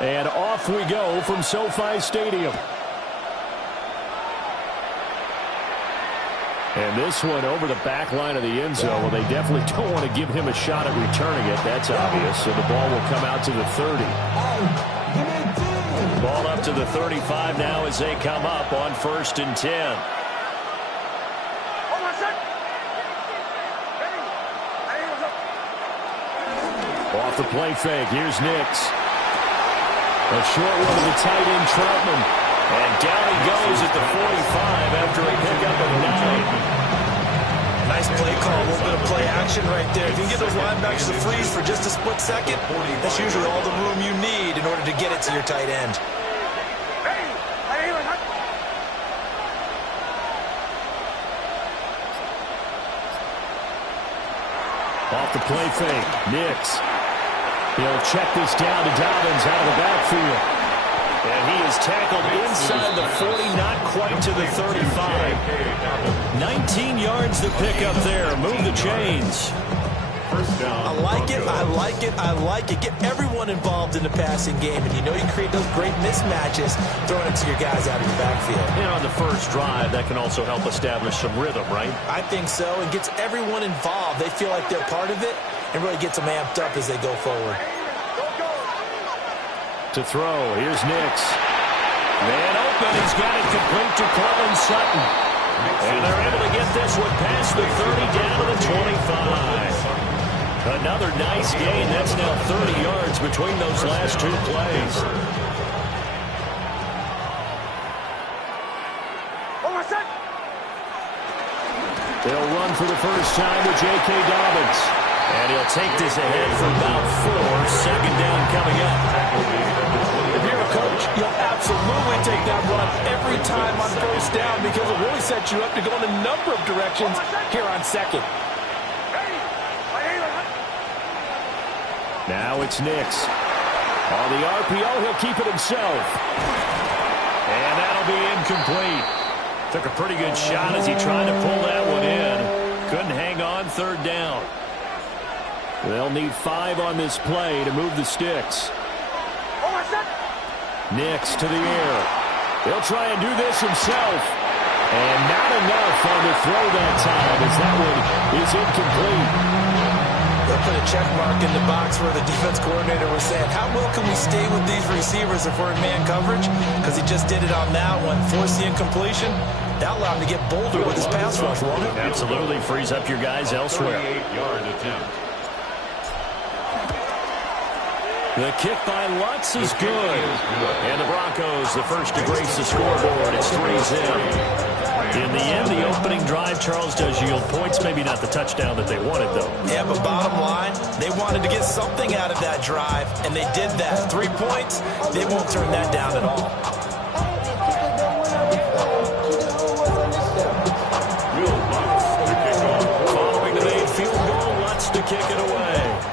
And off we go from SoFi Stadium. And this one over the back line of the end zone. Well, they definitely don't want to give him a shot at returning it. That's obvious. So the ball will come out to the 30. Ball up to the 35 now as they come up on 1st and 10. Off the play fake. Here's Nix. A short one to the tight end, Troutman. And down he goes at the 45 after a pickup of 9. Nice play call. A little bit of play action right there. If you can get those linebackers to freeze for just a split second, that's usually all the room you need in order to get it to your tight end. Off the play fake. Nix. He'll check this down to Dobbins out of the backfield. And he is tackled inside the 40, not quite to the 35. 19 yards to pick up there. Move the chains. I like it, I like it, I like it. Get everyone involved in the passing game. And you know you create those great mismatches throwing it to your guys out of the backfield. And on the first drive, that can also help establish some rhythm, right? I think so. It gets everyone involved. They feel like they're part of it and really gets them amped up as they go forward. To throw, here's Nix. Man open, he's got it complete to Cortland Sutton. And they're able to get this one past the 30 down to the 25. Another nice gain. That's now 30 yards between those last two plays. They'll run for the first time with J.K. Dobbins. And he'll take this ahead for about 4. Second down coming up. If you're a coach, you'll absolutely take that run every time on first down because it really sets you up to go in a number of directions here on second. Now it's Nix. On the RPO, he'll keep it himself. And that'll be incomplete. Took a pretty good shot as he tried to pull that one in. Couldn't hang on, third down. They'll need 5 on this play to move the sticks. Nix to the air. He'll try and do this himself. And not enough on the throw that time as that one is incomplete. They'll put a check mark in the box where the defense coordinator was saying, how well can we stay with these receivers if we're in man coverage? Because he just did it on that one. Force the incompletion. That allowed him to get bolder with his pass rush, won't it? Absolutely. Frees up your guys elsewhere. 28-yard attempt. The kick by Lutz is good. And the Broncos, the first to grace the scoreboard. It's 3-0. In the end, the opening drive, Charles, does yield points. Maybe not the touchdown that they wanted, though. Yeah, but bottom line, they wanted to get something out of that drive, and they did that. 3 points, they won't turn that down at all. Following the made field goal, Lutz to kick it away.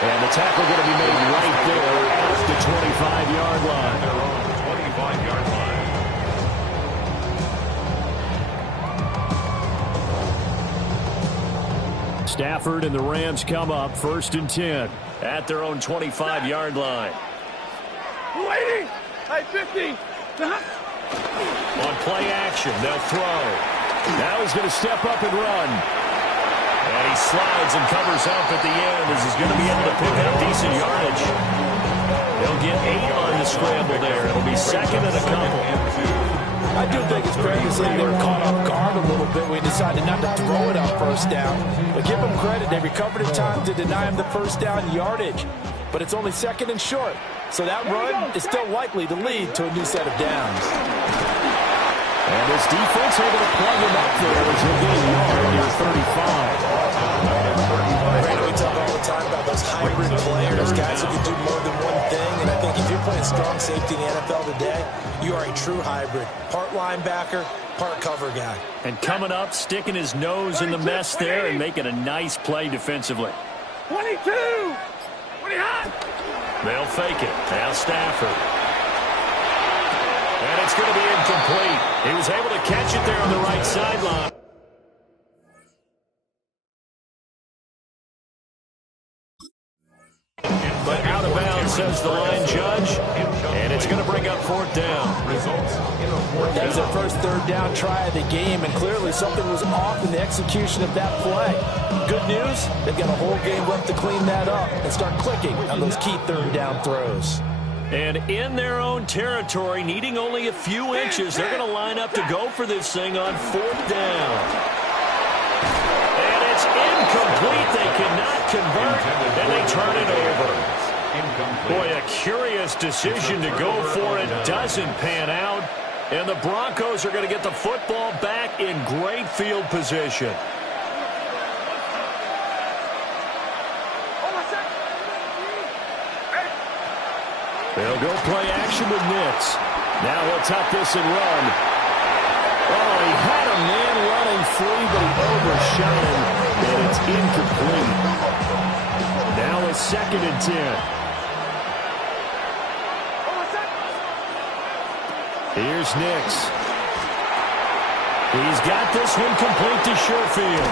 And the tackle going to be made right there at the 25-yard line. Their own 25-yard line. Stafford and the Rams come up 1st and 10 at their own 25-yard line. Waiting! Hey, 50! On play action, they'll throw. Now he's going to step up and run. And he slides and covers up at the end as he's going to be able to pick up decent yardage. They'll get 8 on the scramble there. It'll be second and a couple. I do think it's fair to say they were caught off guard a little bit when he decided not to throw it on first down. But give them credit. They recovered in time to deny him the first down yardage. But it's only second and short. So that run is still likely to lead to a new set of downs. And this defense able to plug him up there as he'll get a yard near 35. Brandon, we talk all the time about those hybrid players, guys who can do more than one thing. And I think if you're playing strong safety in the NFL today, you are a true hybrid. Part linebacker, part cover guy. And coming up, sticking his nose in the mess there and making a nice play defensively. 22! 20 hot! They'll fake it. Now Stafford. And it's going to be incomplete. He was able to catch it there on the right sideline. says the line judge. And it's going to bring up fourth down. That's their first third down try of the game, and clearly something was off in the execution of that play. Good news, they've got a whole game left to clean that up and start clicking on those key third down throws. And in their own territory, needing only a few inches, they're going to line up to go for this thing on fourth down. And it's incomplete. They cannot convert, and they turn it over. Boy, a curious decision to go for it. Doesn't pan out. And the Broncos are going to get the football back in great field position. They'll go play action with Nix. Now he'll tuck this and run. Oh, he had a man running free, but he overshot him, and it's incomplete. Now a 2nd and 10. Here's Nix. He's got this one complete to Sherfield.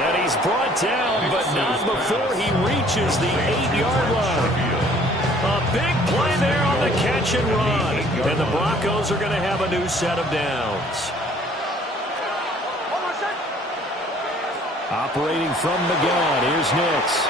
And he's brought down, but not before he reaches the 8-yard line. A big play there on the catch and run. And the Broncos are going to have a new set of downs. Operating from the gun, here's Nix.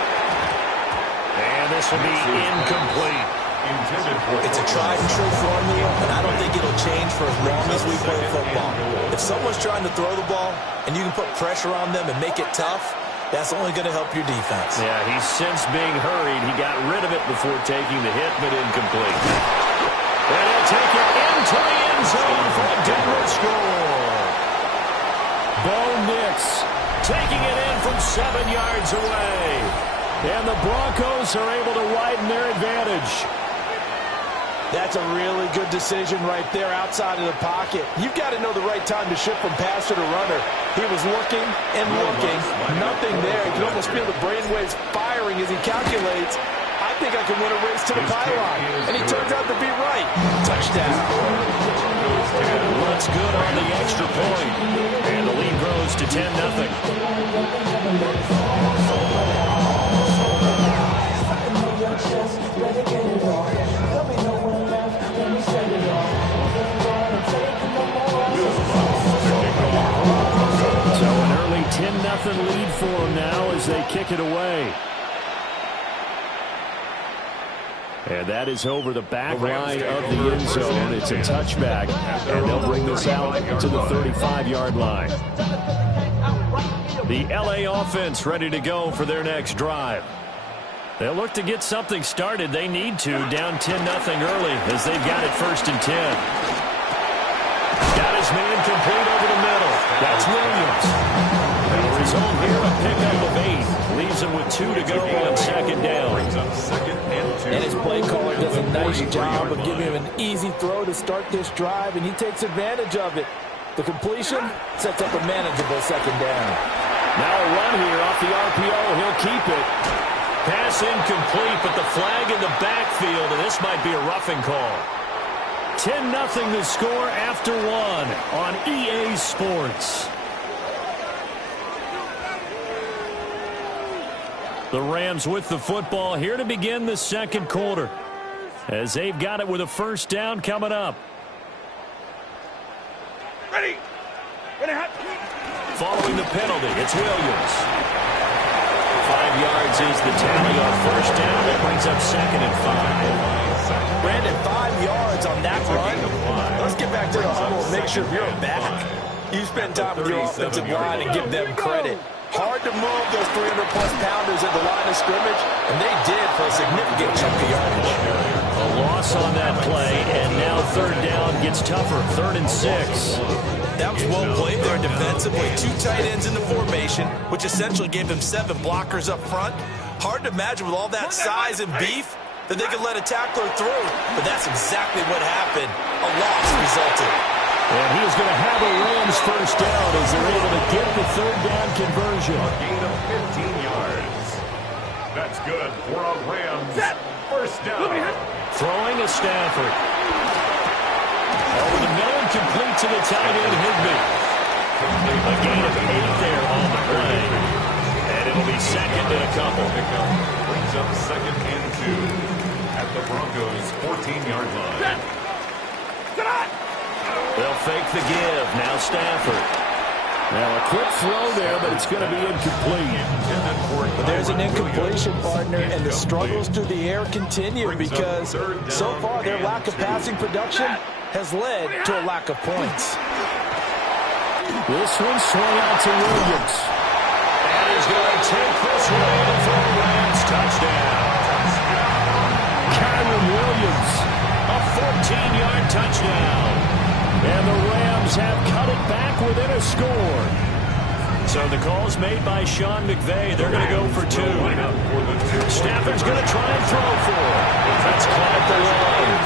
And this will be incomplete. It's a tried-and-true formula, and I don't think it'll change for as long as we play football. If someone's trying to throw the ball and you can put pressure on them and make it tough, that's only going to help your defense. Yeah, he's since being hurried. He got rid of it before taking the hit, but incomplete. And he'll take it into the end zone for a Denver score. Bo Nix taking it in from 7 yards away. And the Broncos are able to widen their advantage. That's a really good decision right there outside of the pocket. You've got to know the right time to shift from passer to runner. He was looking and looking. Nothing there. You can almost feel the brainwaves firing as he calculates. I think I can win a race to the pylon. And he turns out to be right. Touchdown. Looks good on the extra point. And the lead grows to 10-0. So an early 10-0 lead for them now as they kick it away. And that is over the back line of the end zone. It's a touchback, and they'll bring this out to the 35-yard line. The LA offense ready to go for their next drive. They'll look to get something started. They need to, down 10-0 early as they've got it 1st and 10. Got his man complete over the middle. That's Williams. The result here, a pickup of 8. Leaves him with 2 to go on 2nd down. And his play caller does a nice job of giving him an easy throw to start this drive, and he takes advantage of it. The completion sets up a manageable 2nd down. Now a run here off the RPO. He'll keep it. Pass incomplete, but the flag in the backfield, and this might be a roughing call. 10-0 the score after 1 on EA Sports. The Rams with the football here to begin the 2nd quarter, as they've got it with a 1st down coming up. Ready. Following the penalty, it's Williams. 5 yards is the tally on 1st down. That brings up 2nd and 5. Brandon, 5 yards on that run. Let's get back to the huddle and make sure you're back. You spend time with your offensive line and give them credit. Hard to move those 300-plus pounders at the line of scrimmage, and they did for a significant chunk of yardage. A loss on that play, and now 3rd down gets tougher. 3rd and 6. That was well played there defensively. 2 tight ends in the formation, which essentially gave them 7 blockers up front. Hard to imagine with all that size and beef that they could let a tackler through, but that's exactly what happened. A loss resulted. And he is going to have a Rams 1st down as they're able to get the 3rd down conversion. A gain of 15 yards. That's good for a Rams 1st down. Throwing to Stafford. Over the middle, complete to the tight end, Higbee. A gain of 8 there on the play. And it'll be 2nd and a couple. Brings up 2nd and 2. at the Broncos' 14-yard line. They'll fake the give. Now Stafford. Now a quick throw there, but it's going to be incomplete. But there's an incompletion, partner, and the struggles through the air continue because so far their lack of passing production has led to a lack of points. This one swung out to Williams. And he's going to take this one in for a Rams touchdown. Kyron Williams, a 14-yard touchdown. And the Rams have cut it back within a score. So the call's made by Sean McVay. They're going to go for two. Stafford's going to try and throw for it. That's caught at the line.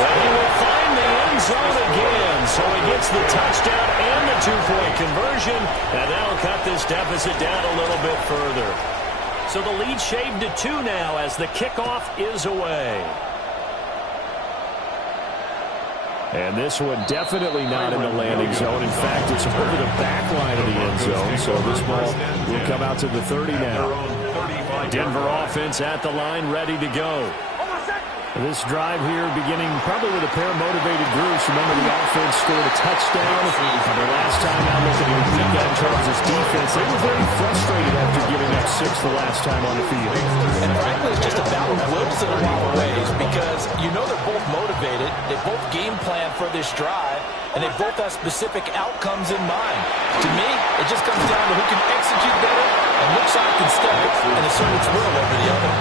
But he will find the end zone again. So he gets the touchdown and the two-point conversion. And that'll cut this deficit down a little bit further. So the lead shaved to 2 now as the kickoff is away. And this one definitely not in the landing zone. In fact, it's over the back line of the end zone. So this ball will come out to the 30 now. Denver offense at the line, ready to go. This drive here beginning probably with a pair of motivated groups. Remember, the offense scored a touchdown. The last time I looked at the weekend Chargers defense, they were very frustrated after giving up 6 the last time on the field. And frankly, it's just a battle of wills in a lot of ways because you know they're both motivated. They both game plan for this drive, and they both have specific outcomes in mind. To me, it just comes down to who can execute better and which side can step and assert its will over the other.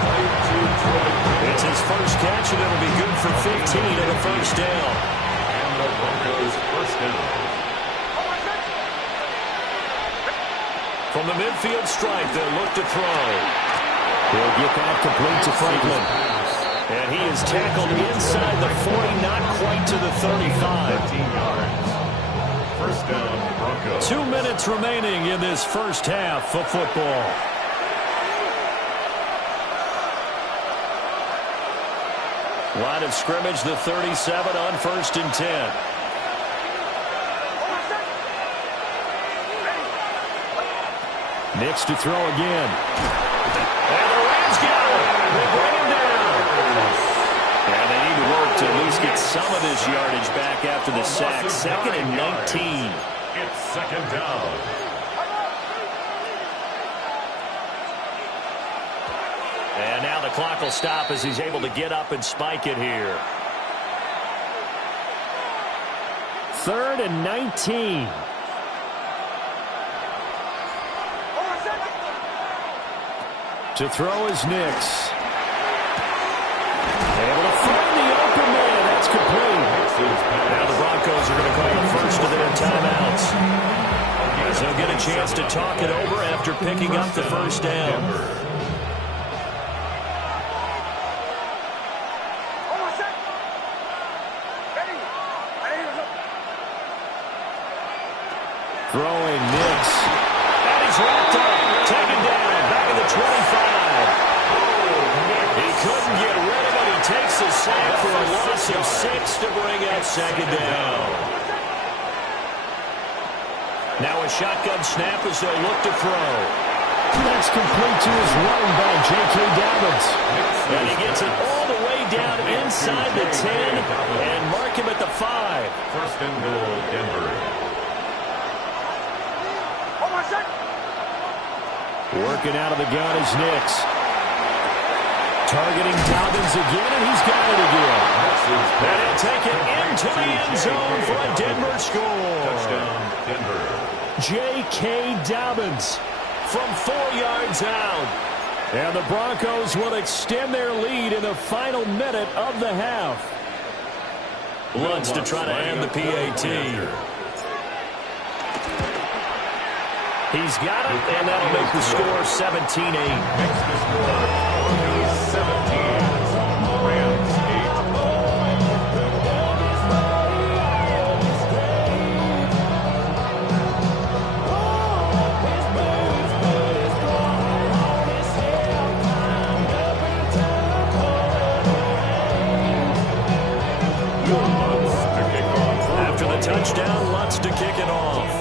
It's his first catch, and it'll be good for 15 and a first down. And the Broncos first down. From the midfield stripe, they'll look to throw. He'll get that complete to Franklin. And he is tackled inside the 40, not quite to the 35. 13 yards. First down, Broncos. 2 minutes remaining in this first half of football. Line of scrimmage, the 37 on 1st and 10. Nix to throw again. And the Rams got him. They bring him down. And they need to work to at least get some of this yardage back after the sack. 2nd and 19. It's second down. And now the clock will stop as he's able to get up and spike it here. 3rd and 19. To throw is Nix. Able to find the open man. That's complete. Now the Broncos are going to call the first of their timeouts, as they'll get a chance to talk it over after picking up the first down. Throwing Nix. And he's wrapped up. Taken down. Back in the 25. He couldn't get rid of it. He takes the sack for a loss of 6 to bring up second down. Now a shotgun snap as they'll look to throw. That's complete to his running back, J.K. Dobbins. And he gets it all the way down inside the 10 and mark him at the 5. First and goal, Denver. Working out of the gun is Nix. Targeting Dobbins again, and he's got it again. And he'll take it into the end zone for a Denver score. Touchdown, Denver. J.K. Dobbins from 4 yards out. And the Broncos will extend their lead in the final minute of the half. Lutz to try to end the PAT. He's got it, and that'll make the score 17-8. Makes the score 17, Rams 8. After the touchdown, Lutz to kick it off.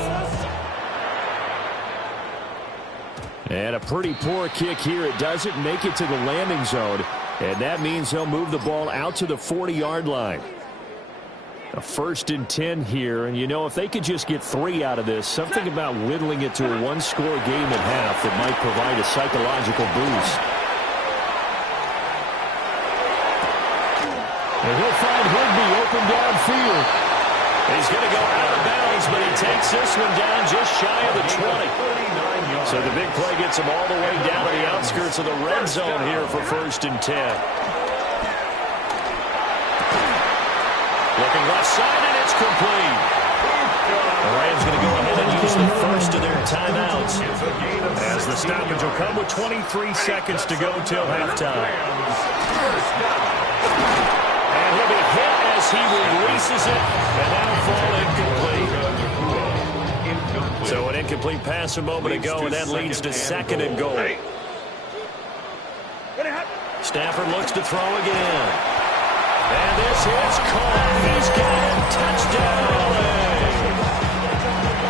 And a pretty poor kick here. It doesn't make it to the landing zone. And that means they'll move the ball out to the 40-yard line. A 1st and 10 here, and you know, if they could just get 3 out of this, something about whittling it to a one-score game at half that might provide a psychological boost. And he'll find Higby open downfield. He's going to go out of bounds, but he takes this one down just shy of the 20. So the big play gets him all the way down to the outskirts of the red zone here for 1st and 10. Looking left side, and it's complete. The Rams going to go ahead and use the first of their timeouts, as the stoppage will come with 23 seconds to go till halftime. And he'll be hit as he releases it, and that'll fall incomplete. So an incomplete pass a moment ago, and that leads to 2nd and goal. Stafford looks to throw again. And this is caught. He's got it. Touchdown, LA.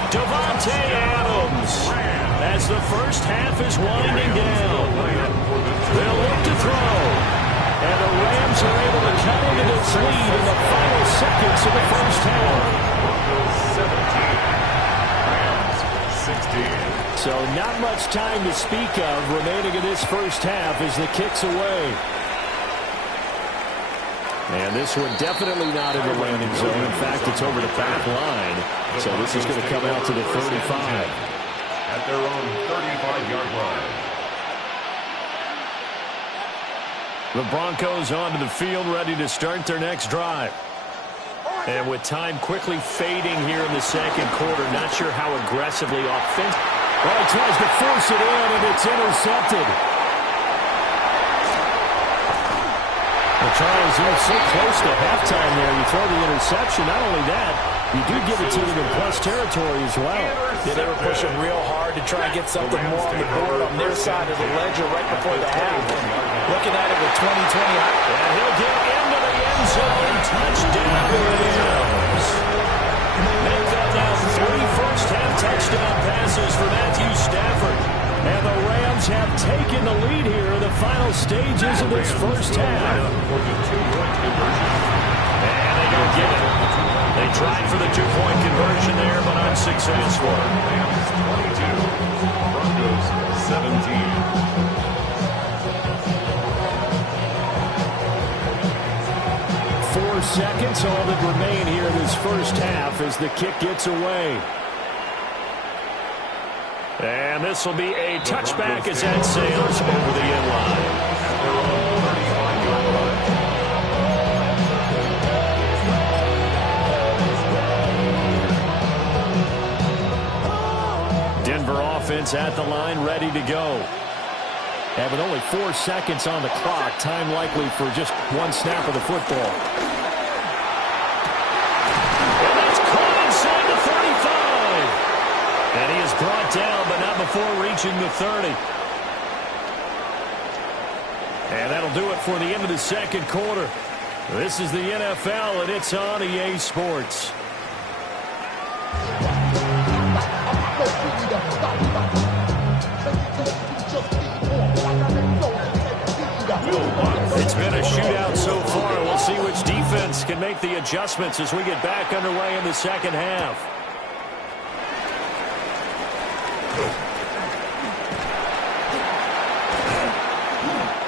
Davante Adams. As the first half is winding down, they'll look to throw. And the Rams are able to cut into this lead in the final seconds of the first half. 16. So not much time to speak of remaining in this first half as the kick's away. And this one definitely not in the landing zone. In fact, it's over the back line. So this is going to come out to the 35. At their own 35-yard line. The Broncos onto the field, ready to start their next drive. And with time quickly fading here in the second quarter, not sure how aggressively offensive. Well, he tries to force it in, and it's intercepted. Well, Charles, you're so close to halftime there. You throw the interception. Not only that, you do give it to them in plus territory as well. Yeah, they were pushing real hard to try and get something more on the board on their side of the ledger right before the half. Looking at it with 2020. And he'll get into the end zone. Touchdown, Rams. They've got now 3 first-half touchdown passes for Matthew Stafford. And the Rams have taken the lead here in the final stages of this first half. And they don't get it. They tried for the 2-point conversion there, but unsuccessful. 22, Broncos 17. Seconds, all that remain here in this first half as the kick gets away. And this will be a touchback as that sails over the end line. Denver offense at the line, ready to go. And with only 4 seconds on the clock, time likely for just one snap of the football. And he is brought down, but not before reaching the 30. And that'll do it for the end of the second quarter. This is the NFL, and it's on EA Sports. It's been a shootout so far. We'll see which defense can make the adjustments as we get back underway in the second half.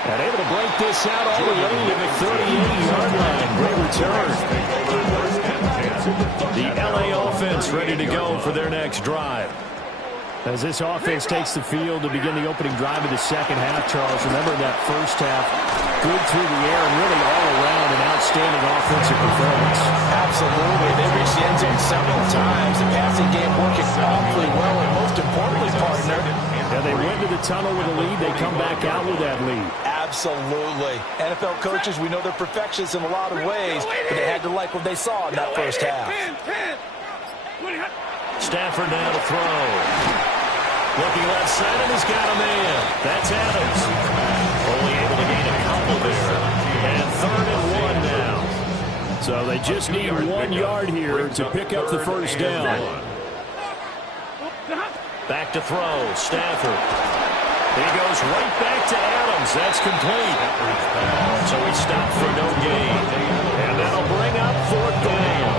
And able to break this out all the way to the 38-yard line. Great return. The LA offense ready to go for their next drive. As this offense takes the field to begin the opening drive of the second half, Charles, remember that first half, good through the air and really all around an outstanding offensive performance. Absolutely. They reached the end zone several times. The passing game working awfully well, and most importantly, partner. And they went to the tunnel with a lead. They come back out with that lead. Absolutely. NFL coaches, we know they're perfectionists in a lot of ways, but they had to like what they saw in that first half. Stafford now to throw. Looking left side, and he's got a man. That's Adams. Only able to gain a couple there. And 3rd and 1 now. So they just need 1 yard here to pick up the first down. Back to throw. Stafford. He goes right back to Adams. That's complete. So he stopped for no gain. And that'll bring up 4th down.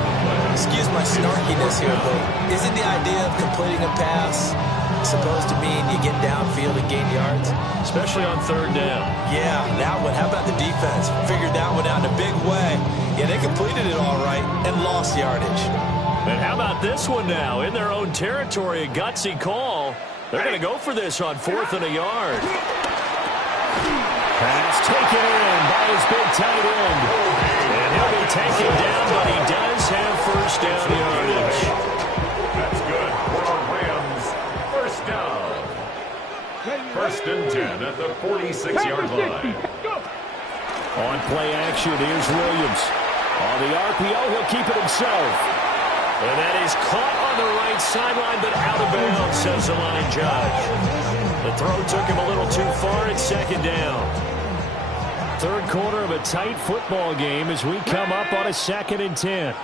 Excuse my snarkiness here, but isn't the idea of completing a pass supposed to mean you get downfield and gain yards? Especially on 3rd down. Yeah, that one. How about the defense? Figured that one out in a big way. Yeah, they completed it all right and lost yardage. And how about this one now? In their own territory, a gutsy call. They're going to go for this on 4th and a yard. Pass taken in by his big tight end. And he'll be taken down, but he does have 1st down yardage. That's good for our Rams. 1st down. 1st and 10 at the 46-yard line. On play action, here's Williams. On the RPO, he'll keep it himself. And that is caught on the right sideline, but out of bounds, says the line judge. The throw took him a little too far at 2nd down. 3rd quarter of a tight football game as we come up on a 2nd and 10.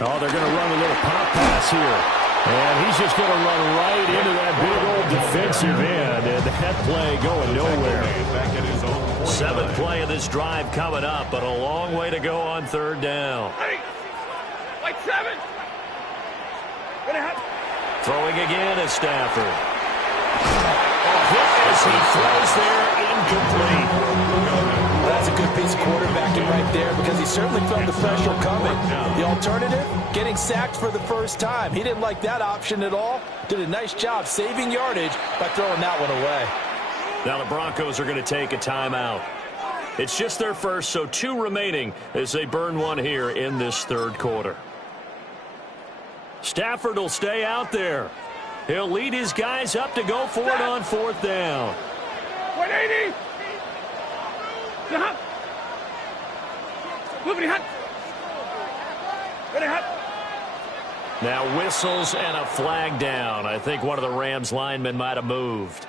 Oh, they're going to run a little pop pass here. And he's just going to run right into that big old defensive end. And that play going nowhere. 7th play of this drive coming up, but a long way to go on 3rd down. Throwing again is Stafford. As he throws there, incomplete. That's a good piece of quarterbacking right there because he certainly felt the pressure coming. The alternative, getting sacked for the first time. He didn't like that option at all. Did a nice job saving yardage by throwing that one away. Now the Broncos are going to take a timeout. It's just their first, so 2 remaining as they burn one here in this 3rd quarter. Stafford will stay out there. He'll lead his guys up to go for it on 4th down. 180. Now whistles and a flag down. I think one of the Rams linemen might have moved.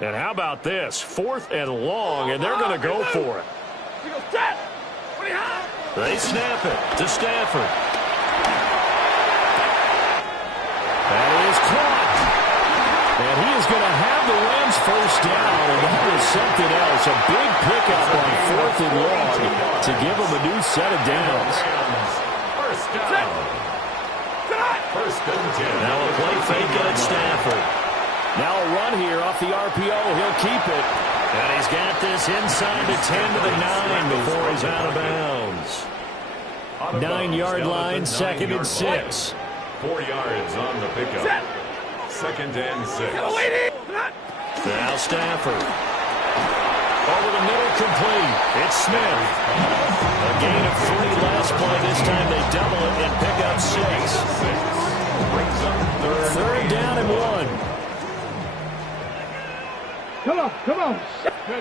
And how about this? 4th and long, and they're going to go for it. They snap it to Stafford. That is caught. And he is going to have the Rams 1st down, and that was something else. A big pickup on 4th and long to give them a new set of downs. 1st down. 1st and 10. Now a play fake at Stafford. Now a run here off the RPO. He'll keep it. And he's got this inside the 10 to the 9 before he's out of bounds. 9-yard line, 2nd and 6. 4 yards on the pickup. 2nd and 6. Now Stafford. Over the middle, complete. It's Smith. A gain of 3 last play. This time they double it and pick up 6. 3rd down and 1. Come on. And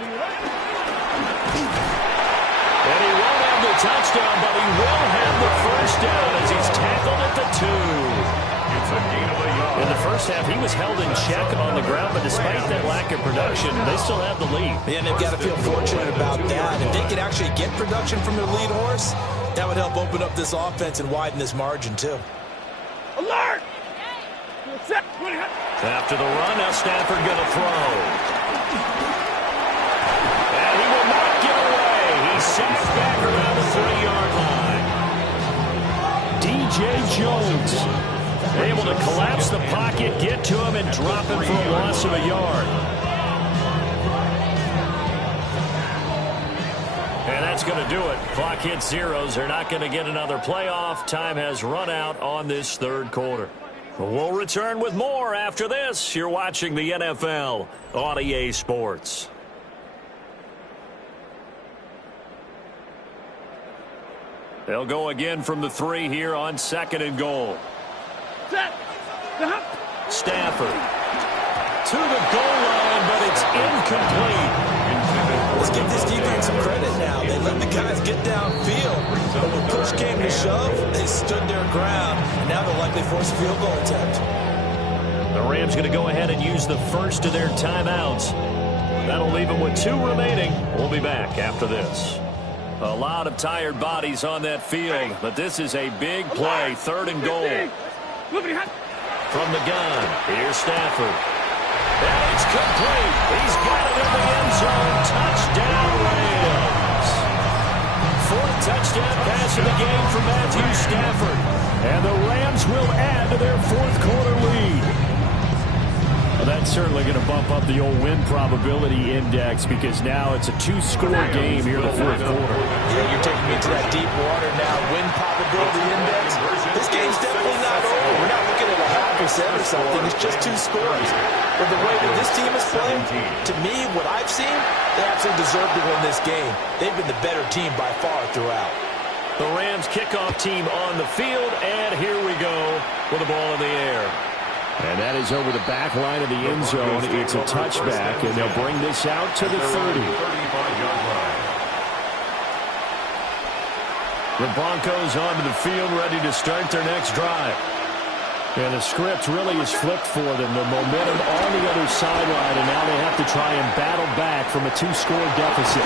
he won't have the touchdown, but he will have the 1st down as he's tackled at the 2. It's a gain of a yard. In the first half, he was held in check on the ground, but despite that lack of production, they still have the lead. Yeah, and they've got to feel fortunate about that. If they could actually get production from their lead horse, that would help open up this offense and widen this margin, too. Alert! After the run, now Stafford going to throw. And he will not get away. He's sacked back around the 3-yard line. DJ Jones able to collapse the pocket, get to him, and drop him for a loss of a yard. And that's going to do it. Clock hits zeros. They're not going to get another playoff. Time has run out on this 3rd quarter. We'll return with more after this. You're watching the NFL on EA Sports. They'll go again from the 3 here on 2nd and goal. Stafford to the goal line, but it's incomplete. Let's give this defense some credit now. They let the guys get downfield. But when push came to shove, they stood their ground. And now they'll likely force a field goal attempt. The Rams going to go ahead and use the first of their timeouts. That'll leave them with 2 remaining. We'll be back after this. A lot of tired bodies on that field, but this is a big play, 3rd and goal. From the gun, here's Stafford. And it's complete. He's got it in the end zone. Touchdown, Rams. Fourth touchdown pass of the game for Matthew Stafford. And the Rams will add to their fourth quarter lead. Well, that's certainly going to bump up the old win probability index because now it's a two-score game here in the fourth quarter. Yeah, you're taking me to that deep water now. Win probability index. This game's definitely not over. We're not looking at a half percent or something. It's just two scores. But the way that this team is playing, to me, what I've seen, they absolutely deserve to win this game. They've been the better team by far throughout. The Rams kickoff team on the field, and here we go with the ball in the air. And that is over the back line of the end zone. It's a touchback, and they'll bring this out to the 30. The Broncos onto the field, ready to start their next drive. And the script really is flipped for them. The momentum on the other sideline, and now they have to try and battle back from a two-score deficit.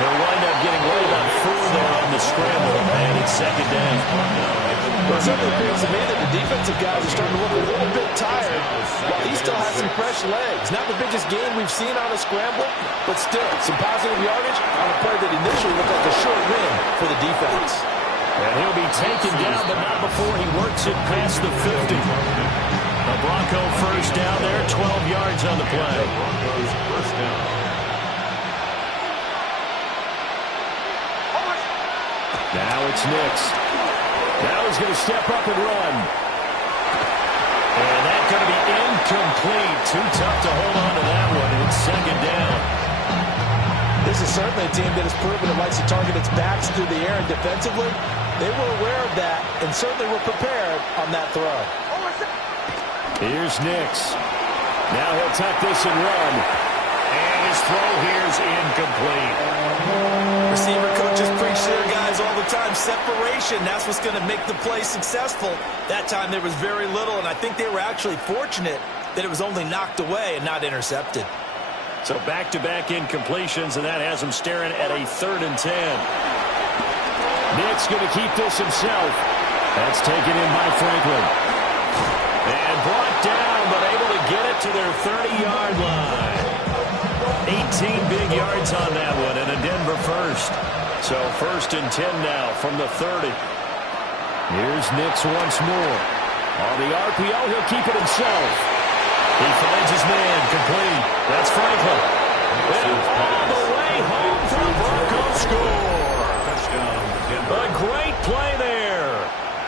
They'll wind up getting right about 4 there on the scramble, and it's second down. Well, it certainly appears to me that the defensive guys are starting to look a little bit tired, while he still has some fresh legs. Not the biggest game we've seen on a scramble, but still, some positive yardage on a play that initially looked like a short win for the defense. And he'll be taken down, but not before he works it past the 50. A Bronco first down there, 12 yards on the play. First down. Now it's Nix. Now he's going to step up and run. And that's going to be incomplete. Too tough to hold on to that one. It's second down. This is certainly a team that has proven it likes to target its backs through the air and defensively. They were aware of that and certainly were prepared on that throw. Here's Nix. Now he'll tuck this and run. And his throw here is incomplete. Receiver coaches preach to their guys all the time. Separation, that's what's going to make the play successful. That time there was very little, and I think they were actually fortunate that it was only knocked away and not intercepted. So back-to-back incompletions, and that has him staring at a 3rd and 10. Nick's going to keep this himself. That's taken in by Franklin. And brought down, but able to get it to their 30-yard line. 18 big yards on that one, and a Denver first. So 1st and 10 now from the 30. Here's Nix once more. On the RPO, he'll keep it himself. He finds his man, complete. That's Franklin. And all the way home for the Broncos score. A great play there.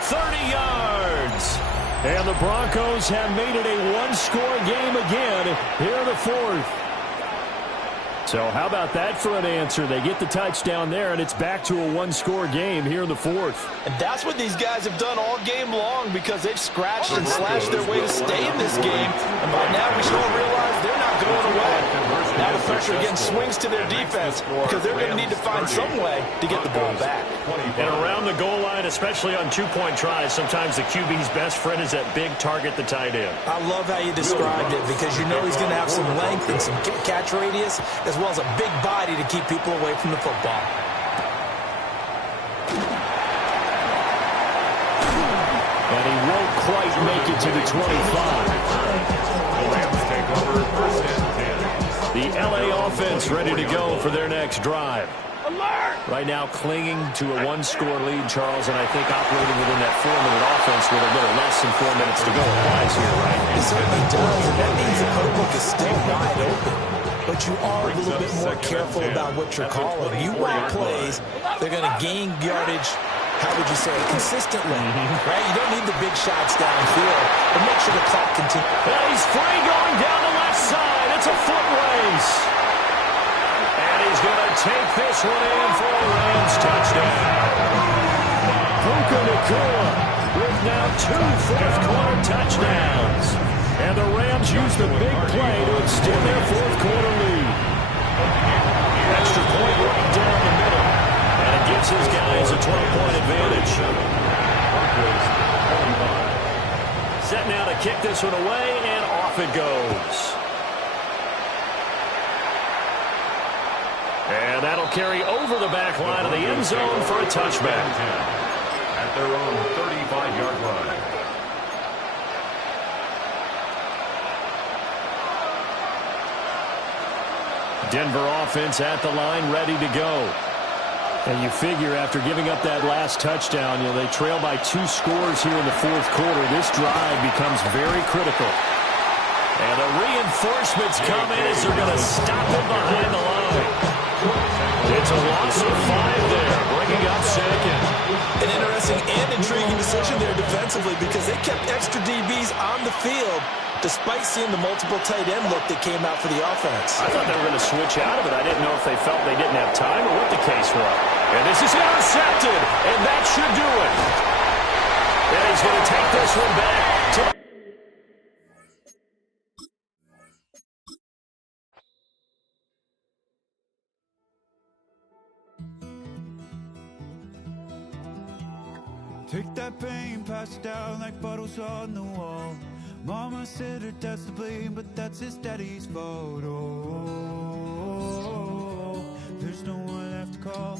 30 yards. And the Broncos have made it a one-score game again here in the 4th. So how about that for an answer? They get the touchdown there, and it's back to a one-score game here in the 4th. And that's what these guys have done all game long because they've scratched and slashed their way to stay in this game. And by now we should all realize they're not going away. Now the pressure again swings to their defense because they're going to need to find some way to get the ball back. And around the goal line, especially on two-point tries, sometimes the QB's best friend is that big target, the tight end. I love how you described it because you know he's going to have some length and some catch radius as well as a big body to keep people away from the football. And he won't quite make it to the 25. The Rams take over 1st and 10. The LA offense ready to go for their next drive. Alert! Right now clinging to a one-score lead, Charles, and I think operating within that 4-minute offense with a little less than 4 minutes to go applies here, right? It certainly does, and that means the playbook is still wide open. But you are a little bit more careful about what you're calling. You want plays, they're going to gain yardage, how would you say, consistently, right? You don't need the big shots downfield, but make sure the clock continues. And he's free going down the left side. It's a foot race. And he's going to take this one in for a Rams touchdown. Puka Nacua with now 2 fourth-quarter touchdowns. And the Rams use the big play to extend their fourth-quarter lead. Extra point right down the middle. And it gives his guys a 12-point advantage. Set now to kick this one away, and off it goes. And that'll carry over the back line of the end zone for a touchback. At their own 35-yard line. Denver offense at the line, ready to go. And you figure after giving up that last touchdown, they trail by 2 scores here in the fourth quarter. This drive becomes very critical. And the reinforcements come in as they're going to stop him behind the line. It's a loss of 5 there, bringing up second. An interesting and intriguing decision there defensively because they kept extra DBs on the field despite seeing the multiple tight end look that came out for the offense. I thought they were going to switch out of it. I didn't know if they felt they didn't have time or what the case was. And this is intercepted, and that should do it. And he's going to take this one back to take that pain, pass it down like bottles on the wall. Mama said her dad's to blame, but that's his daddy's fault. Oh, there's no one left to call.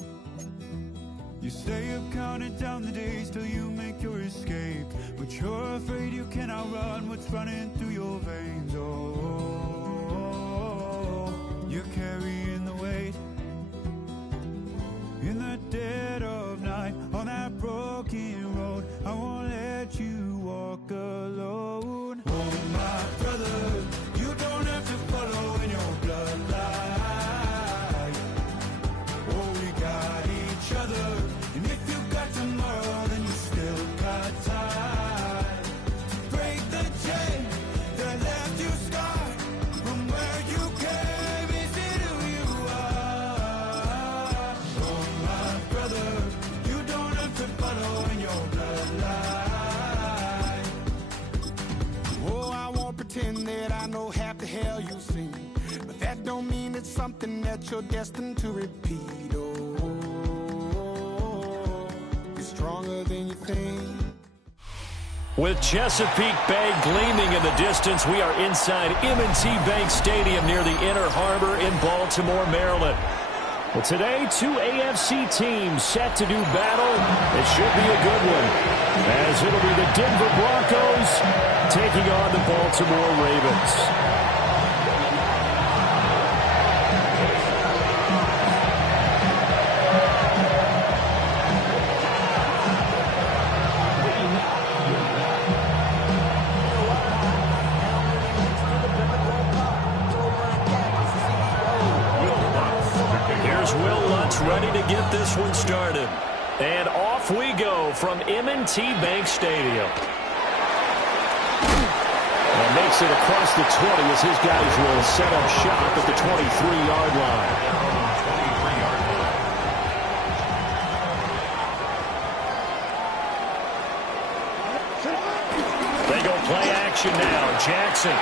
You stay up counting down the days till you make your escape, but you're afraid you cannot run what's running through your veins. Oh, you're carrying the weight in the dead of night on that broken road. I won't let you walk alone. Oh, my brother, you don't have to follow in your bloodline. Oh, we got each other, and if you got tomorrow, then you still got time to break the chain that left you scarred from where you came into who you are. Oh, my brother, you don't have to follow in your bloodline. Oh, I won't pretend that I know half the hell you've seen, but that don't mean it's something that you're destined to repeat. Oh, you're stronger than you think. With Chesapeake Bay gleaming in the distance, we are inside M&T Bank Stadium near the Inner Harbor in Baltimore, Maryland. Well, today, 2 AFC teams set to do battle. It should be a good one, as it'll be the Denver Broncos taking on the Baltimore Ravens. Ready to get this one started. And off we go from M&T Bank Stadium. And makes it across the 20 as his guys will set up shop at the 23-yard line. They go play action now. Jackson.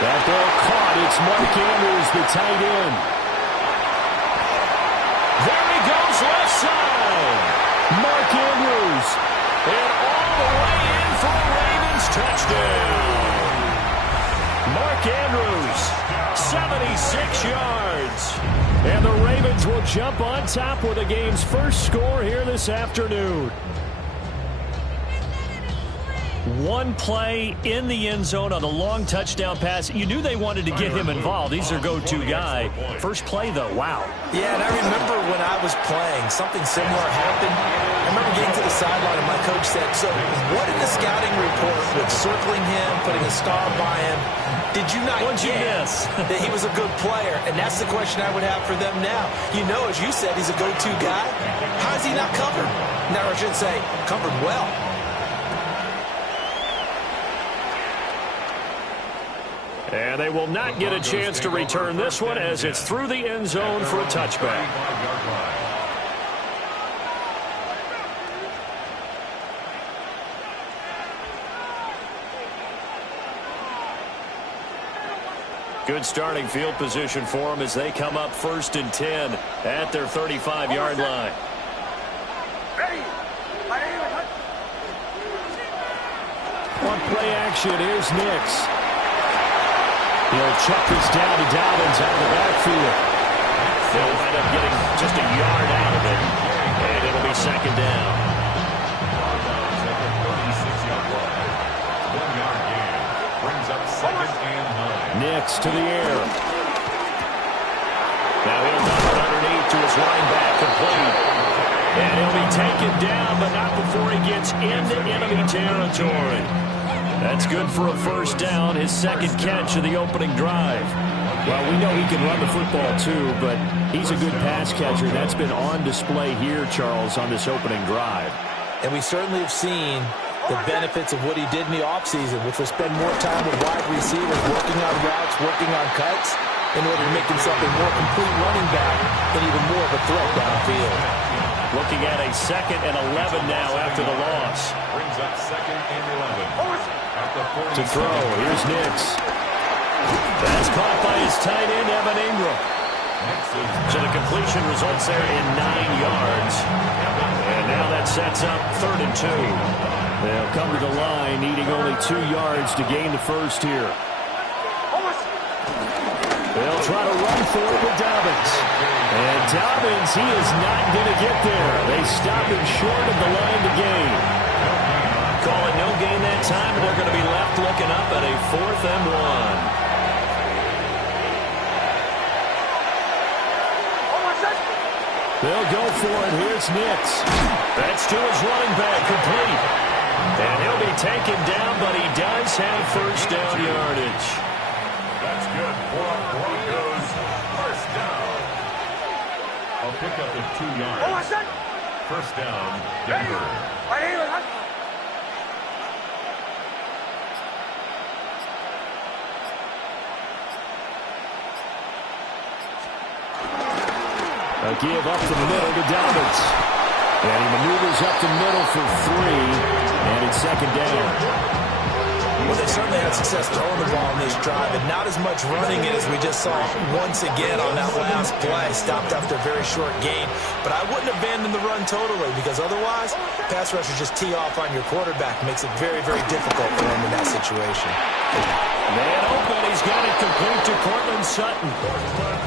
That ball caught. It's Mark Andrews, the tight end. Left side. Mark Andrews. And all the way in for a Ravens touchdown. Mark Andrews, 76 yards. And the Ravens will jump on top with the game's first score here this afternoon. One play in the end zone on a long touchdown pass. You knew they wanted to get him involved. He's their go-to guy. First play, though, wow. Yeah, and I remember when I was playing, something similar happened. I remember getting to the sideline, and my coach said, so what in the scouting report with circling him, putting a star by him, did you not get that he was a good player? And that's the question I would have for them now. You know, as you said, he's a go-to guy. How is he not covered? Now, I should say, covered well. And they will not get a chance to return this one as it's through the end zone for a touchback. Good starting field position for them as they come up 1st and 10 at their 35-yard line. On play action, here's Nix. He'll chuck this down to Dobbins out of the backfield. They'll wind up getting just a yard out of it, and it'll be 2nd down. Nix to the air. his running back, complete. And he'll be taken down, but not before he gets into enemy territory. That's good for a first down, his second catch of the opening drive. Well, we know he can run the football too, but he's a good pass catcher. That's been on display here, Charles, on this opening drive. And we certainly have seen the benefits of what he did in the offseason, which was spend more time with wide receivers, working on routes, working on cuts, in order to make himself a more complete running back and even more of a threat downfield. Looking at a 2nd and 11 now after the loss. Brings up 2nd and 11. At the 40. To throw, here's Nix. That's caught by his tight end, Evan Ingram. So the completion results there in 9 yards. And now that sets up 3rd and 2. They'll come to the line, needing only 2 yards to gain the first here. They'll try to run for it with Dobbins. And Dobbins, he is not going to get there. They stop him short of the line to gain. Call it no gain that time, and they're going to be left looking up at a 4th and 1. They'll go for it. Here's Nix. That's to his running back, complete. And he'll be taken down, but he does have first down yardage. That's good for Broncos. First down. I'll pick up at 2 yards. First down, Denver. A give up the middle to Dobbins. And he maneuvers up the middle for 3. And it's 2nd down. Well, they certainly had success throwing the ball in this drive, and not as much running as we just saw once again on that last play. Stopped after a very short gain. But I wouldn't abandon the run totally, because otherwise, pass rushers just tee off on your quarterback. Makes it very, very difficult for him in that situation. Man open, he's got it complete to Cortland Sutton.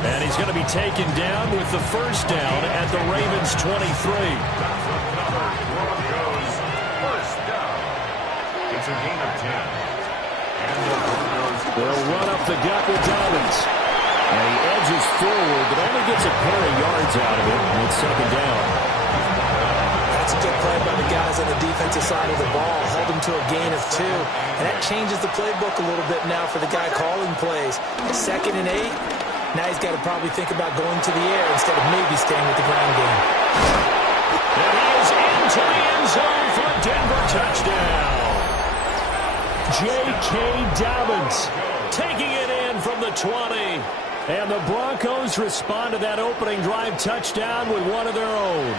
And he's going to be taken down with the first down at the Ravens' 23. Broncos. First down. It's a gain of 10. And the Broncos. They'll run up the gut with Dobbins. And he edges forward, but only gets a pair of yards out of it. And it's 2nd down. That's a good play by the guys on the defensive side of the ball. Hold them to a gain of 2. And that changes the playbook a little bit now for the guy calling plays. 2nd and 8. Now he's got to probably think about going to the air instead of maybe staying with the ground game. And he is into the end zone for a Denver touchdown. J.K. Dobbins taking it in from the 20. And the Broncos respond to that opening drive touchdown with one of their own.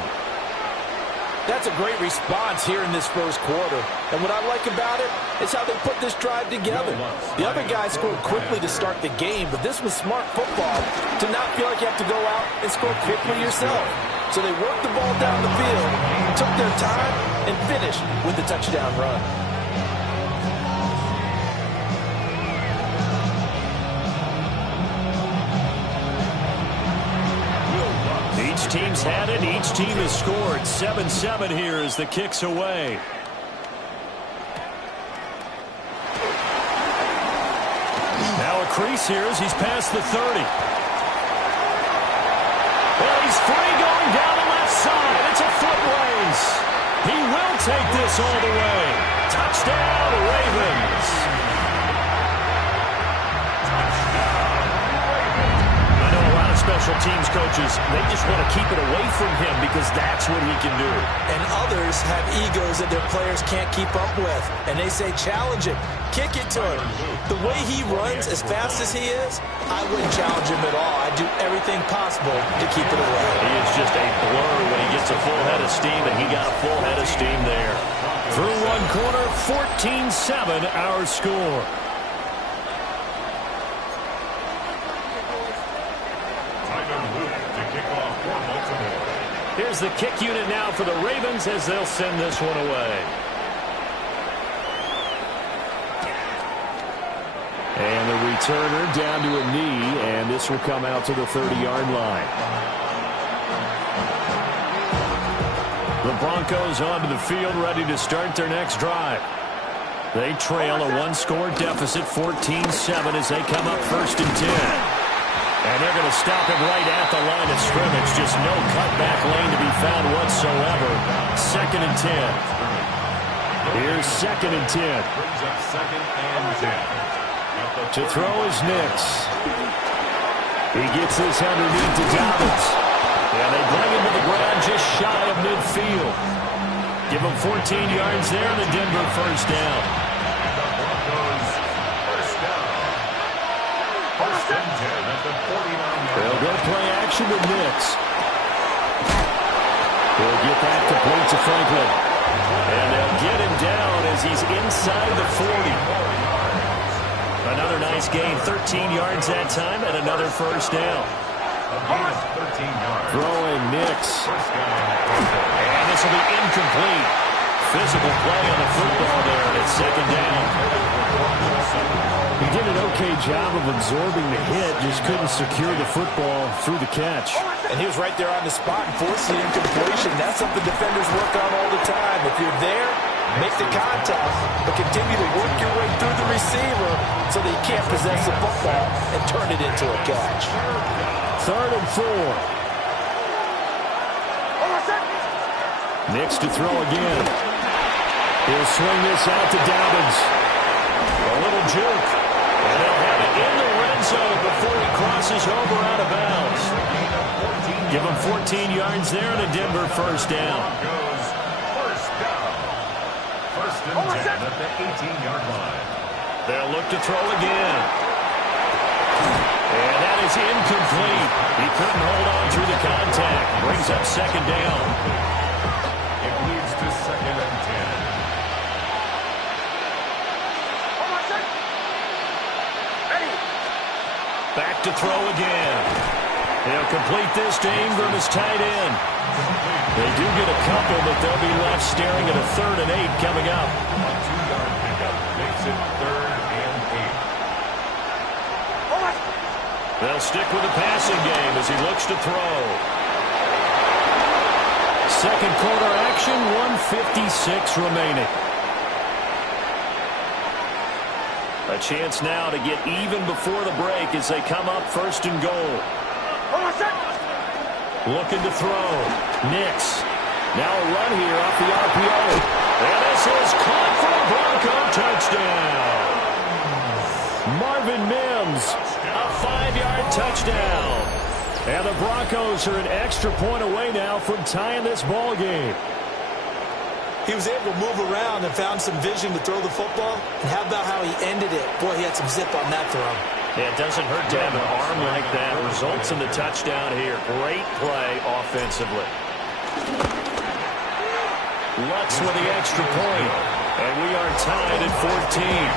That's a great response here in this first quarter. And what I like about it is how they put this drive together. The other guys scored quickly to start the game, but this was smart football to not feel like you have to go out and score quickly yourself. So they worked the ball down the field, took their time, and finished with the touchdown run. Each team's had it. Each team has scored. 7-7 here as the kick's away. Now a crease here as he's past the 30. Well, he's free going down the left side. It's a foot race. He will take this all the way. Touchdown, Ravens. Special teams coaches, they just want to keep it away from him because that's what he can do. And others have egos that their players can't keep up with. And they say, challenge him. Kick it to him. The way he runs as fast as he is, I wouldn't challenge him at all. I'd do everything possible to keep it away. He is just a blur when he gets a full head of steam, and he got a full head of steam there. Through one quarter, 14-7 our score. Here's the kick unit now for the Ravens as they'll send this one away. And the returner down to a knee, and this will come out to the 30-yard line. The Broncos onto the field, ready to start their next drive. They trail a one-score deficit, 14-7, as they come up 1st and 10. And they're going to stop him right at the line of scrimmage. Just no cutback lane to be found whatsoever. 2nd and 10. Here's 2nd and 10. Brings up 2nd and 10. To throw is Nix. He gets this underneath to Dobbins. And they bring him to the ground just shy of midfield. Give him 14 yards there in the Denver first down. And the Broncos first down. 1st and 10 at the 49-yard They'll go play action with Nix. He'll get that complete to Franklin. And they'll get him down as he's inside the 40. Another nice gain, 13 yards that time, and another first down. A gain of 13 yards. Throwing Nix. First down. And this will be incomplete. Physical play on the football there, and it's 2nd down. He did an okay job of absorbing the hit, just couldn't secure the football through the catch. And he was right there on the spot and forced the incompletion. That's something defenders work on all the time. If you're there, make the contact, but continue to work your way through the receiver so that you can't possess the football and turn it into a catch. 3rd and 4. Nix to throw again. He'll swing this out to Dobbins. A little juke. And they'll have it in the red zone before he crosses over out of bounds. Give him 14 yards there and a Denver first down. Goes first down. 1st and 10 at the 18-yard line. They'll look to throw again. And that is incomplete. He couldn't hold on through the contact. Brings up 2nd down. It leads to 2nd and 10. Back to throw again. He'll complete this to Ingram as tight end. They do get a couple, but they'll be left staring at a 3rd and 8 coming up. A 2-yard pickup makes it 3rd and 8. They'll stick with the passing game as he looks to throw. 2nd quarter action, 1:56 remaining. A chance now to get even before the break as they come up 1st and goal. Looking to throw. Nix. Now a run here off the RPO. And this is caught for a Bronco touchdown. Marvin Mims, a 5-yard touchdown. And the Broncos are an extra point away now from tying this ball game. He was able to move around and found some vision to throw the football. And how about how he ended it? Boy, he had some zip on that throw. Yeah, it doesn't hurt to have an arm like that. Results in the touchdown here. Great play offensively. Lutz with the extra point. And we are tied at 14.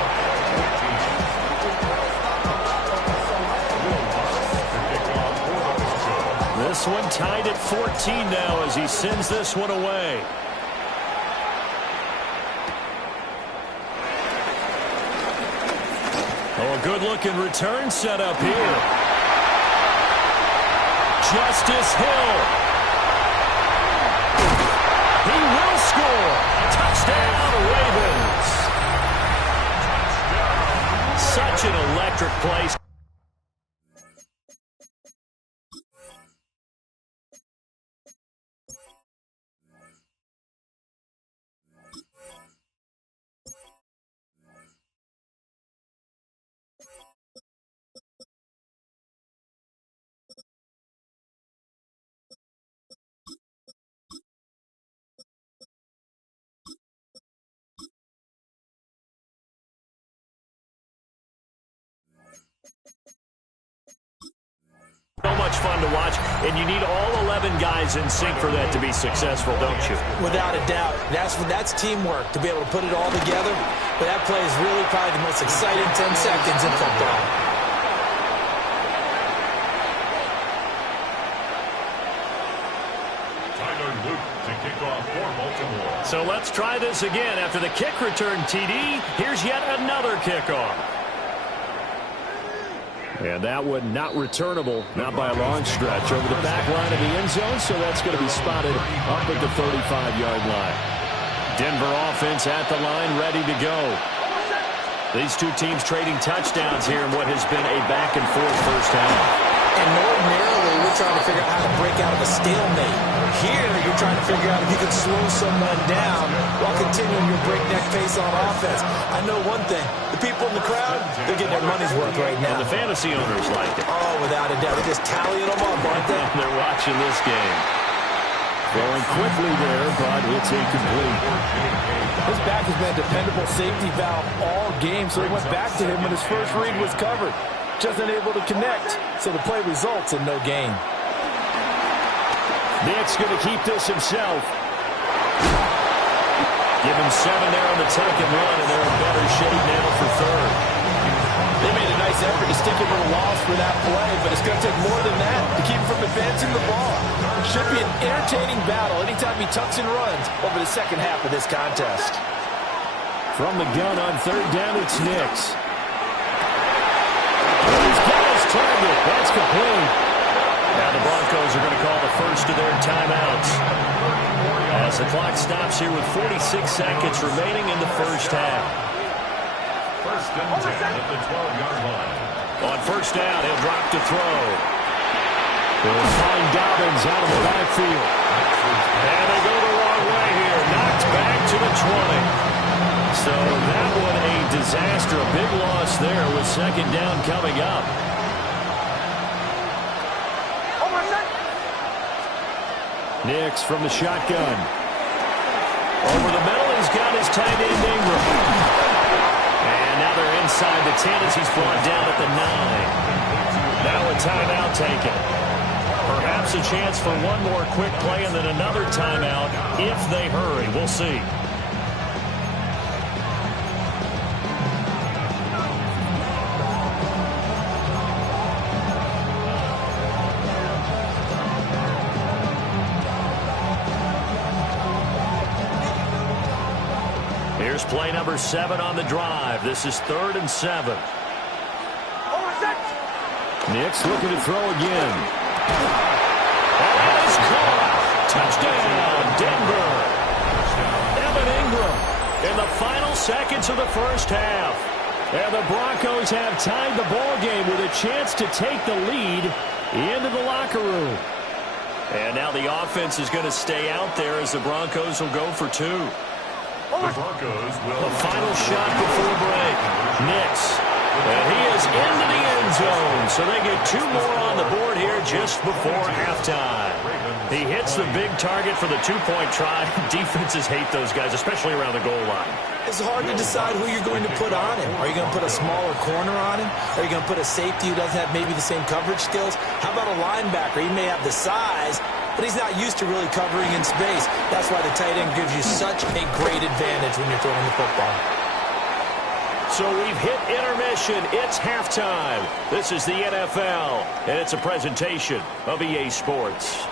This one tied at 14 now as he sends this one away. Oh, a good-looking return set up here. Justice Hill. He will score. Touchdown, Ravens. Such an electric play. So much fun to watch, and you need all 11 guys in sync for that to be successful, don't you? Without a doubt. That's teamwork, to be able to put it all together. But that play is really probably the most exciting 10 seconds in football. Tyler Luke to kick off for Baltimore. So let's try this again. After the kick return TD, here's yet another kickoff. And that one not returnable, not by a long stretch, over the back line of the end zone, so that's going to be spotted up at the 35-yard line. Denver offense at the line, ready to go. These two teams trading touchdowns here in what has been a back-and-forth first half. And ordinarily, we're trying to figure out how to break out of a stalemate. Here, you're trying to figure out if you can slow someone down while continuing your breakneck pace on offense. I know one thing. The people in the crowd, they're getting their money's worth right now. And the fantasy owners like it. Oh, without a doubt. They're just tallying them up, aren't they? They're watching this game. Going quickly there, but it's incomplete. His back has been a dependable safety valve all game, so he went back to him when his first read was covered. Just unable to connect, so the play results in no gain. Nick's going to keep this himself. Give him 7 there on the tuck and run, and they're in better shape now for third. They made a nice effort to stick him at a loss for that play, but it's going to take more than that to keep him from advancing the ball. Should be an entertaining battle anytime he tucks and runs over the second half of this contest. From the gun on third down, it's Nick's. He's got his target. That's complete. Now the Broncos are going to call the first of their timeouts. As the clock stops here with 46 seconds remaining in the first half. First and 10 at the 12-yard line. On first down, he'll drop to throw. They'll find Dobbins out of the backfield. And they go the wrong way here. Knocked back to the 20. So that one a disaster. A big loss there with second down coming up. Nix from the shotgun. Over the middle, he's got his tight end Ingram. And now they're inside the 10 as he's brought down at the 9. Now a timeout taken. Perhaps a chance for one more quick play and then another timeout if they hurry. We'll see. Here's play number 7 on the drive. This is 3rd and 7. Nix looking to throw again. That is caught. Touchdown, Denver. Evan Ingram in the final seconds of the first half. And the Broncos have tied the ball game with a chance to take the lead into the locker room. And now the offense is going to stay out there as the Broncos will go for 2. The Broncos will... The final shot before break. Nix. And he is into the end zone. So they get 2 more on the board here just before halftime. He hits the big target for the 2-point try. Defenses hate those guys, especially around the goal line. It's hard to decide who you're going to put on him. Are you going to put a smaller corner on him? Are you going to put a safety who doesn't have maybe the same coverage skills? How about a linebacker? He may have the size, but he's not used to really covering in space. That's why the tight end gives you such a great advantage when you're throwing the football. So we've hit intermission. It's halftime. This is the NFL, and it's a presentation of EA Sports.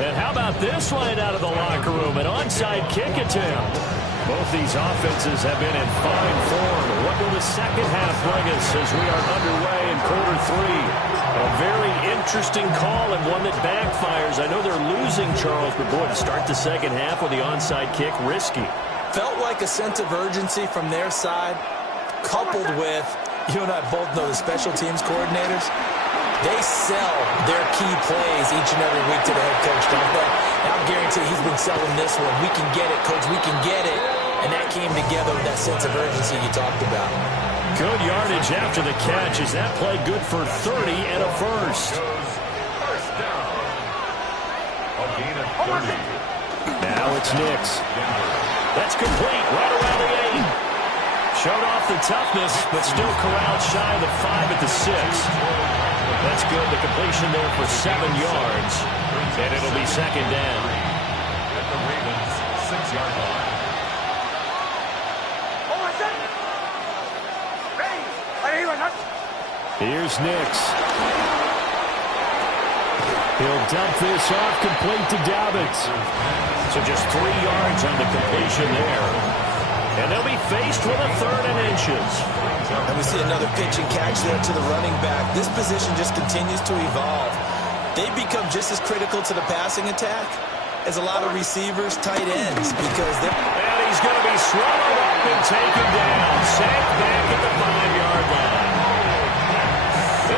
And how about this line out of the locker room? An onside kick attempt. Both these offenses have been in fine form. What will the second half bring us as we are underway in quarter 3? A very interesting call and one that backfires. I know they're losing, Charles, but boy, to start the second half with the onside kick, risky. Felt like a sense of urgency from their side, coupled with, you and I both know the special teams coordinators. They sell their key plays each and every week to the head coach, don't they? And I'll guarantee he's been selling this one. We can get it, coach. We can get it. And that came together with that sense of urgency you talked about. Good yardage after the catch. Is that play good for 30 and a first? First down. A gain of 30. Now it's Nix. That's complete right around the 8. Showed off the toughness, but still corralled shy of the 5 at the 6. That's good. The completion there for 7 yards. And it'll be second down. At the Ravens' 6-yard line. Here's Nix. He'll dump this off, complete to Dobbins. So just 3 yards on the completion there. And they'll be faced with a 3rd and inches. And we see another pitch and catch there to the running back. This position just continues to evolve. They become just as critical to the passing attack as a lot of receivers, tight ends, because they're... And he's is going to be swallowed up and taken down. Sacked back at the 5-yard line.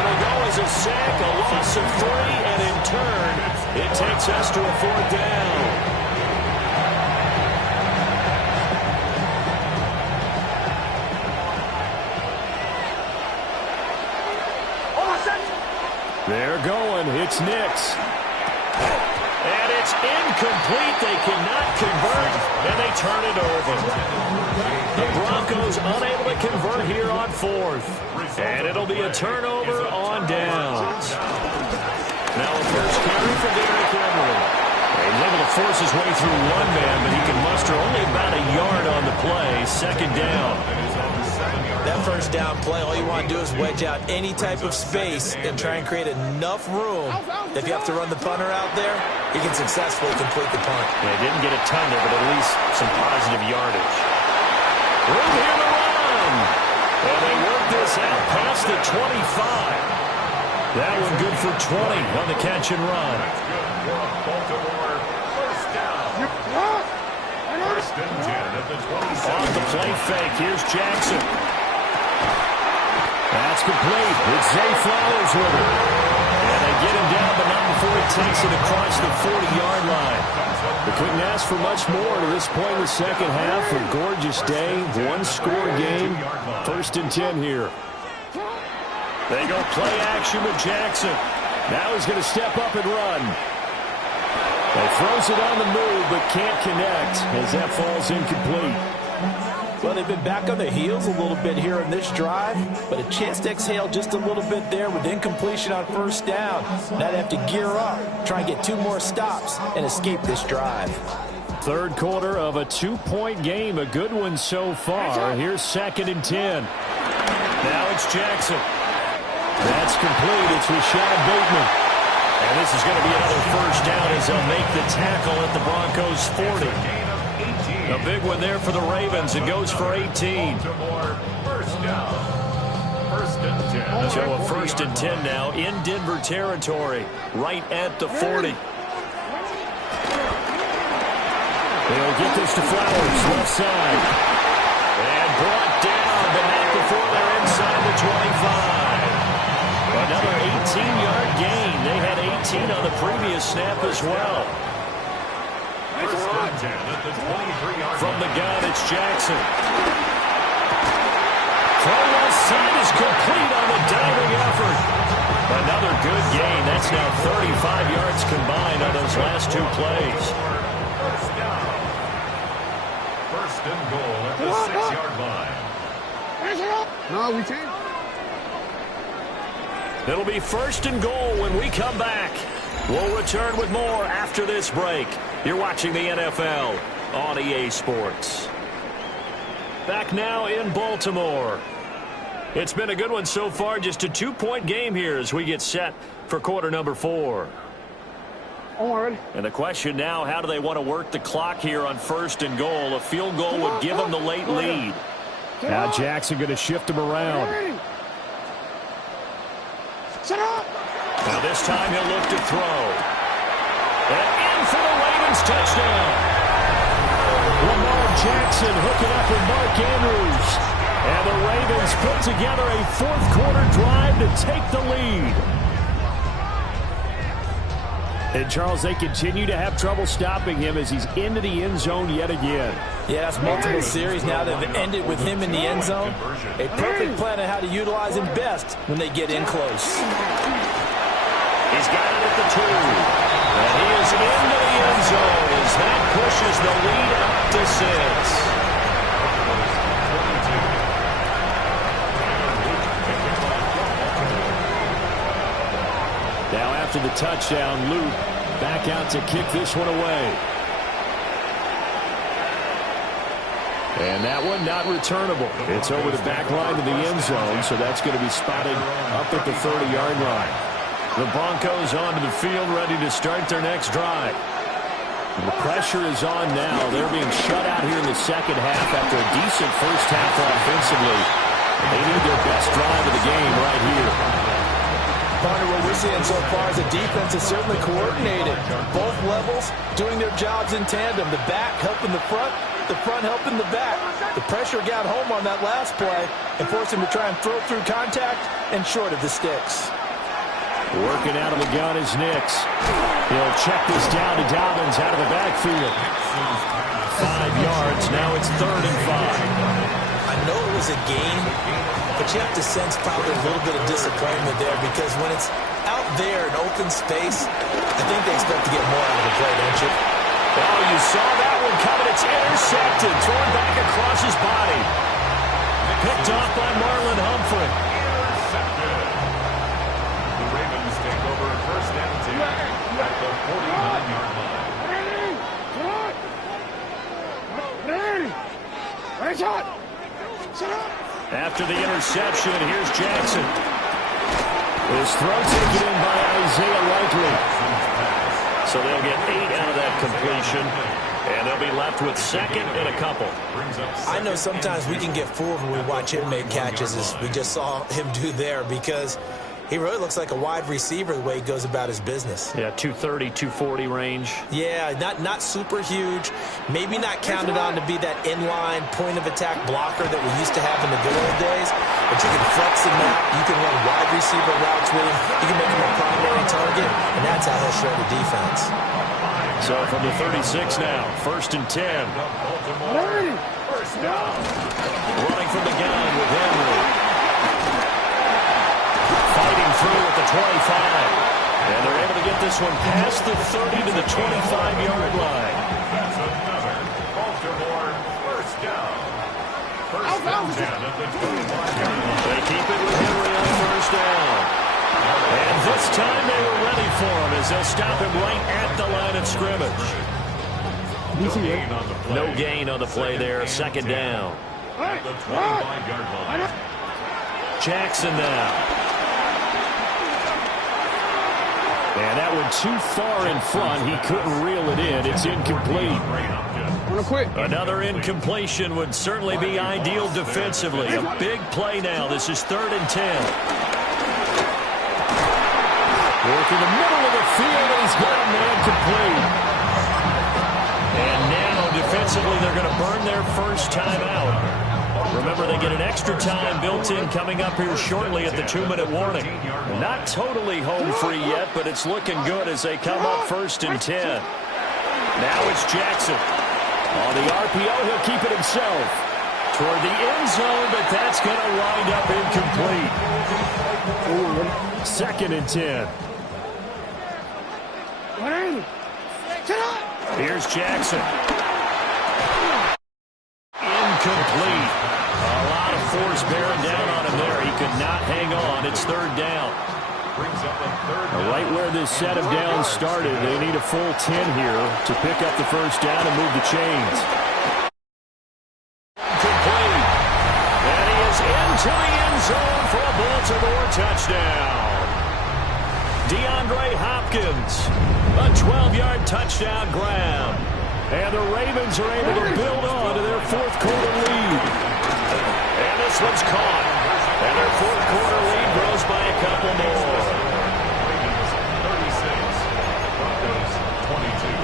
It'll go as a sack, a loss of 3, and in turn, it takes us to a 4th down. They're going. It's Nix. And it's incomplete. They cannot convert, and they turn it over. The Broncos unable to convert here on 4th. And it'll be a turnover on downs. Now a first carry for Derrick Henry. He's able to force his way through one man, but he can muster only about a yard on the play. 2nd down. That first down play, all you want to do is wedge out any type of space and try and create enough room. If you have to run the punter out there, he can successfully complete the punt. They didn't get a ton there, but at least some positive yardage. Room here to run. And they work this out past the 25. That one good for 20 on the catch and run. Baltimore, first down. First and 10 at the 27. Off the play fake, here's Jackson. That's complete. It's Zay Flowers with it. And they get him down, but not before he takes it across the 40-yard line. They couldn't ask for much more to this point in the second half. A gorgeous day, one-score game. 1st and 10 here. They go play action with Jackson. Now he's going to step up and run. He throws it on the move, but can't connect as that falls incomplete. Well, they've been back on their heels a little bit here in this drive, but a chance to exhale just a little bit there with incompletion on 1st down. Now they have to gear up, try and get 2 more stops, and escape this drive. 3rd quarter of a 2-point game, a good one so far. Here's 2nd and 10. Now it's Jackson. That's complete. It's Rashad Bateman. And this is going to be another first down as they'll make the tackle at the Broncos' 40. A big one there for the Ravens. It goes for 18. First down. 1st and 10. So a 1st and 10 now in Denver territory, right at the 40. They'll get this to Flowers, left side. And brought down, but not before they're inside the 25. Another 18-yard gain. They had 18 on the previous snap as well. From the gun, it's Jackson. Throw left side is complete on the diving effort. Another good gain. That's now 35 yards combined on those last 2 plays. First down. 1st and goal at the 6-yard line. No, we can't. It'll be 1st and goal when we come back. We'll return with more after this break. You're watching the NFL on EA Sports. Back now in Baltimore. It's been a good one so far. Just a 2-point game here as we get set for quarter number 4. Already. And the question now, how do they want to work the clock here on 1st and goal? A field goal would give them the late lead. Now Jackson going to shift him around. Now this time he'll look to throw. And in for the Ravens touchdown. Lamar Jackson hooking up with Mark Andrews. And the Ravens put together a 4th quarter drive to take the lead. And, Charles, they continue to have trouble stopping him as he's into the end zone yet again. Yeah, that's multiple series now that have ended with him in the end zone. A perfect plan on how to utilize him best when they get in close. He's got it at the 2. And he is into the end zone as that pushes the lead up to 6. Now after the touchdown, Luke back out to kick this one away. And that one not returnable. It's over the back line of the end zone, so that's going to be spotted up at the 30-yard line. The Broncos onto the field, ready to start their next drive. The pressure is on now. They're being shut out here in the second half after a decent first half offensively. They need their best drive of the game right here. Partner, what we're seeing so far is the defense is certainly coordinated. Both levels doing their jobs in tandem. The back helping the front helping the back. The pressure got home on that last play and forced him to try and throw through contact and short of the sticks. Working out of the gun is Nix. He'll check this down to Dobbins out of the backfield. 5 yards. Now it's 3rd and 5. I know it was a game, but you have to sense probably a little bit of disappointment there because when it's out there in open space, I think they expect to get more out of the play, don't you? Oh, you saw that one coming. It's intercepted. Thrown back across his body. Picked off by Marlon Humphrey. Intercepted. The Ravens take over 1st and 10 at the 49-yard line. After the interception, here's Jackson. His throw taken in by Isaiah Likely. So they'll get 8 out of that completion, and they'll be left with 2nd and a couple. I know sometimes we can get fooled when we watch him make catches, as we just saw him do there, because he really looks like a wide receiver the way he goes about his business. Yeah, 230, 240 range. Yeah, not super huge. Maybe not counted on to be that inline point-of-attack blocker that we used to have in the good old days. But you can flex him out. You can run wide receiver routes with him. You can make him a primary target, and that's how he'll shred the defense. So from the 36 now, 1st and 10. First down. Running from the gun with Henry. Fighting through at the 25. And they're able to get this one past the 30 to the 25-yard line. That's another Baltimore first down. First and 10 at the 25-yard line. They keep it with Henry on 1st down. And this time they were ready for him as they'll stop him right at the line of scrimmage. No gain on the play there. 2nd down. At the 25-yard line. Jackson now. And that one too far in front. He couldn't reel it in. It's incomplete. Another incompletion would certainly be ideal defensively. A big play now. This is 3rd and 10. Working the middle of the field, and he's got a man complete. And now defensively they're going to burn their first time out. Remember, they get an extra time built in coming up here shortly at the 2-minute warning. Not totally home free yet, but it's looking good as they come up 1st and 10. Now it's Jackson. On the RPO, he'll keep it himself. Toward the end zone, but that's going to wind up incomplete. 2nd and 10. Here's Jackson. Incomplete. A lot of force bearing down on him there. He could not hang on. It's 3rd down. Right where this set of downs started, they need a full 10 here to pick up the 1st down and move the chains. Complete. And he is into the end zone for a Baltimore touchdown. DeAndre Hopkins, a 12-yard touchdown grab. And the Ravens are able to build on to their 4th quarter lead. And this one's caught. And their 4th quarter lead grows by a couple more. Ravens 36, Broncos 22.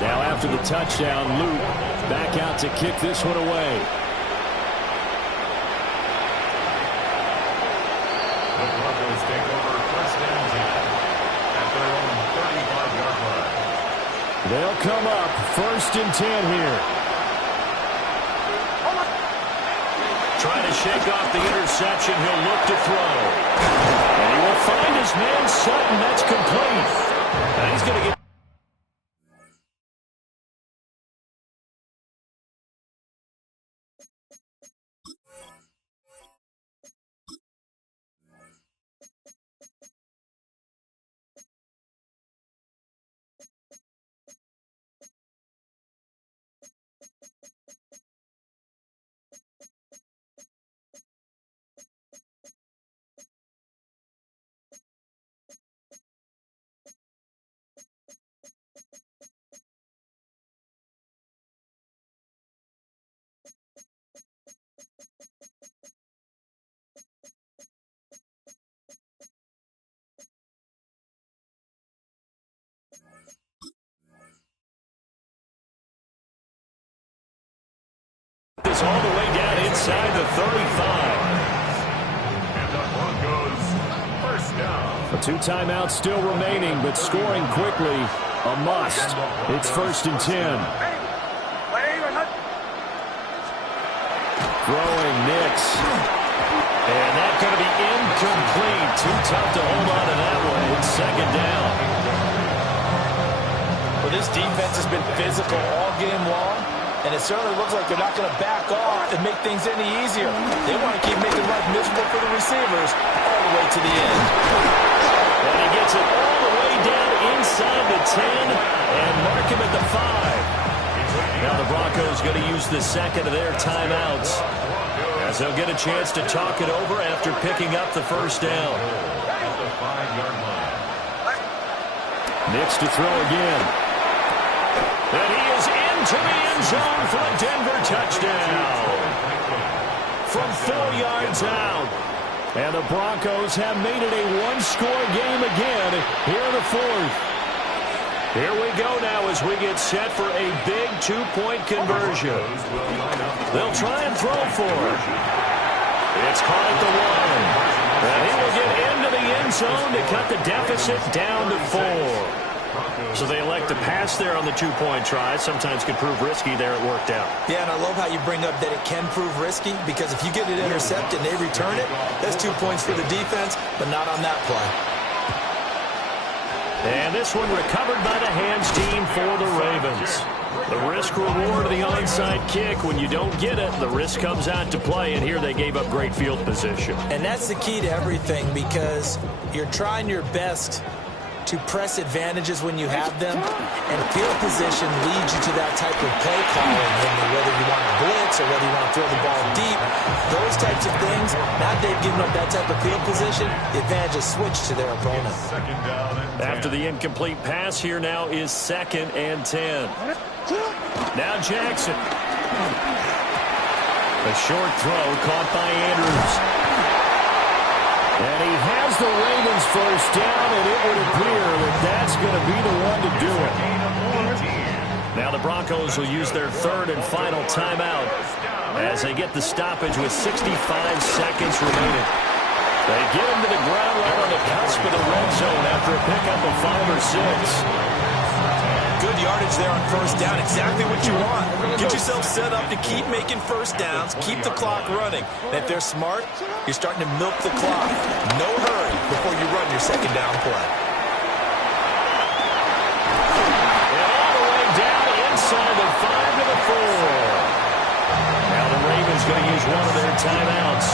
Now after the touchdown, Luke back out to kick this one away. The Broncos take over 1st and 10 at their own 35-yard line. They'll come up 1st and 10 here. Trying to shake off the interception. He'll look to throw. And he will find his man Sutton. That's complete. And he's going to get This all the way down inside the 35. And the Broncos, first down. The 2 timeouts still remaining, but scoring quickly, a must. It's 1st and 10. Throwing Nix. And that's going to be incomplete. Too tough to hold on to that one. It's 2nd down. Well, this defense has been physical all game long, and it certainly looks like they're not going to back off and make things any easier. They want to keep making life miserable for the receivers all the way to the end. And he gets it all the way down inside the 10 and mark him at the 5. Now the Broncos going to use the second of their timeouts as they'll get a chance to talk it over after picking up the 1st down. At the 5-yard line. Nix to throw again. And he is into the end zone for a Denver touchdown. From 4 yards out. And the Broncos have made it a one-score game again here in the 4th. Here we go now as we get set for a big 2-point conversion. They'll try and throw for it. It's caught at the 1. And he will get into the end zone to cut the deficit down to 4. So they elect to pass there on the 2-point try. Sometimes could prove risky there. It worked out. Yeah, and I love how you bring up that it can prove risky, because if you get it intercepted and they return it, that's 2 points for the defense, but not on that play. And this one recovered by the hands team for the Ravens. The risk-reward of the onside kick. When you don't get it, the risk comes out to play, and here they gave up great field position. And that's the key to everything, because you're trying your best to press advantages when you have them, and field position leads you to that type of play calling, whether you want to blitz or whether you want to throw the ball deep, those types of things. Now they've given up that type of field position, the advantage is switched to their opponent. After the incomplete pass, here now is 2nd and 10. Now Jackson. A short throw caught by Andrews. And he has the Ravens first down, and it would appear that that's going to be the one to do it. Now the Broncos will use their 3rd and final timeout as they get the stoppage with 65 seconds remaining. They get him to the ground right on the cusp of the red zone after a pickup of 5 or 6. Good yardage there on 1st down. Exactly what you want. Get yourself set up to keep making 1st downs, keep the clock running. And if they're smart, you're starting to milk the clock. No hurry before you run your 2nd down play. And all the way down inside the 5 to the 4. Now the Ravens going to use one of their timeouts.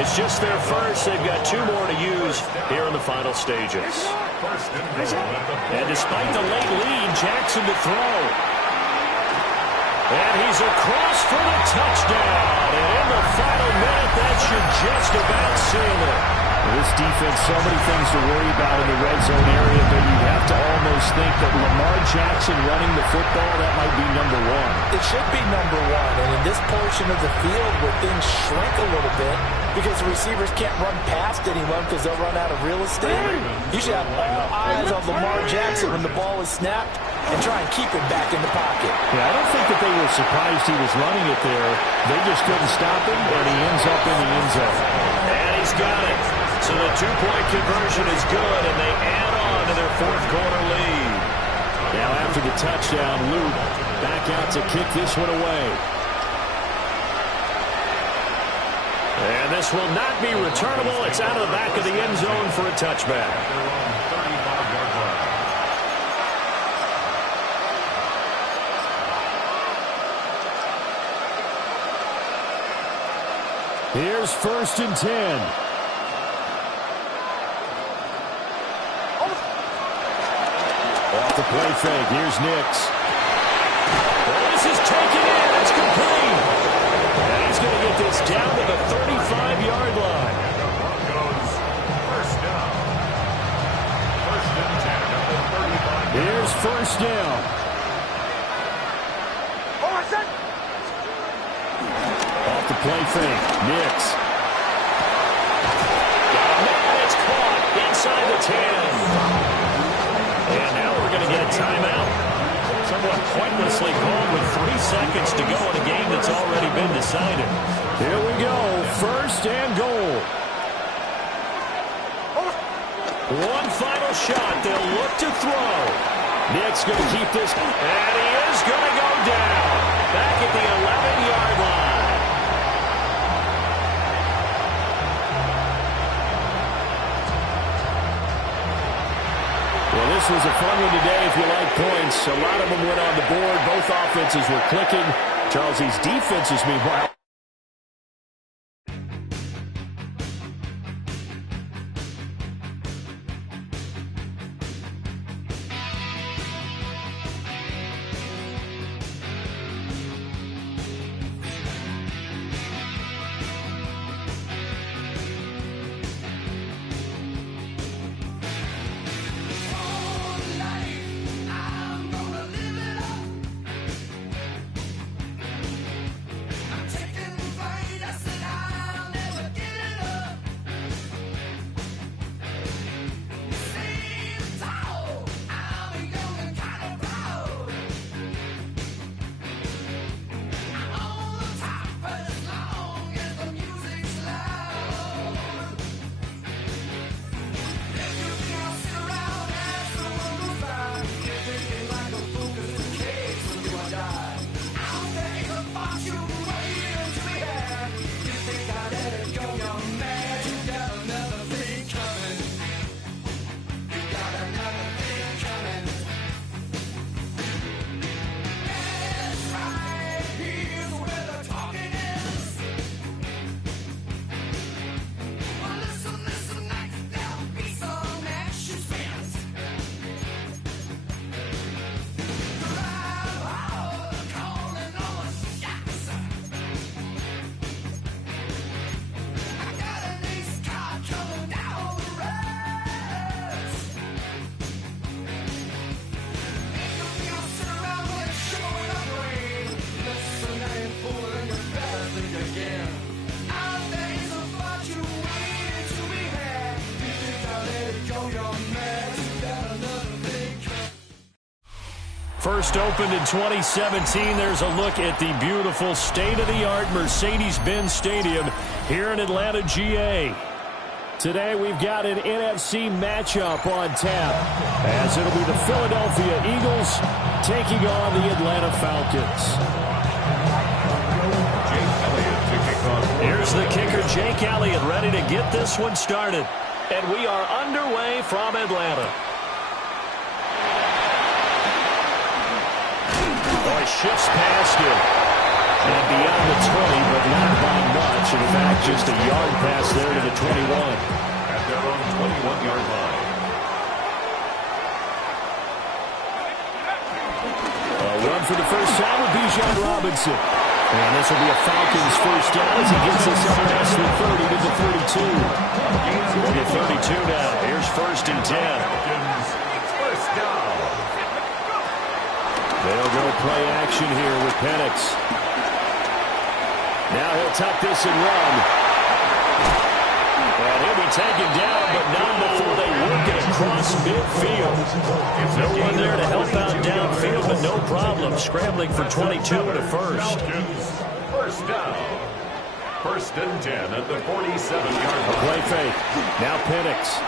It's just their first. They've got 2 more to use here in the final stages. And despite the late lead, Jackson to throw. And he's across for the touchdown. And in the final minute, that should just about seal it. This defense, so many things to worry about in the red zone area, but you have to almost think that Lamar Jackson running the football, that might be number 1. It should be number 1, and in this portion of the field where things shrink a little bit because the receivers can't run past anyone because they'll run out of real estate, you should have all eyes on Lamar Jackson when the ball is snapped and try and keep him back in the pocket. Yeah, I don't think that they were surprised he was running it there. They just couldn't stop him, and he ends up in the end zone. And he's got it. So the 2-point conversion is good, and they add on to their 4th quarter lead. Now after the touchdown, Luke back out to kick this one away. And this will not be returnable. It's out of the back of the end zone for a touchback. Here's 1st and 10. Off the play fake. Here's Nix. Well, this is taken in. It's complete. And he's going to get this down to the 35-yard line. Broncos, first down. 1st and 10 at the 35. Here's 1st down. Off the play fake. Nix. Got a man. It's caught inside the 10. And now we're going to timeout. Somewhat pointlessly called with 3 seconds to go in a game that's already been decided. Here we go, first and goal. One final shot. They'll look to throw. Nick's going to keep this, and he is going to go down. Back at the 11-yard line. Well, this was a fun one today if you like points. A lot of them went on the board. Both offenses were clicking. Charles, these defenses, meanwhile. First opened in 2017. There's a look at the beautiful state-of-the-art Mercedes-Benz Stadium here in Atlanta, GA. Today we've got an NFC matchup on tap, as it'll be the Philadelphia Eagles taking on the Atlanta Falcons. Here's the kicker, Jake Elliott, ready to get this one started. And we are underway from Atlanta. Oh, he shifts past it. And beyond the 20, but not by much. In fact, just a yard pass there to the 21. At their own 21-yard line. A run for the first time with Bijan Robinson. And this will be a Falcons first down as he gets us up past the 30 to the 32. We'll get 32 now. Here's first and 10. First down. They'll go play action here with Penix. Now he'll tuck this and run. And he'll be taken down, but not before they work it across midfield. No one there to help out downfield, but no problem. Scrambling for 22 to first. First down. First and 10 at the 47-yard line. Play fake. Now Penix.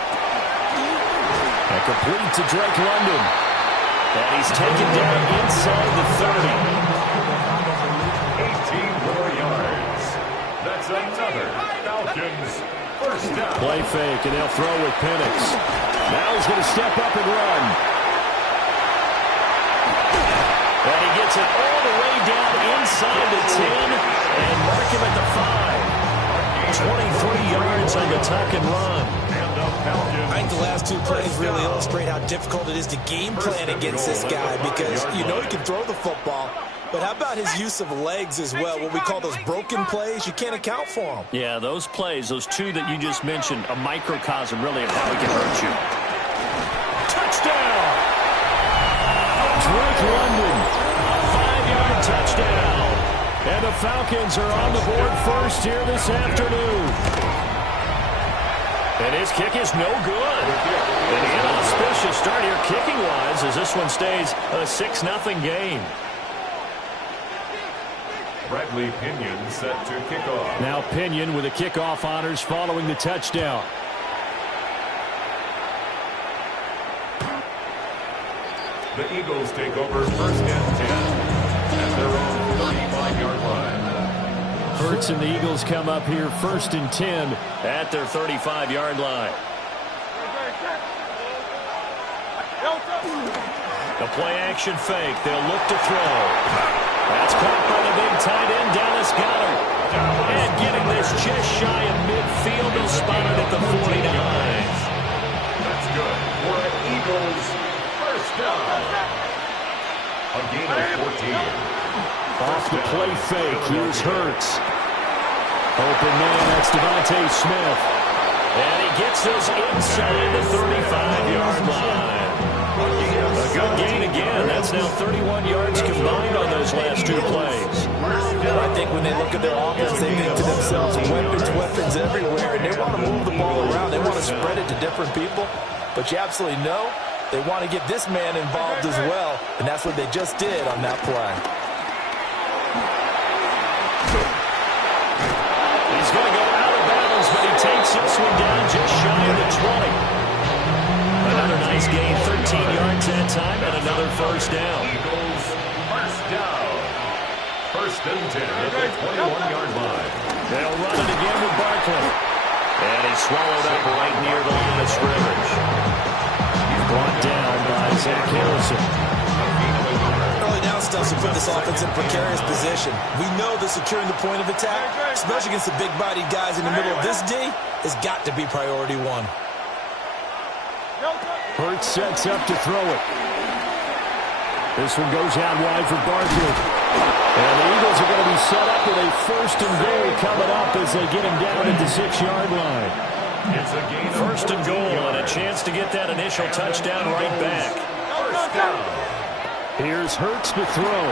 And complete to Drake London. And he's taken down inside the 30. 18 more yards. That's another Falcons first down. Play fake, and they'll throw with Penix. Now he's going to step up and run. And he gets it all the way down inside the 10 and mark him at the 5. 23 yards on the tuck and run. I think the last two plays really illustrate how difficult it is to game plan against this guy, because you know he can throw the football, but how about his use of legs as well? What we call those broken plays, you can't account for them. Yeah, those plays, those two that you just mentioned, a microcosm really of how he can hurt you. Touchdown! Drake London, A 5-yard touchdown. and the Falcons are on the board first here this afternoon. And his kick is no good. An inauspicious start here kicking-wise as this one stays a 6-0 game. Bradley Pinion set to kick off. Now Pinion with the kickoff honors following the touchdown. The Eagles take over 1st and 10 at their own 35-yard line. Hurts and the Eagles come up here 1st and 10 at their 35-yard line. The play-action fake. They'll look to throw. That's caught by the big tight end, Dallas Goedert. And getting this just shy of midfield. They'll spot it at the 49. That's good for an Eagles 1st down. A gain of 14. Off the play fake. Here's Hurts. Open man, that's Devontae Smith. And he gets this inside the 35-yard line. A good gain again. That's now 31 yards combined on those last 2 plays. I think when they look at their offense, they think to themselves, weapons everywhere, and they want to move the ball around. They want to spread it to different people. But you absolutely know they want to get this man involved as well, and that's what they just did on that play. He's going to go out of bounds, but he takes this one down just shy of the 20. Another nice gain, 13 yards that time, and another 1st down. Eagles 1st down. 1st and 10 at the 21-yard line. They'll run it again with Barkley. And he's swallowed up right near the line of scrimmage. He's brought down by Zach Harrison. Early down stuff to put this offense in a precarious position. We know that securing the point of attack, especially against the big-bodied guys in the middle of this D, has got to be priority 1. Hurts sets up to throw it. This one goes out wide for Barkley. And the Eagles are going to be set up with a 1st and goal coming up as they get him down at the 6-yard line. It's a gain of 1st and goal and a chance to get that initial touchdown right back. 1st down. Here's Hurts to throw.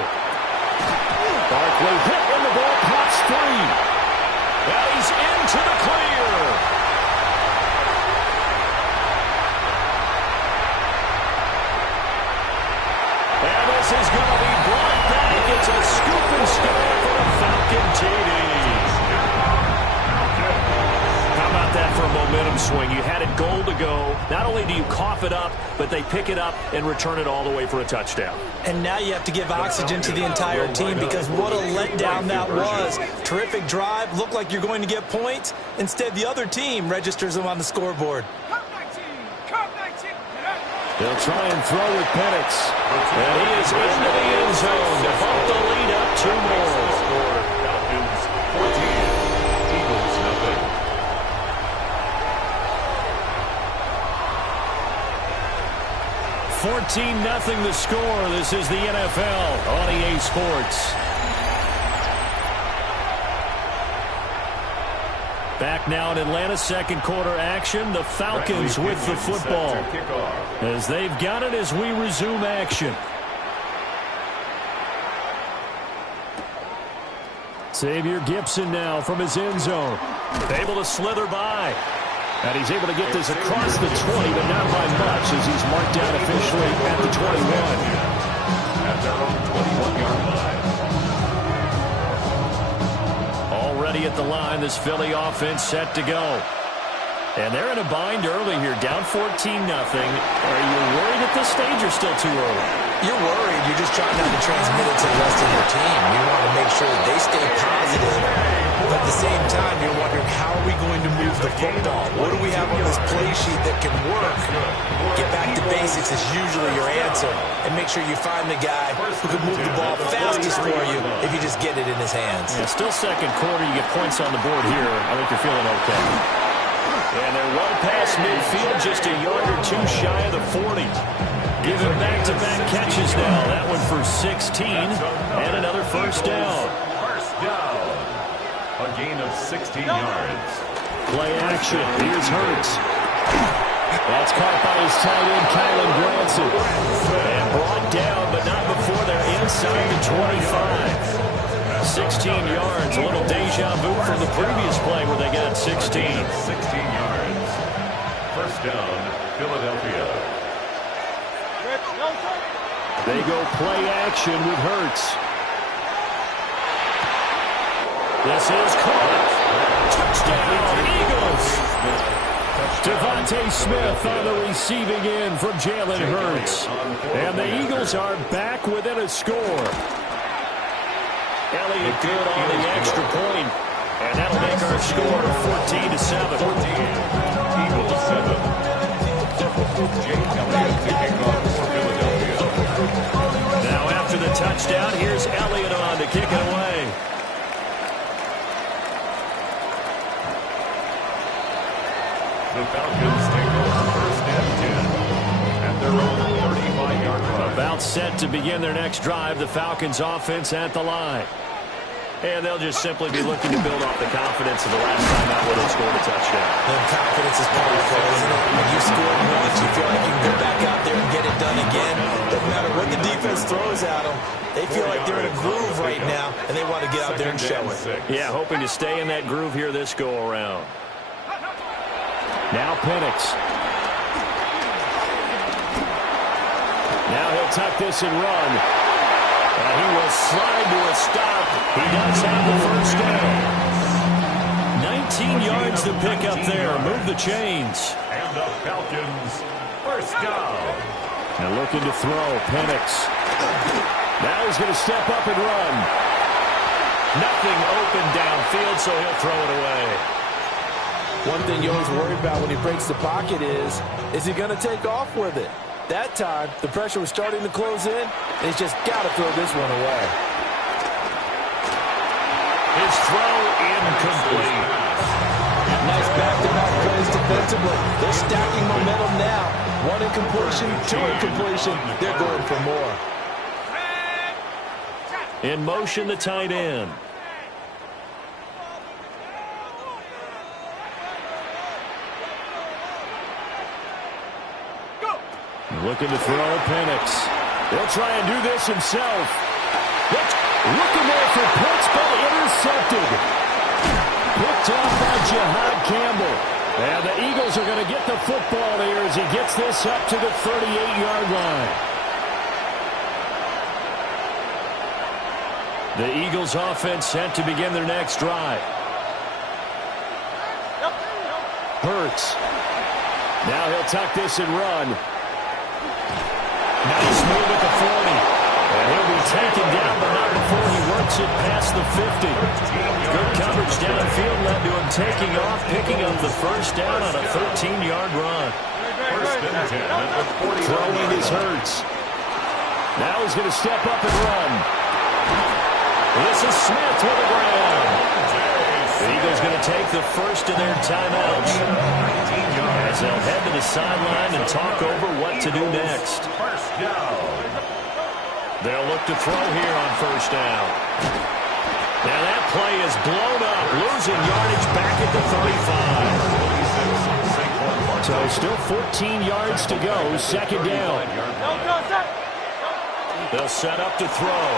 Barkley hit and the ball pops free. Now he's into the clear. And this is going to be brought back. It's a scoop and score for the Falcon TD. How about that for a momentum swing? You had it goal to go. Not only do you cough it up, but they pick it up and return it all the way for a touchdown. And now you have to give oxygen to the entire team because what a letdown that was. Terrific drive. Looked like you're going to get points. Instead, the other team registers them on the scoreboard. They'll try and throw with Penix. And he is into the end zone to bump the lead up 2 more. Falcons 14. Eagles nothing. 14-0 the score. This is the NFL on EA Sports. Back now in Atlanta's 2nd quarter action. The Falcons with the football. As they've got it as we resume action. Xavier Gibson now from his end zone. Able to slither by. And he's able to get this across the 20, but not by much as he's marked down officially at the 21. At their own 21-yard line. Already at the line, this Philly offense set to go. And they're in a bind early here, down 14-0. Are you worried at this stage or still too early? You're worried. You're just trying not to transmit it to the rest of your team. You want to make sure that they stay positive. But at the same time, you're wondering, how are we going to move the football? What do we have on this play sheet that can work? Get back to basics is usually your answer. And make sure you find the guy who can move the ball fastest for you if you just get it in his hands. Yeah, still 2nd quarter. You get points on the board here. I think you're feeling okay. And they're well past midfield, just a yard or 2 shy of the 40. Giving back-to-back catches now. That one for 16 and another 1st down. 1st down. A gain of 16 yards. Play action. Here's Hurts. That's caught by his tight end, Kylan Granson. And brought down, but not before they're inside the 25. 16 yards. A little deja vu from the previous play where they got 16. 16 yards. 1st down, Philadelphia. They go play action with Hurts. This is caught. Touchdown, Eagles. Devontae Smith on the receiving end from Jalen Hurts. And the Eagles are back within a score. Elliott good on the extra point. And that'll make our score 14-7. Eagles 7. Jake Elliott taking off for Philadelphia. Now after the touchdown, here's Elliott on to kick it away. The Falcons take over first and 10 at their own 35-yard line. About set to begin their next drive. The Falcons offense at the line. And they'll just simply be looking to build off the confidence of the last time out where they scored a touchdown. And confidence is powerful, isn't it? When you score once, you feel like you can go back out there and get it done again. Doesn't matter what the defense throws at them. They feel like they're in a groove right now, and they want to get out there and show it. Yeah, hoping to stay in that groove here this go-around. Now Penix. Now he'll tuck this and run. And he will slide to a stop. He does have the first down. 19 yards to pick up there. Move the chains. And the Falcons first down. Now looking to throw. Penix. Now he's going to step up and run. Nothing open downfield, so he'll throw it away. One thing you always worry about when he breaks the pocket is he going to take off with it? That time, the pressure was starting to close in, and he's just got to throw this one away. His throw incomplete. Nice back-to-back plays defensively. They're stacking momentum now. One incompletion, two incompletion. They're going for more. In motion, the tight end. Looking to throw. Penix. He'll try and do this himself. Looking there for Pitts, but intercepted. Picked off by Jihad Campbell. And the Eagles are going to get the football here as he gets this up to the 38-yard line. The Eagles offense set to begin their next drive. Hurts. Now he'll tuck this and run. Nice move at the 40. And he'll be taken down, but not before he works it past the 50. Good coverage downfield led to him taking off, picking up the first down on a 13-yard run. First and 10 at the 40. Throwing is Hurts. Now he's going to step up and run. This is Smith with the ground. The Eagles going to take the first of their timeouts as they'll head to the sideline and talk over what to do next. First down. They'll look to throw here on first down. Now that play is blown up, losing yardage back at the 35. So still 14 yards to go, second down. They'll set up to throw.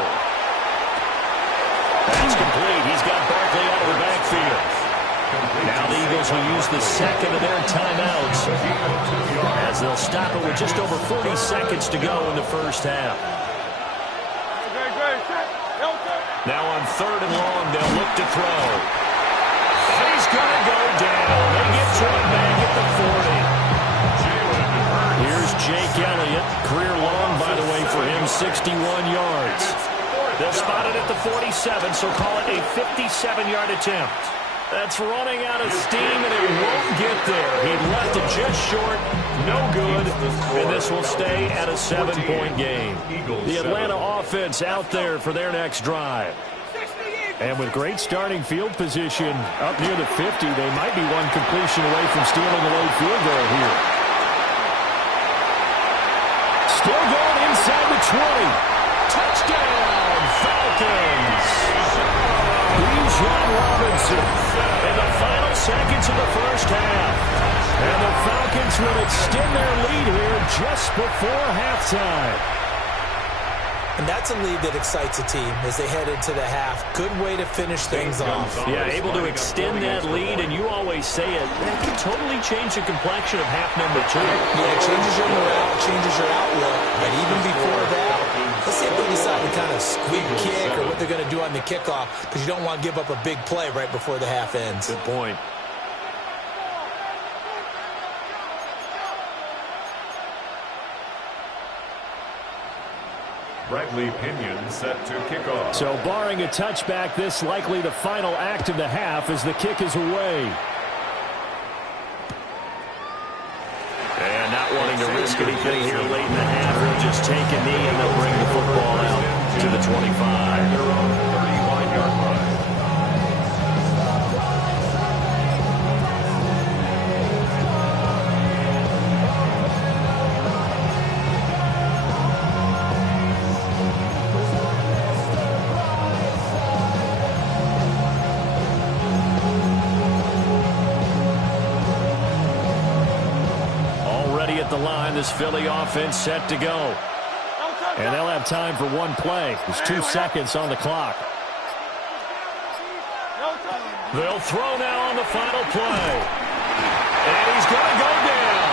That's complete. He's got Barkley out of the backfield. Now the Eagles will use the second of their timeouts as they'll stop it with just over 40 seconds to go in the first half. Now on third and long, they'll look to throw. And he's going to go down. They get to him back at the 40. Here's Jake Elliott. Career long, by the way, for him, 61 yards. They'll spot it at the 47, so call it a 57-yard attempt. That's running out of steam, and it won't get there. He left it just short, no good, and this will stay at a 7-point game. The Atlanta offense out there for their next drive. And with great starting field position up near the 50, they might be one completion away from stealing a late field goal here. Still going inside the 20. Touchdown, Falcons! Bijan Robinson in the final seconds of the first half. And the Falcons will extend their lead here just before halftime. And that's a lead that excites a team as they head into the half. Good way to finish things off. Yeah, able to extend that lead, and you always say it, that can totally change the complexion of half number 2. Yeah, it changes your morale, changes your outlook. And even before that, squeak kick or what they're going to do on the kickoff, because you don't want to give up a big play right before the half ends. Good point. Bradley Pinion set to kick off. So barring a touchback, this likely the final act of the half as the kick is away. And not wanting to risk anything here late in the half, they'll just take a knee and they'll bring the football out to the 25. Their own 31-yard line. Already at the line, this Philly offense set to go. And they'll have time for one play. There's 2 seconds on the clock. They'll throw now on the final play. And he's going to go down.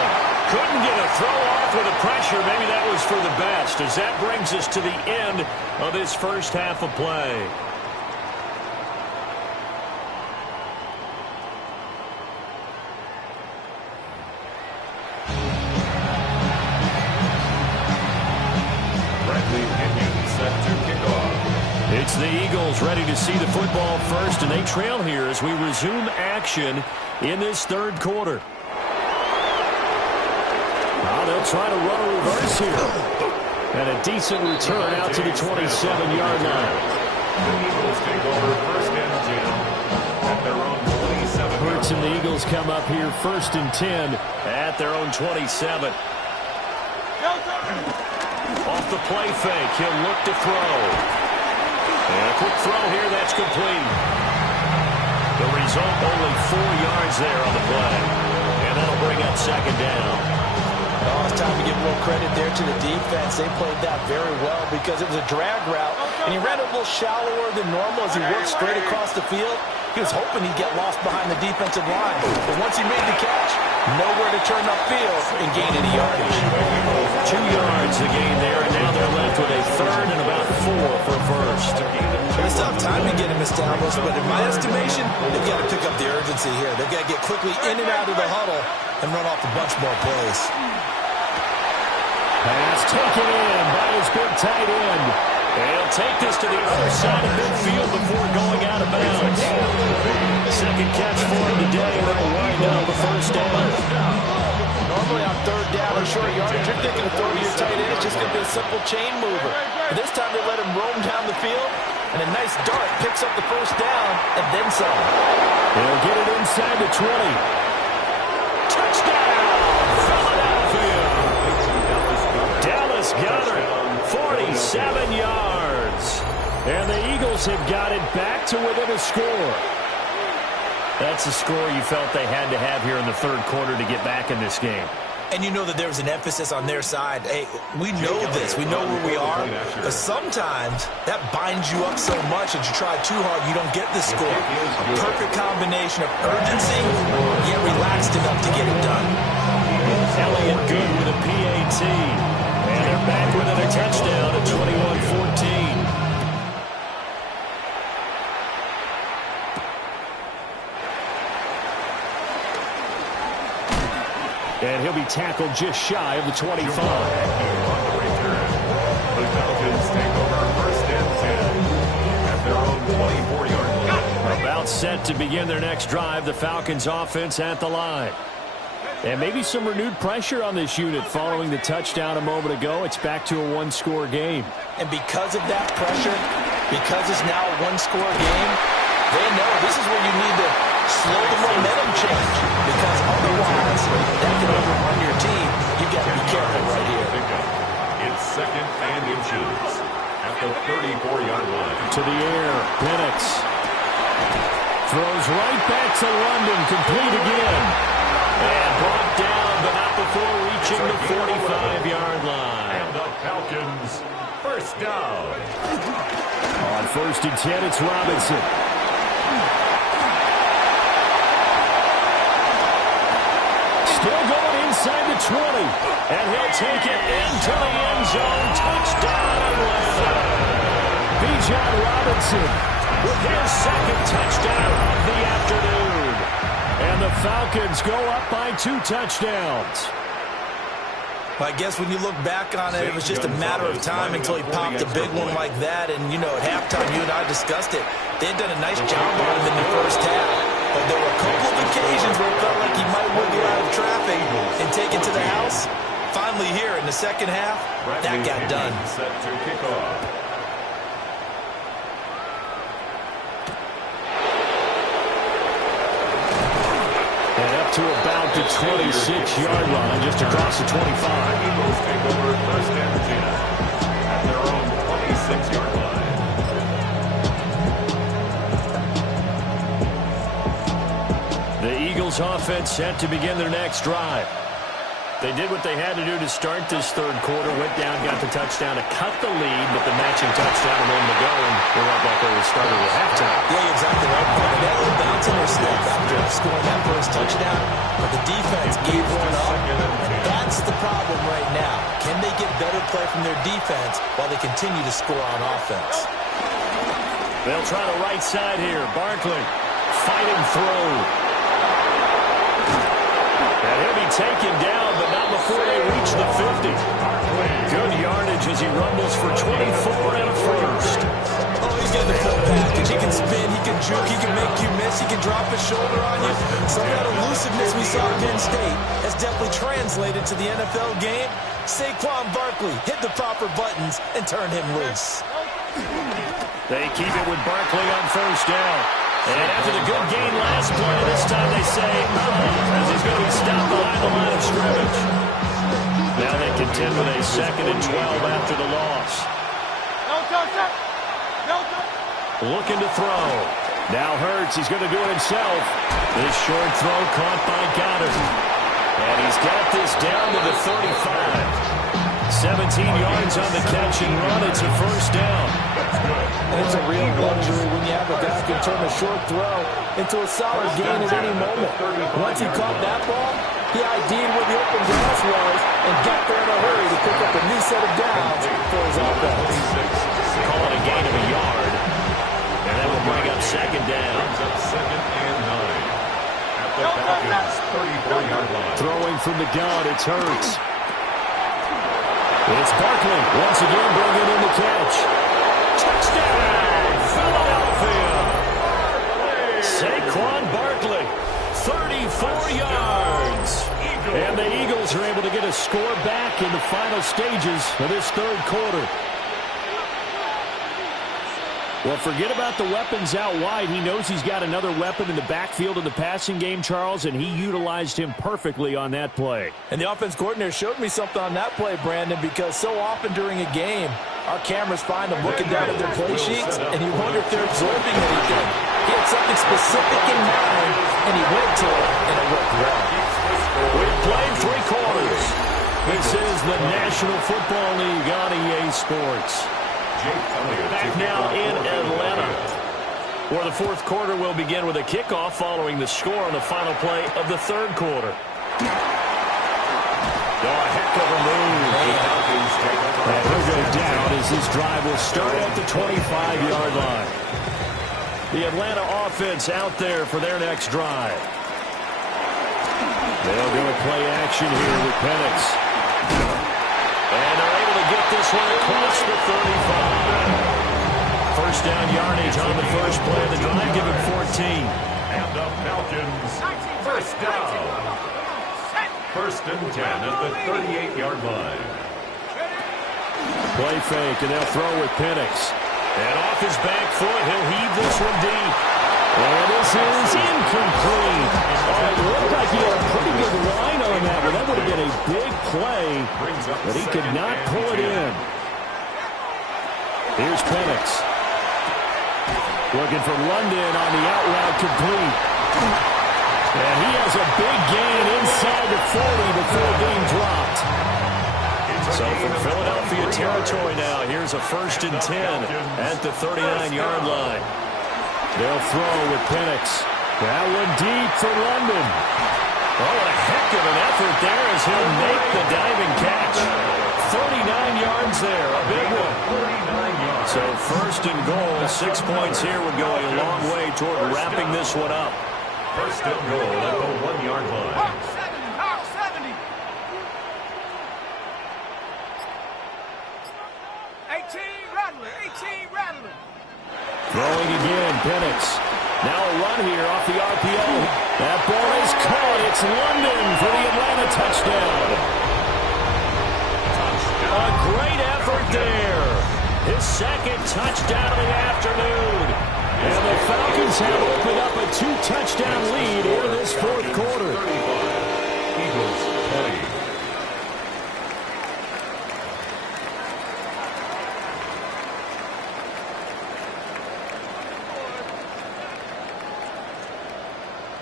Couldn't get a throw off with the pressure. Maybe that was for the best, as that brings us to the end of this first half of play. It's the Eagles ready to see the football first, and they trail here as we resume action in this third quarter. Now they'll try to run a reverse here. And a decent return out to the 27-yard line. The Eagles take over first and 10 at their own 27. Hurts and the Eagles come up here first and 10 at their own 27. Off the play fake, he'll look to throw. And a quick throw here, that's complete. The result, only 4 yards there on the play. And that'll bring up second down. Oh, it's time to give a little credit there to the defense. They played that very well because it was a drag route, and he ran a little shallower than normal as he worked straight across the field. He was hoping he'd get lost behind the defensive line. But once he made the catch, nowhere to turn upfield and gain any yardage. 2 yards the gain there, and now they're left with a third and about 4 for first. It's tough time to get him established, but in my estimation, they've got to pick up the urgency here. They've got to get quickly in and out of the huddle and run off a bunch more plays. Pass taken in by his big tight end. And he'll take this to the other side of midfield before going out of bounds. Second catch for him today, and that'll wind up a first down. Normally on third down or short yardage, you're thinking of throwing your tight end. It's just going to be a simple chain mover. But this time they let him roam down the field, and a nice dart picks up the first down and then some. He'll get it inside the 20. Touchdown, Philadelphia. Dallas Goedert, 47 yards. And the Eagles have got it back to within a score. That's the score you felt they had to have here in the third quarter to get back in this game. And you know that there was an emphasis on their side. Hey, we know this. We know where we are. But sometimes that binds you up so much that you try too hard, you don't get the score. A perfect combination of urgency, yet relaxed enough to get it done. Elliott good with a PAT. And they're back within a touchdown at 21-14. And he'll be tackled just shy of the 25. The Falcons take over first and 10 at their own 24-yard line. About set to begin their next drive, the Falcons offense at the line. And maybe some renewed pressure on this unit following the touchdown a moment ago. It's back to a one-score game. And because of that pressure, because it's now a one-score game, they know this is where you need to slow the momentum change, because otherwise that can overrun your team. You've got to be careful right here. It's second and inches at the 34-yard line. To the air, Penix throws right back to London, complete again. And brought down, but not before reaching the 45-yard line. And the Falcons first down. On first and 10, it's Robinson. Still going inside the 20. And he'll take it into the end zone. Touchdown, Atlanta. John Robinson with his second touchdown of the afternoon. And the Falcons go up by 2 touchdowns. I guess when you look back on it, it was just a matter of time until he popped a big one like that. And, you know, at halftime, you and I discussed it. They had done a nice job on him in the first half. But there were a couple of occasions where it felt like he might wiggle out of traffic and take it to the house. Finally here in the second half, that got done. Set to kick off. And up to about the 26-yard line, just across the 25. Eagles take over first and 10 at their own 26-yard line. The Eagles offense set to begin their next drive. They did what they had to do to start this third quarter. Went down, got the touchdown to cut the lead, but the matching touchdown a moment ago, and we're right back where we started at halftime. Yeah, you're exactly right, Paul. They had a little bounce in their step after scoring that first touchdown, but the defense gave one up. And that's the problem right now. Can they get better play from their defense while they continue to score on offense? They'll try the right side here. Barkley fighting through. And he'll be taken down, but not before they reach the 50. Good yardage as he rumbles for 24 and a first. Oh, he's got the full package. He can spin, he can juke, he can make you miss, he can drop his shoulder on you. Some of that elusiveness we saw at Penn State has definitely translated to the NFL game. Saquon Barkley hit the proper buttons and turned him loose. They keep it with Barkley on first down. And after the good gain last play, this time they say, as he's going to be stopped behind the line of scrimmage. Now they contend with a 2nd and 12 after the loss. Looking to throw. Now Hurts, he's going to do it himself. This short throw caught by Goddard. And he's got this down to the 35. 17 yards on the catch and run. It's a first down. And it's a real luxury when you have a guy who can turn a short throw into a solid gain at any moment. Once he caught that ball, he ID'd where the open grass was and got there in a hurry to pick up a new set of downs for his offense. Call it a gain of a yard. And that will bring up 2nd down. Brings up 2nd and 9 at the Falcons' 34-yard line. Throwing from the gun, it's Hurts. It's Barkley once again bringing in the catch. Touchdown, Philadelphia! Saquon Barkley, 34 yards. And the Eagles are able to get a score back in the final stages of this third quarter. Well, forget about the weapons out wide. He knows he's got another weapon in the backfield in the passing game, Charles, and he utilized him perfectly on that play. And the offense coordinator showed me something on that play, Brandon, because so often during a game, our cameras find them looking down at their play sheets, and you wonder if they're absorbing anything. He had something specific in mind, and he went to it, and it worked well. We've played 3 quarters. This is the National Football League on EA Sports. Back now in Atlanta, where the fourth quarter will begin with a kickoff following the score on the final play of the third quarter. Oh, a heck of a move. And he'll go down as this drive will start at the 25-yard line. The Atlanta offense out there for their next drive. They'll go play action here with Penix. And they're able to get this one across the 35. First down yardage on the first play of the drive, give it 14. And the Falcons, first down. 1st and 10 at the 38-yard line. Play fake, and they'll throw with Penix. And off his back foot, he'll heave this one deep. And this is incomplete. Oh, it looked like he had a pretty good line on that one. That would have been a big play, but he could not pull it in. Here's Penix. Looking for London on the out route complete. And he has a big gain inside the 40 before being dropped. So from Philadelphia territory now, here's a 1st and 10 at the 39-yard line. They'll throw with Penix. That one deep for London. Oh, what a heck of an effort there as he'll make the diving catch. 39 yards downs there. A big one. 49 yards. So first and goal, 6 points here would go a long way toward wrapping this one up. First and goal at the 1-yard line. 70. 18 Rattler. Throwing again, Penix. Now a run here off the RPO. That ball is caught. It's London for the Atlanta touchdown. A great effort there. His second touchdown of the afternoon. And the Falcons have opened up a 2-touchdown lead in this fourth quarter. 35. Eagles 20.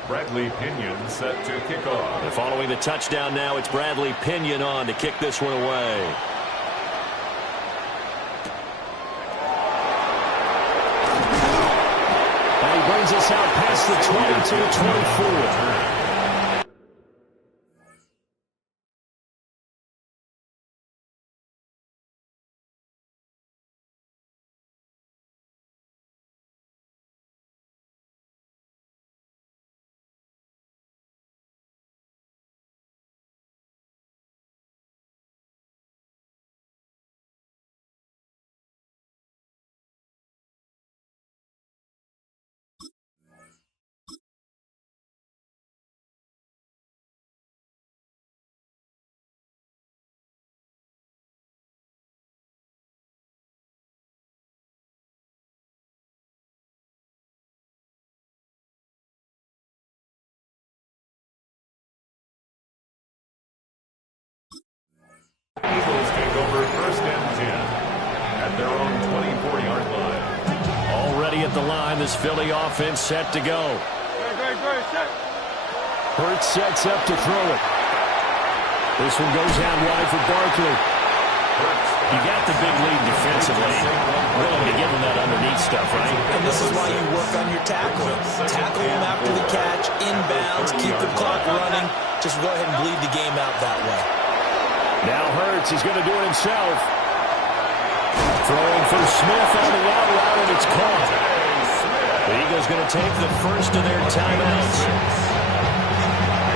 Bradley Pinion set to kick off. And following the touchdown now, it's Bradley Pinion on to kick this one away. And he brings us out past the 22-24. Eagles take over first and 10 at their own 24-yard line. Already at the line, this Philly offense set to go. Hurts sets up to throw it. This one goes out wide for Barkley. You got the big lead defensively. Willing to give him that underneath stuff, right? And this is why you work on your tackling. Tackle him after the catch, inbounds, keep the clock running. Just go ahead and bleed the game out that way. Now Hurts is going to do it himself. Throwing for Smith on the out route, and it's caught. The Eagles going to take the first of their timeouts.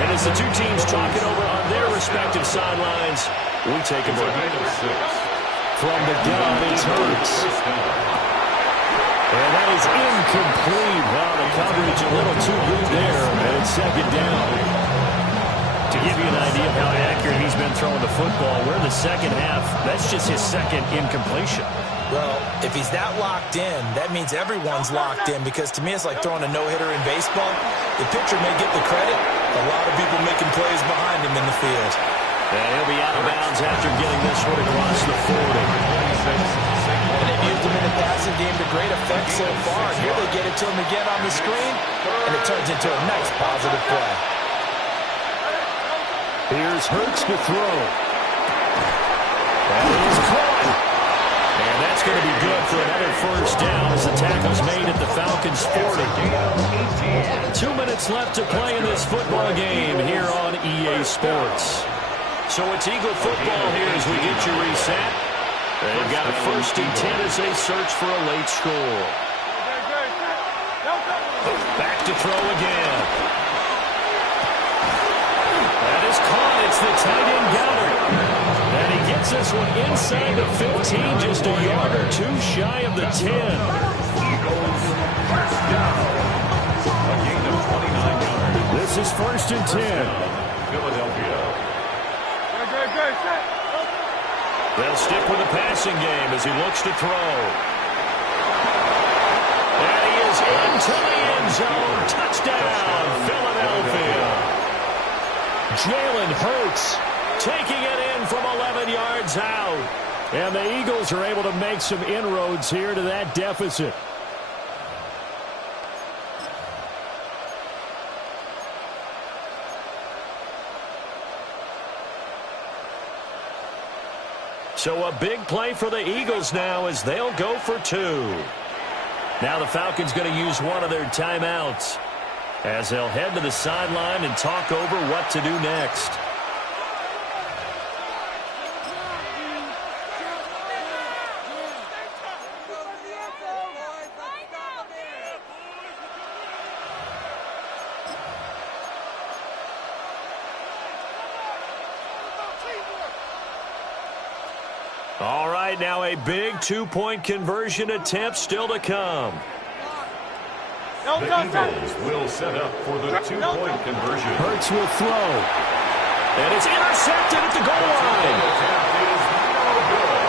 And as the two teams talking over on their respective sidelines, we take a break. From the gun, it's Hurts. And that is incomplete. Wow, the coverage a little too good there, and it's second down. To give you an idea of how accurate he's been throwing the football, we're in the second half. That's just his second incompletion. Well, if he's that locked in, that means everyone's locked in, because to me it's like throwing a no-hitter in baseball. The pitcher may get the credit, a lot of people making plays behind him in the field. And he'll be out of bounds after getting this one across the 40. And they've used him in the passing game to great effect so far. Here they get it to him again on the screen, and it turns into a nice positive play. Here's Hurts to throw. That is caught. And that's going to be good for another first down as the tackle's made at the Falcons' 40. 2 minutes left to play in this football game here on EA Sports. So it's Eagle football here as we get you reset. They've got a first and 10 as they search for a late score. Back to throw again. That is caught. It's the tight end Goddard. And he gets this one inside the 15, just a yard or two shy of the 10. Eagles first down. A gain of 29 yards. This is first and 10. Philadelphia. They'll stick with the passing game as he looks to throw. And he is into the end zone. Touchdown, Philadelphia. Jalen Hurts taking it in from 11 yards out. And the Eagles are able to make some inroads here to that deficit. So a big play for the Eagles now as they'll go for two. Now the Falcons going to use one of their timeouts as they'll head to the sideline and talk over what to do next. All right, now a big two-point conversion attempt still to come. The Eagles will set up for the two-point conversion. Hurts will throw. And it's intercepted at the goal line. Attempt is no good.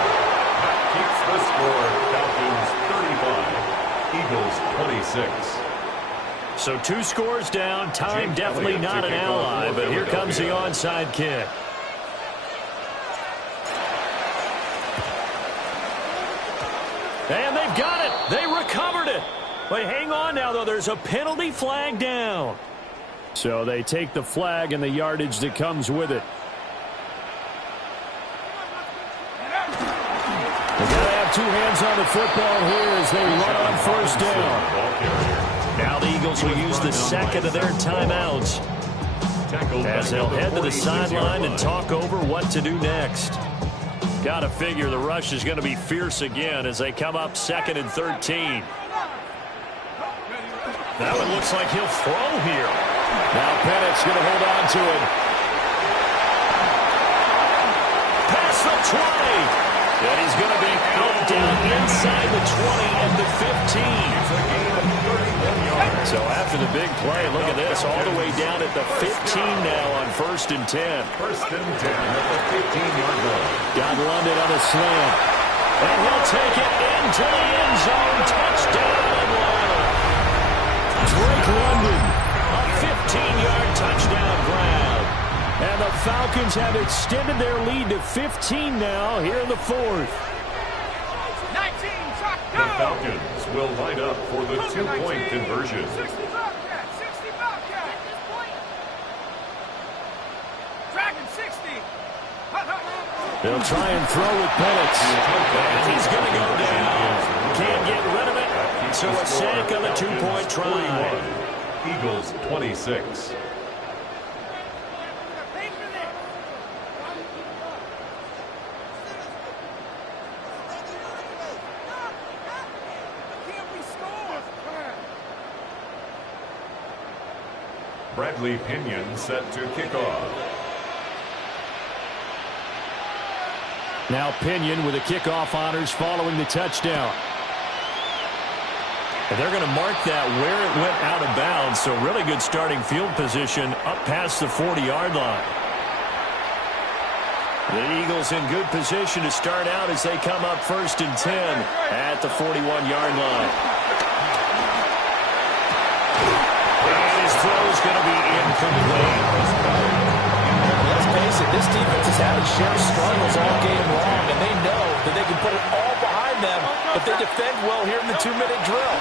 That keeps the score. Falcons 35, Eagles 26. So 2 scores down. Time definitely not an ally, but here comes the onside kick. And they've got it. They recovered it. Wait, hang on now, though. There's a penalty flag down. So they take the flag and the yardage that comes with it. They've got to have 2 hands on the football here as they run on first down. Now the Eagles will use the second of their timeouts as they'll head to the sideline and talk over what to do next. Got to figure the rush is going to be fierce again as they come up 2nd and 13. Now it looks like he'll throw here. Now Pennett's going to hold on to it. Past the 20. And he's going to be out down inside the 20 and the 15. So after the big play, look at this, all the way down at the 15 now on 1st and 10. 1st and 10 at the 15-yard line. Got London on a slant. And he'll take it into the end zone. Touchdown, Atlanta. Drake London, a 15-yard touchdown grab. And the Falcons have extended their lead to 15 now here in the 4th. 19, The Falcons will line up for the two-point conversion. 60 Bobcat, 60 Bobcat. Dragon 60. They'll try and throw with Pennett's. And he's going to go down. Can't get rid of it. So a sack on the two-point try. Eagles 26. Bradley Pinion set to kick off. Now Pinion with the kickoff honors following the touchdown. And they're going to mark that where it went out of bounds, so really good starting field position up past the 40-yard line. The Eagles in good position to start out as they come up 1st and 10 at the 41-yard line. And his throw is going to be incomplete. Let's face it, this defense has had its share of struggles all game long, and they know that they can put it all behind them, but they defend well here in the 2-minute drill.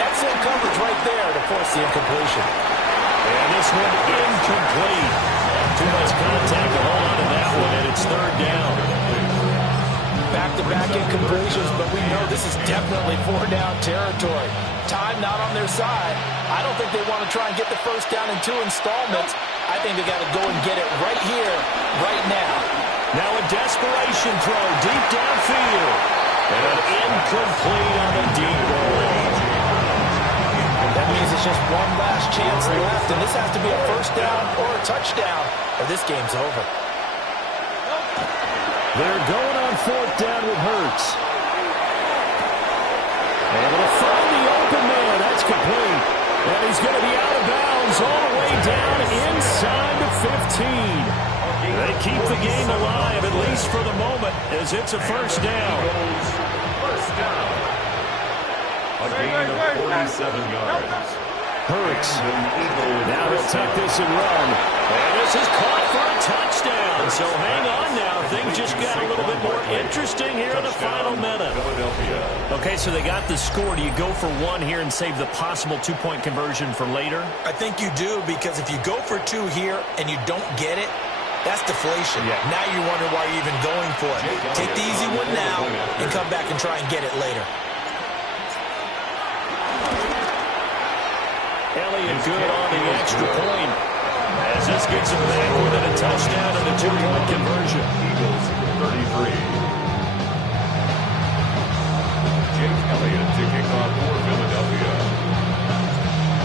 Excellent coverage right there to force the incompletion. And this one incomplete. Too much contact to hold on to that one, and it's 3rd down. Back-to-back incompletions, but we know this is definitely 4-down territory. Time not on their side. I don't think they want to try and get the first down in 2 installments. I think they got to go and get it right here, right now. Now a desperation throw deep downfield. And incomplete on the deep ball. That means it's just one last chance left, and this has to be a first down or a touchdown, or this game's over. They're going on 4th down with Hurts. Able to find the open man. That's complete. And he's going to be out of bounds all the way down inside the 15. They keep the game alive, at least for the moment, as it's a first down. First down. A gain of 47 yards. Hurts. Now he'll take this and run. And this is caught for a touchdown. So hang on now. Things just got a little bit more interesting here in the final minute. Okay, so they got the score. Do you go for 1 here and save the possible 2-point conversion for later? I think you do, because if you go for 2 here and you don't get it, that's deflation. Yeah. Now you wonder why you're even going for it. Take the easy one now and come back and try and get it later. Elliott good on the extra point. As this gets him back within a touchdown and a 2-point conversion. Eagles 33. Jake Elliott to kick off for Philadelphia.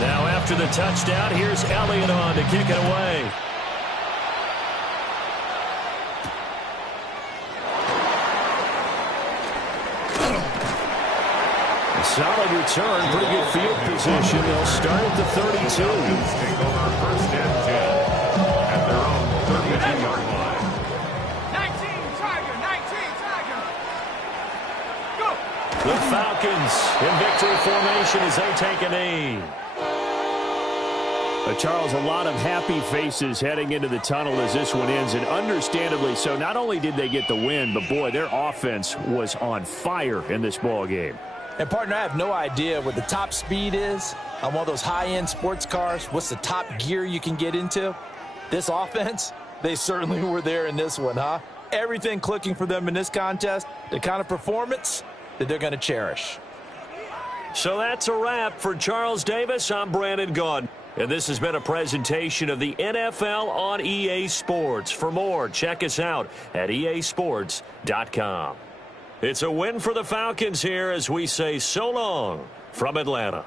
Now after the touchdown, here's Elliott on to kick it away. Solid return, pretty good field position. They'll start at the 32. Falcons take over first and 10 at their own 32-yard line. 19, Tiger, 19, Tiger. Go. The Falcons in victory formation as they take a knee. Charles, a lot of happy faces heading into the tunnel as this one ends, and understandably so. Not only did they get the win, but, boy, their offense was on fire in this ball game. And, partner, I have no idea what the top speed is on one of those high-end sports cars. What's the top gear you can get into? This offense, they certainly were there in this one, huh? Everything clicking for them in this contest, the kind of performance that they're going to cherish. So that's a wrap for Charles Davis. I'm Brandon Gaudin. And this has been a presentation of the NFL on EA Sports. For more, check us out at easports.com. It's a win for the Falcons here as we say so long from Atlanta.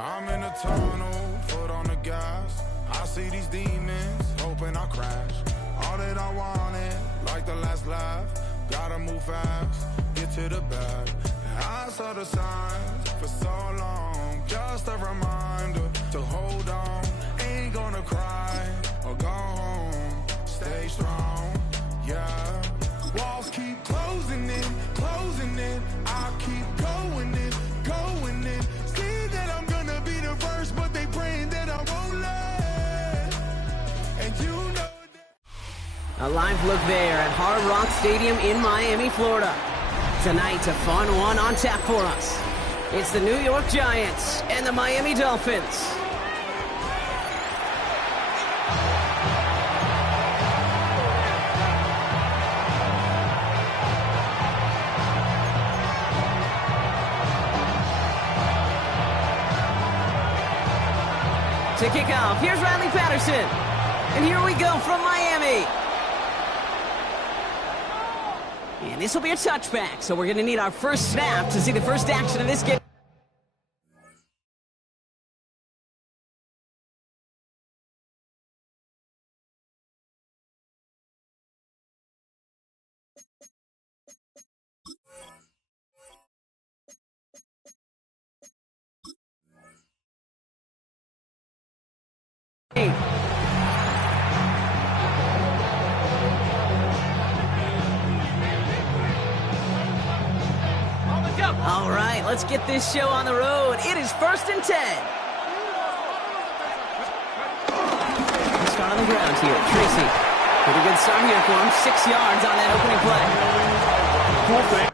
I'm in a tunnel, foot on the gas. I see these demons, hoping I crash. All that I wanted, like the last laugh. Gotta move fast, get to the bag. I saw the signs for so long. Just a reminder to hold on. Ain't gonna cry or go home. Stay strong, yeah. Walls keep closing in, closing in. I keep going in, going in. See that I'm gonna be the first, but they praying that I won't let. And you know that. A live look there at Hard Rock Stadium in Miami, Florida. Tonight, a fun one on tap for us. It's the New York Giants and the Miami Dolphins. To kick off, here's Riley Patterson. And here we go from Miami. And this will be a touchback, so we're going to need our first snap to see the first action of this game. All right, let's get this show on the road. It is 1st and 10. Let's start on the ground here. Tracy, pretty good start here for him. 6 yards on that opening play. Cool thing.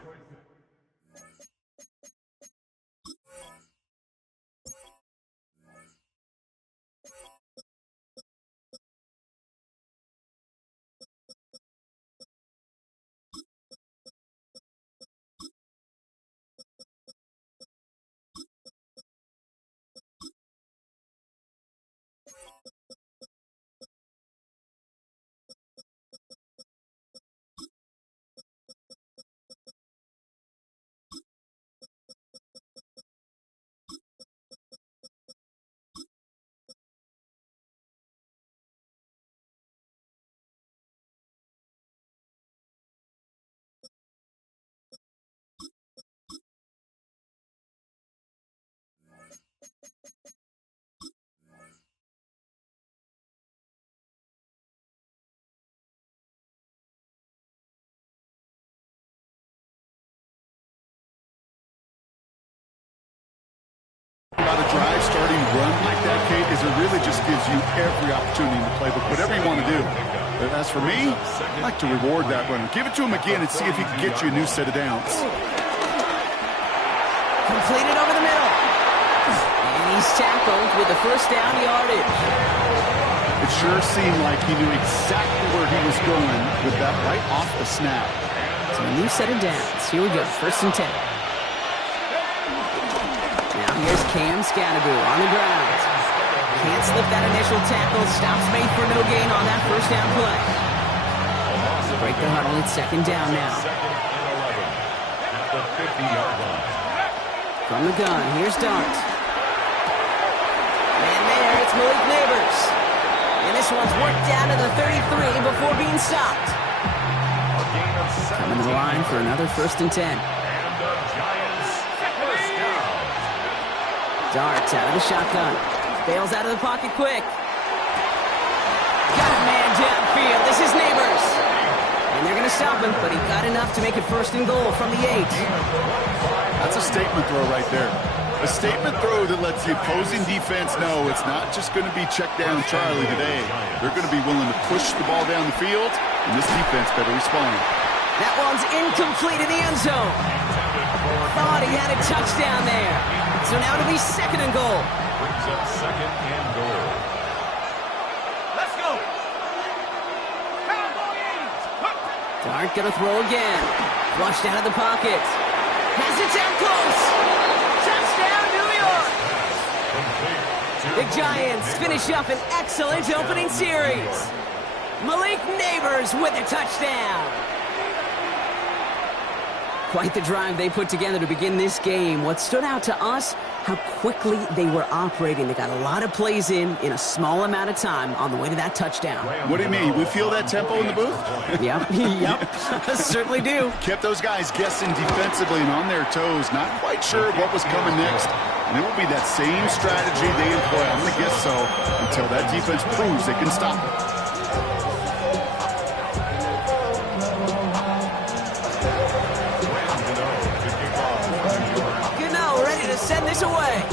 like that, Kate, is it really just gives you every opportunity in the playbook, whatever you want to do. But as for me, I like to reward that runner. Give it to him again and see if he can get you a new set of downs. Completed over the middle. And he's tackled with the first down yardage. It sure seemed like he knew exactly where he was going with that right off the snap. So a new set of downs. Here we go, 1st and 10. Now here's Cam Scatteroo on the ground. Can't slip that initial tackle. Stops made for no gain on that first down play. Break the huddle. It's 2nd down now. From the gun, here's Dart. And there, it's Malik Neighbors. And this one's worked down to the 33 before being stopped. Coming to the line for another 1st and 10. Dart out of the shotgun. Bails out of the pocket quick. Got a man downfield. This is Neighbors. And they're going to stop him, but he got enough to make it 1st and goal from the 8. That's a statement throw right there. A statement throw that lets the opposing defense know it's not just going to be check down Charlie today. They're going to be willing to push the ball down the field, and this defense better respond. That one's incomplete in the end zone. Thought he had a touchdown there. So now it'll be 2nd and goal. Brings up 2nd and goal. Let's go. Cowboys. Dart gonna throw again. Flushed out of the pocket. Has it down close. Touchdown, New York. The Giants finish up an excellent opening series. Malik Neighbors with a touchdown. Quite the drive they put together to begin this game. What stood out to us, how quickly they were operating. They got a lot of plays in a small amount of time on the way to that touchdown. What do you mean? We feel that tempo in the booth? Yep, certainly do. Kept those guys guessing defensively and on their toes, not quite sure what was coming next. And it will be that same strategy they employ, I'm going to guess so, until that defense proves they can stop it. Send this away.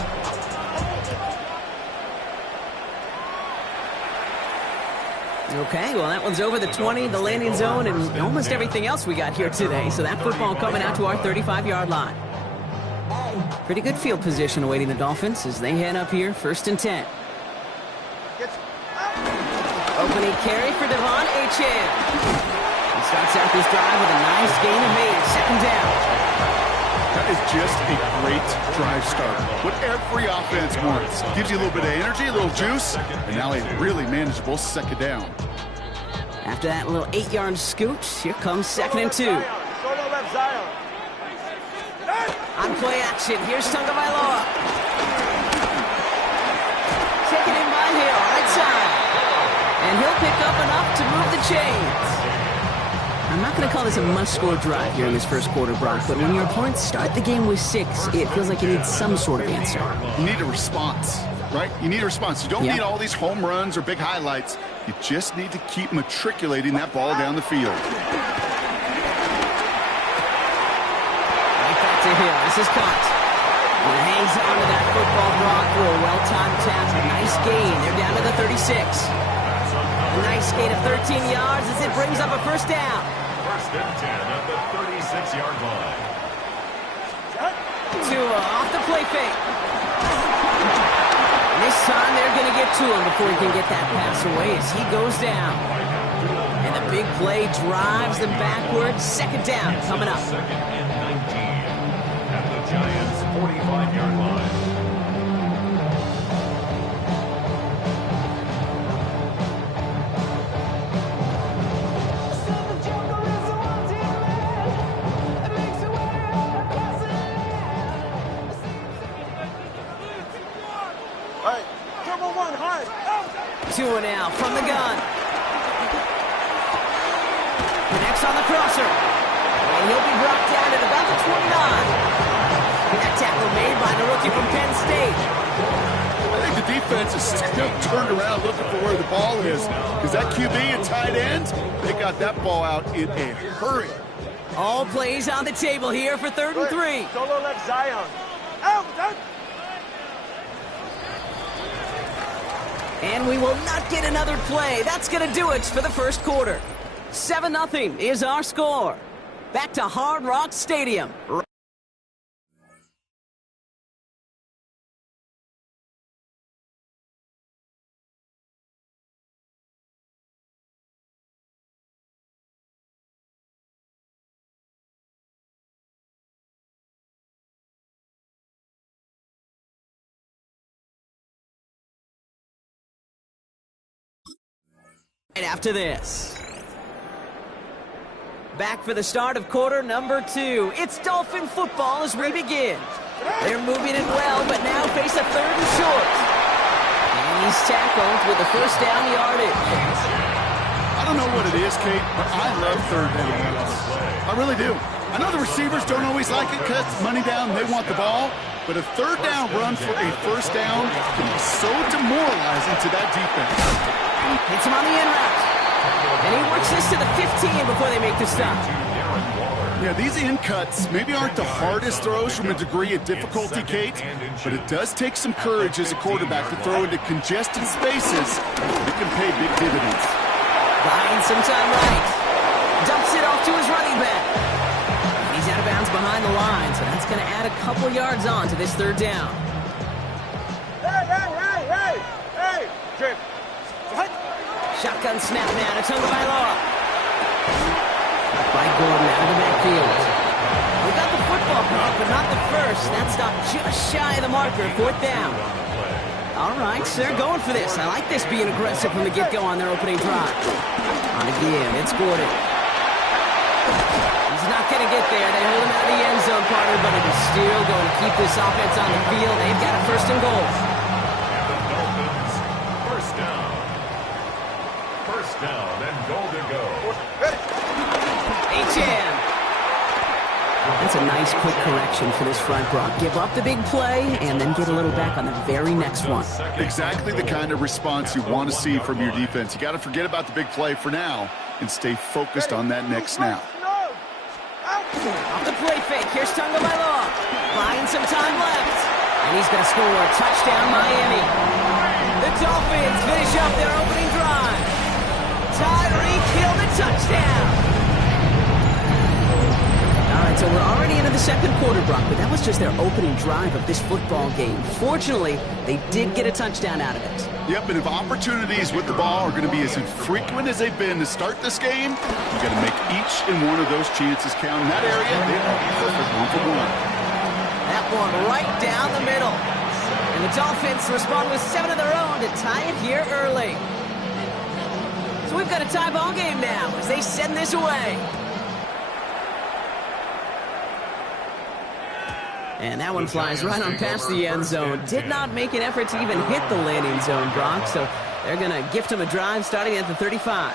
Okay, well, that one's over the 20, the landing zone, and almost everything else we got here today. So that football coming out to our 35-yard line. Pretty good field position awaiting the Dolphins as they head up here, 1st and 10. Opening carry for Devon Achane. He starts out this drive with a nice gain of 8, 2nd down. That is just a great drive start. What every offense wants. Gives you a little bit of energy, a little juice, and now a really manageable 2nd down. After that little 8-yard scoot, here comes 2nd and 2. On play action, here's Tagovailoa. Taken in by Hill, right side. And he'll pick up enough to move the chains. I'm not going to call this a must-score drive here in this first quarter, Brock, but when your opponents start the game with 6, it feels like you need some sort of answer. You need a response, right? You need a response. You don't need all these home runs or big highlights. You just need to keep matriculating that ball down the field. Right back to Hill. This is caught. And hangs on to that football, Brock, through a well-timed tackle. Nice gain. They're down to the 36. A nice gain of 13 yards as it brings up a 1st down. 1st and 10 at the 36-yard line. Tua off the play fake. This time they're going to get to him before he can get that pass away as he goes down. And the big play drives them backwards. 2nd down coming up. 2nd and 19 at the Giants' 45-yard line. Tua now from the gun. Connects on the crosser. And he'll be brought down at about the 29. That tackle made by the rookie from Penn State. I think the defense is still turned around looking for where the ball is. Because that QB and tight end, they got that ball out in a hurry. All plays on the table here for 3rd and 3. Solo left Zion. Out. And we will not get another play. That's going to do it for the first quarter. 7-0 is our score. Back to Hard Rock Stadium. Right after this. Back for the start of quarter number 2. It's Dolphin football as we begin. They're moving it well, but now face a 3rd and short. And he's tackled with the first down yardage. I don't know what it is, Kate, but I love 3rd downs. I really do. I know the receivers don't always like it because money down, they want the ball. But a 3rd down run for a 1st down can be so demoralizing to that defense. Hits him on the in route. And he works this to the 15 before they make the stop. Yeah, these in cuts maybe aren't the hardest throws from a degree of difficulty, Kate, but it does take some courage as a quarterback to throw into congested spaces. It can pay big dividends. Buying some time right. Dumps it off to his running back. And he's out of bounds behind the line, so that's going to add a couple yards on to this 3rd down. Hey! Shotgun snap now to Tagovailoa. By Gordon out of the backfield. We got the football pick, but not the first. That stopped just shy of the marker, 4th down. All right, so they're going for this. I like this being aggressive from the get-go on their opening drive. On again, it's Gordon. He's not going to get there. They hold him out of the end zone, partner, but it is still going to keep this offense on the field. They've got a 1st and goal. Down and goal to go. H.M. That's a nice quick correction for this front, Brock. Give up the big play and then get a little back on the very next one. Exactly the kind of response you want to see from your defense. You got to forget about the big play for now and stay focused on that next snap. Off the play fake. Here's Tagovailoa. Buying some time left. And he's going to score a touchdown, Miami. The Dolphins finish up their opening drive. Tyreek Hill, the touchdown. All right, so we're already into the 2nd quarter, Brock, but that was just their opening drive of this football game. Fortunately, they did get a touchdown out of it. Yep, and if opportunities with the ball are going to be as infrequent as they've been to start this game, you got to make each and one of those chances count. In that area, they are perfect 1-for-1. That one right down the middle. And the Dolphins respond with 7 of their own to tie it here early. So we've got a tie ball game now as they send this away. And that one flies right on past the end zone. Did not make an effort to even hit the landing zone, Brock. So they're going to gift him a drive starting at the 35.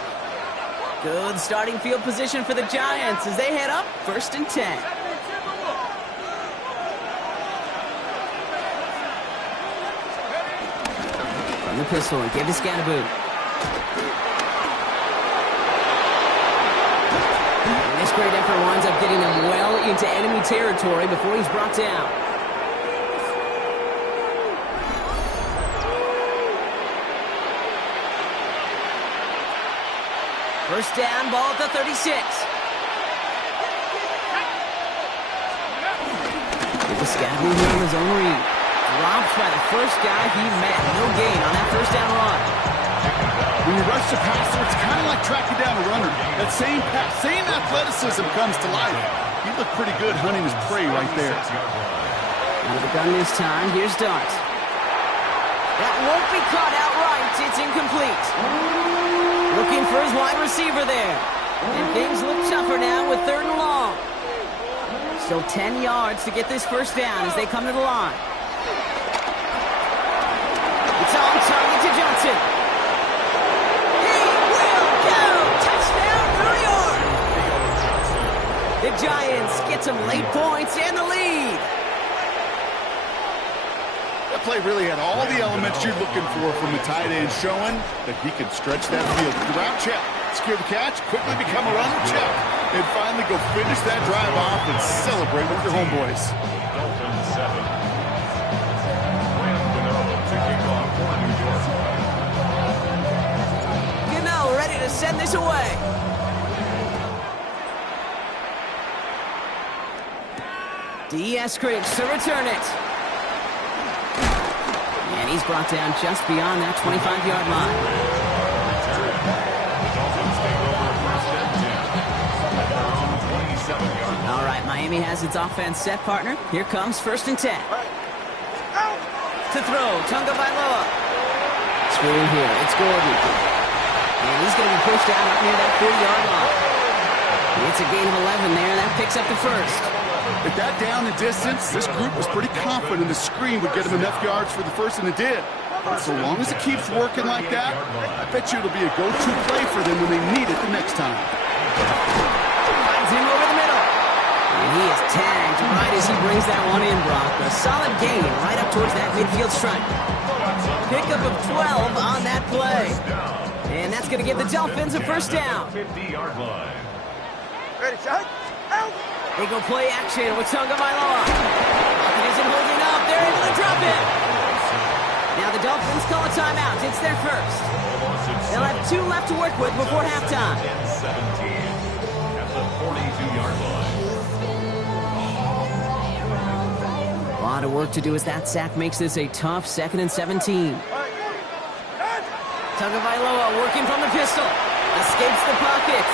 Good starting field position for the Giants as they head up 1st and 10. From the pistol and give to Scatterboot. This great effort winds up getting them well into enemy territory before he's brought down. First down, ball at the 36. With the Scatterboot here on his own read. Dropped by the first guy he met. No gain on that 1st down run. When you rush the passer, it's kind of like tracking down a runner. That same athleticism comes to life. He looked pretty good hunting his prey right there. Out of the gun this time, here's Dart. That won't be caught outright. It's incomplete. Looking for his wide receiver there. And things look tougher now with 3rd and long. Still 10 yards to get this 1st down as they come to the line. It's on target to Johnson. The Giants get some late points and the lead. That play really had all the elements you're looking for from the tight end, showing that he can stretch that field. Route check, secure the catch, quickly become a runner check, and finally go finish that drive off and celebrate with your homeboys. Dolphins 7. Rams to kick off for New York. send this away. Scruggs to return it. And he's brought down just beyond that 25-yard line. All right, Miami has its offense set, partner. Here comes 1st and 10. To throw, Tunga Bailoa. Screen here, it's Gordon. And he's going to be pushed out up near that 40-yard line. It's a gain of 11 there, and that picks up the first. With that down and distance, this group was pretty confident the screen would get him enough yards for the first, and it did. But so long as it keeps working like that, I bet you it'll be a go-to play for them when they need it the next time. Finds him over the middle. And he is tagged right as he brings that one in, Brock. A solid gain right up towards that midfield stripe. Pickup of 12 on that play. And that's going to give the Dolphins a first down. 50-yard line. Ready, shot. Out. They go play action with Tunga Bailoa. He isn't holding up. They're able to drop it. Now the Dolphins call a timeout. It's their first. They'll have 2 left to work with before halftime. 17 at the 42-yard line. A lot of work to do as that sack makes this a tough 2nd and 17. Tunga Bailoa working from the pistol. Escapes the pocket.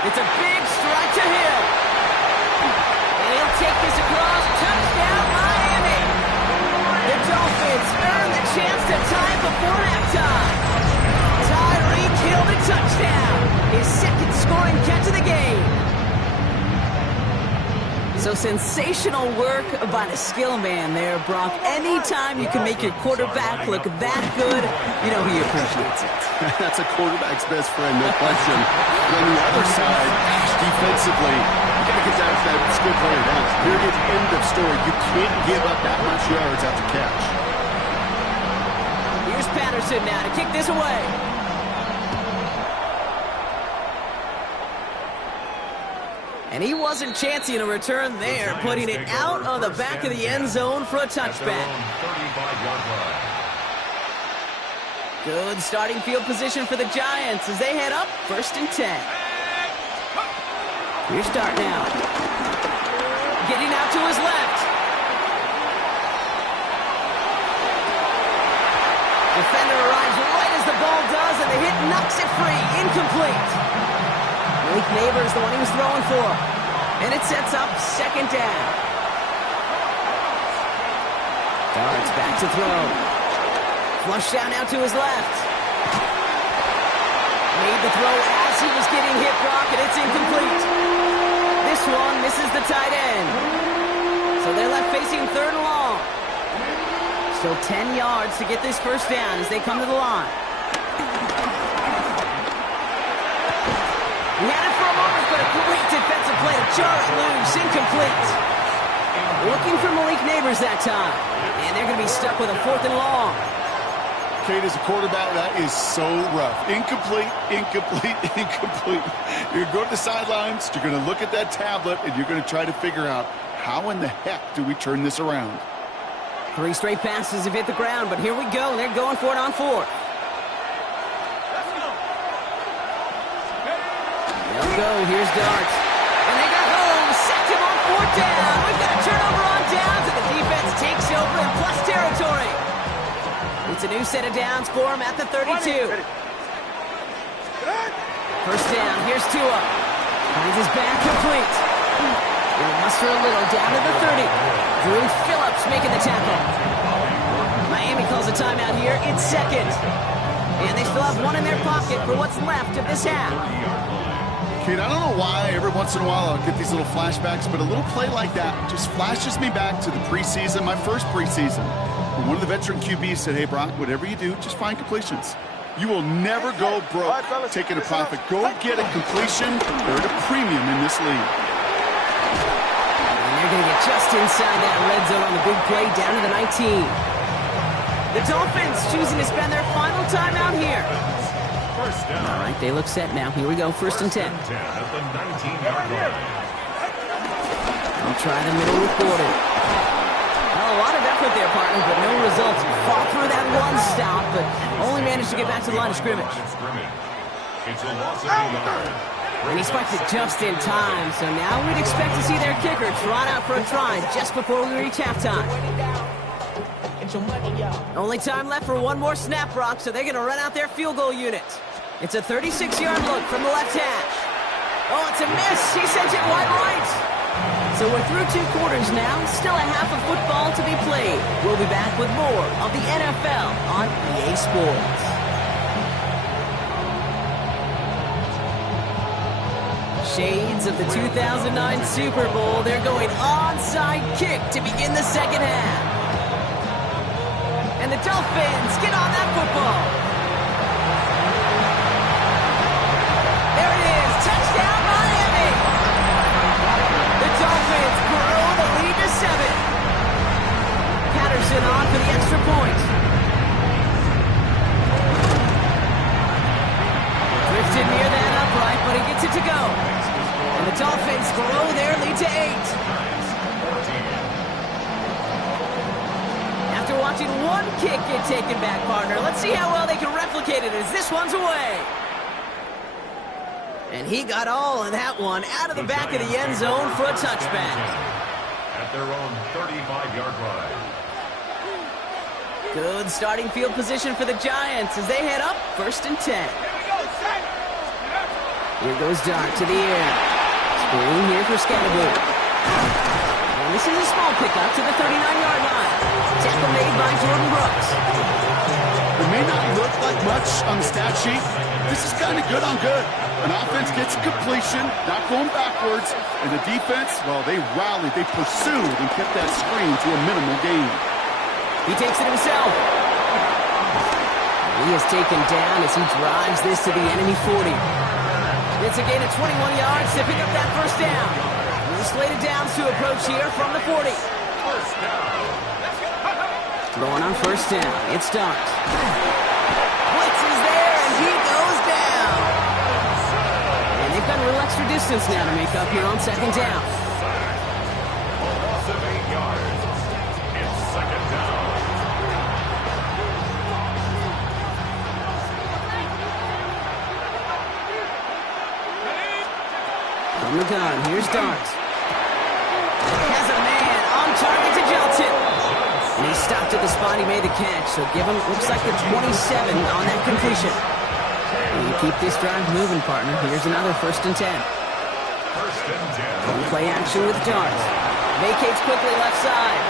It's a big strike to him. And he'll take this across. Touchdown, Miami. The Dolphins earn the chance to tie before halftime. Tyreek Hill the touchdown. His 2nd scoring catch of the game. So sensational work by the skill man there, Brock. Anytime you can make your quarterback look that good, you know he appreciates it. That's a quarterback's best friend, no question. But on the other side, defensively, you got to get that skill player down. Period. End of story. You can't give up that much yards after catch. Here's Patterson now to kick this away. And he wasn't chancing a return there, putting it out on the back of the end zone for a touchback. Good starting field position for the Giants as they head up 1st and 10. Here's Dart now. Getting out to his left. Defender arrives right as the ball does, and the hit knocks it free. Incomplete. Malik Neighbors, the one he was throwing for. And it sets up 2nd down. Dart's back to throw. Flush down now to his left. Made the throw as he was getting hit, Brock, and it's incomplete. This one misses the tight end. So they're left facing 3rd and long. Still 10 yards to get this first down as they come to the line. He had it for a moment, but a great defensive play to jar it loose. Incomplete. Looking for Malik Neighbors that time. And they're going to be stuck with a 4th and long. Kate, as a quarterback, that is so rough. Incomplete, incomplete, incomplete. You're going to go to the sidelines, you're going to look at that tablet, and you're going to try to figure out how in the heck do we turn this around. 3 straight passes have hit the ground, but here we go. They're going for it on 4th. They'll go. Here's Dart. And they got home. Sacked him on 4th down. We've got a turnover on downs, and the defense takes over in plus territory. It's a new set of downs for him at the 32. First down. Here's Tua. Finds his back complete. He'll muster a little down to the 30. Drew Phillips making the tackle. Miami calls a timeout here. It's 2nd. And they still have 1 in their pocket for what's left of this half. Kate, I don't know why every once in a while I'll get these little flashbacks, but a little play like that just flashes me back to the preseason, my first preseason. When one of the veteran QBs said, hey, Brock, whatever you do, just find completions. You will never go broke taking a profit. Go get a completion. They're at a premium in this league. And they're going to get just inside that red zone on the big play down to the 19. The Dolphins choosing to spend their final timeout here. All right, they look set now. Here we go, 1st and 10. At the 19-yard line. I'll try the middle with Gordon. Well, a lot of effort there, partner, but no results. Fought through that one stop, but only managed to get back to the line of scrimmage. It's a loss of a yard. And he spiked it just in time, so now we'd expect to see their kicker trot out for a try just before we reach halftime. Only time left for one more snap, Brock, so they're going to run out their field goal unit. It's a 36-yard look from the left hash. Oh, it's a miss. He sent it wide right. So we're through 2 quarters now. Still a half of football to be played. We'll be back with more of the NFL on EA Sports. Shades of the 2009 Super Bowl. They're going onside kick to begin the second half. And the Dolphins get on that football. There it is. Touchdown, Miami. The Dolphins grow the lead to 7. Patterson on for the extra point. Drifted near that upright, but he gets it to go. And the Dolphins grow their lead to 8. After watching one kick get taken back, partner, let's see how well they can replicate it as this one's away. And he got all of that one out of the back of the end zone for a touchback. At their own 35-yard line. Good starting field position for the Giants as they head up 1st and 10. Here goes Dart to the air. Screen here for Scatterboot. And this is a small pickup to the 39-yard line. Tackle made by Jordan Brooks. It may not look like much on the stat sheet. This is kind of good on good. An offense gets a completion, not going backwards, and the defense, well, they rallied, they pursued, and kept that screen to a minimal gain. He takes it himself. He is taken down as he drives this to the enemy 40. It's a gain of 21 yards to pick up that first down. We're slated downs to approach here from the 40. First down. Throwing on first down. It starts. Blitz is there, and he goes down. And they've got a little extra distance now to make up here on second down. A loss of 8 yards. It's second down. From the gun, here's Dart. Has a man on target to Johnson. And he stopped at the spot he made the catch, so give him, looks like the 27 on that completion. And you keep this drive moving, partner. Here's another 1st and 10. First and 10. One play action with Dart. Vacates quickly left side.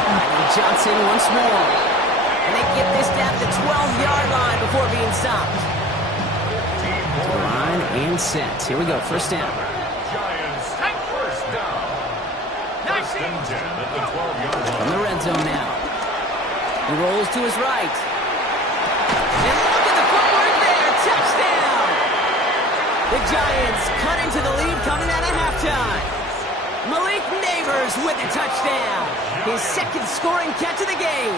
And Johnson once more. And they get this down to the 12-yard line before being stopped. Line and set. Here we go, first down. Giants, first down. First and 10 at the 12-yard line. From the red zone now. He rolls to his right. And look at the footwork there. Touchdown! The Giants cut into the lead coming out of halftime. Malik Neighbors with the touchdown. His second scoring catch of the game.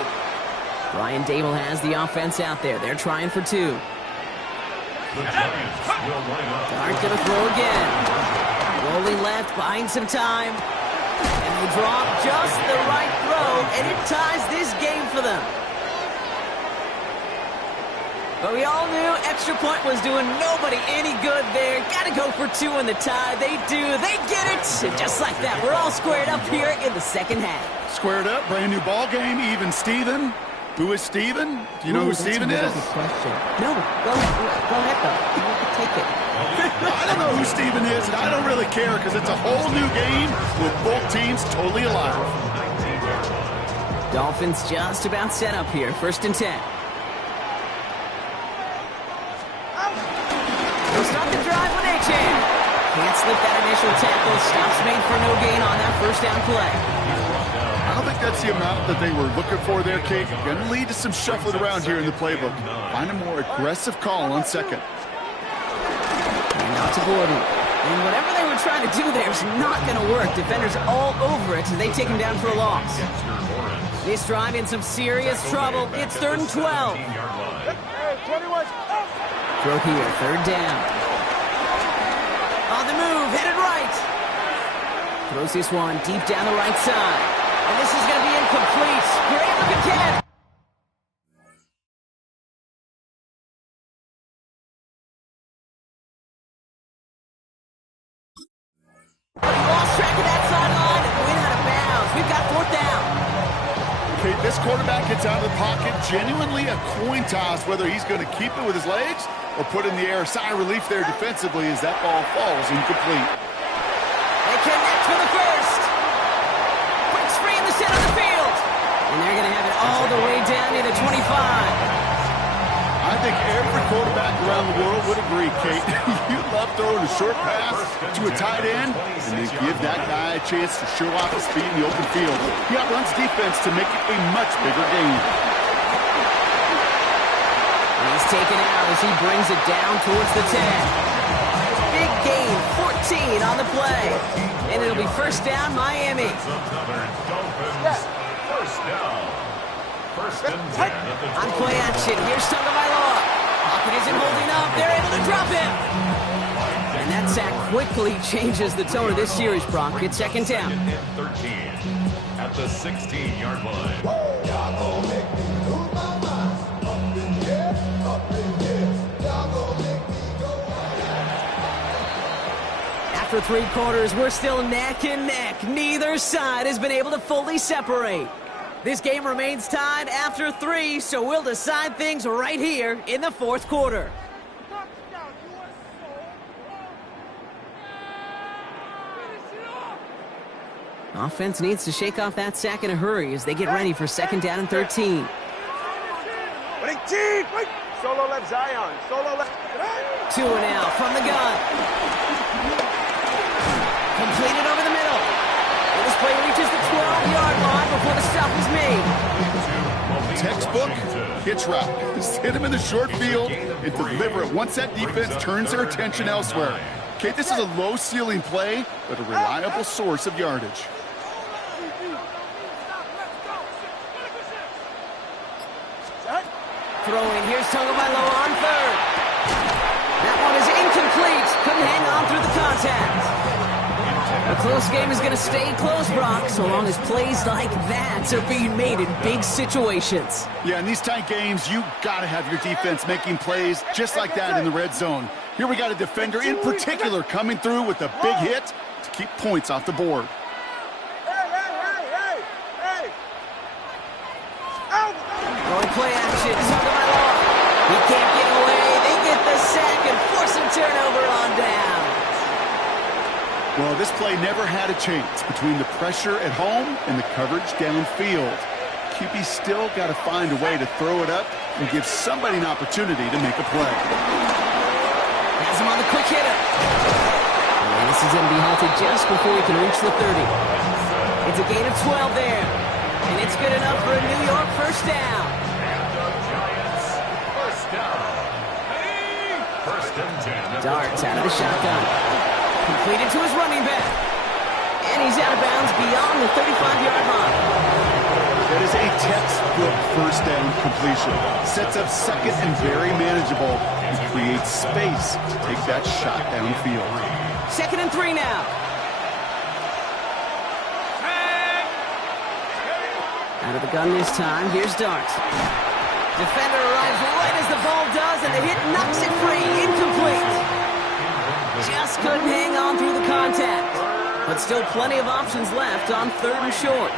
Brian Dable has the offense out there. They're trying for 2. The Giants will line up. Dart gonna throw again. Rolling left, buying some time. And they drop just the right throw, and it ties this game for them. But we all knew extra point was doing nobody any good there. Gotta go for 2 in the tie. They do. They get it. And just like that, we're all squared up here in the second half. Squared up, brand new ball game, even Steven. Who is Steven? Do you know who Steven is? Question. No, go ahead though. You can take it. I don't know who Steven is, and I don't really care because it's a whole new game with both teams totally alive. Dolphins just about set up here. 1st and 10. They'll start the drive with Achane. Can't slip that initial tackle. Stops made for no gain on that first down play. I don't think that's the amount that they were looking for there, Kate. Going to lead to some shuffling around here in the playbook. Find a more aggressive call on second. And out to Gordon. And whatever they were trying to do there is not going to work. Defenders all over it, and they take him down for a loss. This drive in some serious trouble. It's 3rd and 12. Throw here, 3rd down. On the move, headed right. Throws this one deep down the right side. And this is going to be incomplete. Great looking catch. But he lost track of that sideline and went out of bounds. We've got fourth down. Okay, this quarterback gets out of the pocket, genuinely a coin toss whether he's going to keep it with his legs or put in the air. Sigh of relief there defensively as that ball falls incomplete. They connect for the first. Breaks free in the center of the field. And they're going to have it all the way down near the 25. I think every quarterback around the world would agree, Kate. You love throwing a short pass to a tight end and then give that guy a chance to show off his speed in the open field. He outruns defense to make it a much bigger game. And he's taken out as he brings it down towards the 10. Big gain, 14 on the play. And it'll be first down, Miami. First down. First and 10 at the On play action, here's Tagovailoa. Pocket isn't holding up. They're able to drop him. And that sack quickly changes the tone of this series, Brock. It's second down. 13 at the 16-yard line. After three quarters, we're still neck and neck. Neither side has been able to fully separate. This game remains tied after three, so we'll decide things right here in the fourth quarter. Offense needs to shake off that sack in a hurry as they get ready for second down and 13. Solo left Zion. Solo left. 2 and out from the gun. Completed over the middle. And this play reaches the 12-yard line before the stop is made. Textbook hitch route. Just hit him in the short field and deliver it once that defense turns their attention elsewhere. Okay, this is a low-ceiling play, but a reliable source of yardage. Throwing, here's Tagovailoa on third. That one is incomplete. Couldn't hang on through the contact. A close game is going to stay close, Brock, so long as plays like that are being made in big situations. Yeah, in these tight games, you got to have your defense making plays just like that in the red zone. Here we got a defender in particular coming through with a big hit to keep points off the board. Going play action. He can't get away. They get the sack and force a turnover on down. Well, this play never had a chance between the pressure at home and the coverage downfield. QB still got to find a way to throw it up and give somebody an opportunity to make a play. Has him on the quick hitter. And this is going to be halted just before he can reach the 30. It's a gain of 12 there. And it's good enough for a New York first down. First and 10. Darts out of the shotgun. Completed to his running back. And he's out of bounds beyond the 35-yard line. That is a textbook first down completion. Sets up second and very manageable and creates space to take that shot downfield. Second and 3 now. Out of the gun this time. Here's Dart. Defender arrives right as the ball does, and the hit knocks it free. Incomplete. Just couldn't hang on through the contact. But still plenty of options left on third and short.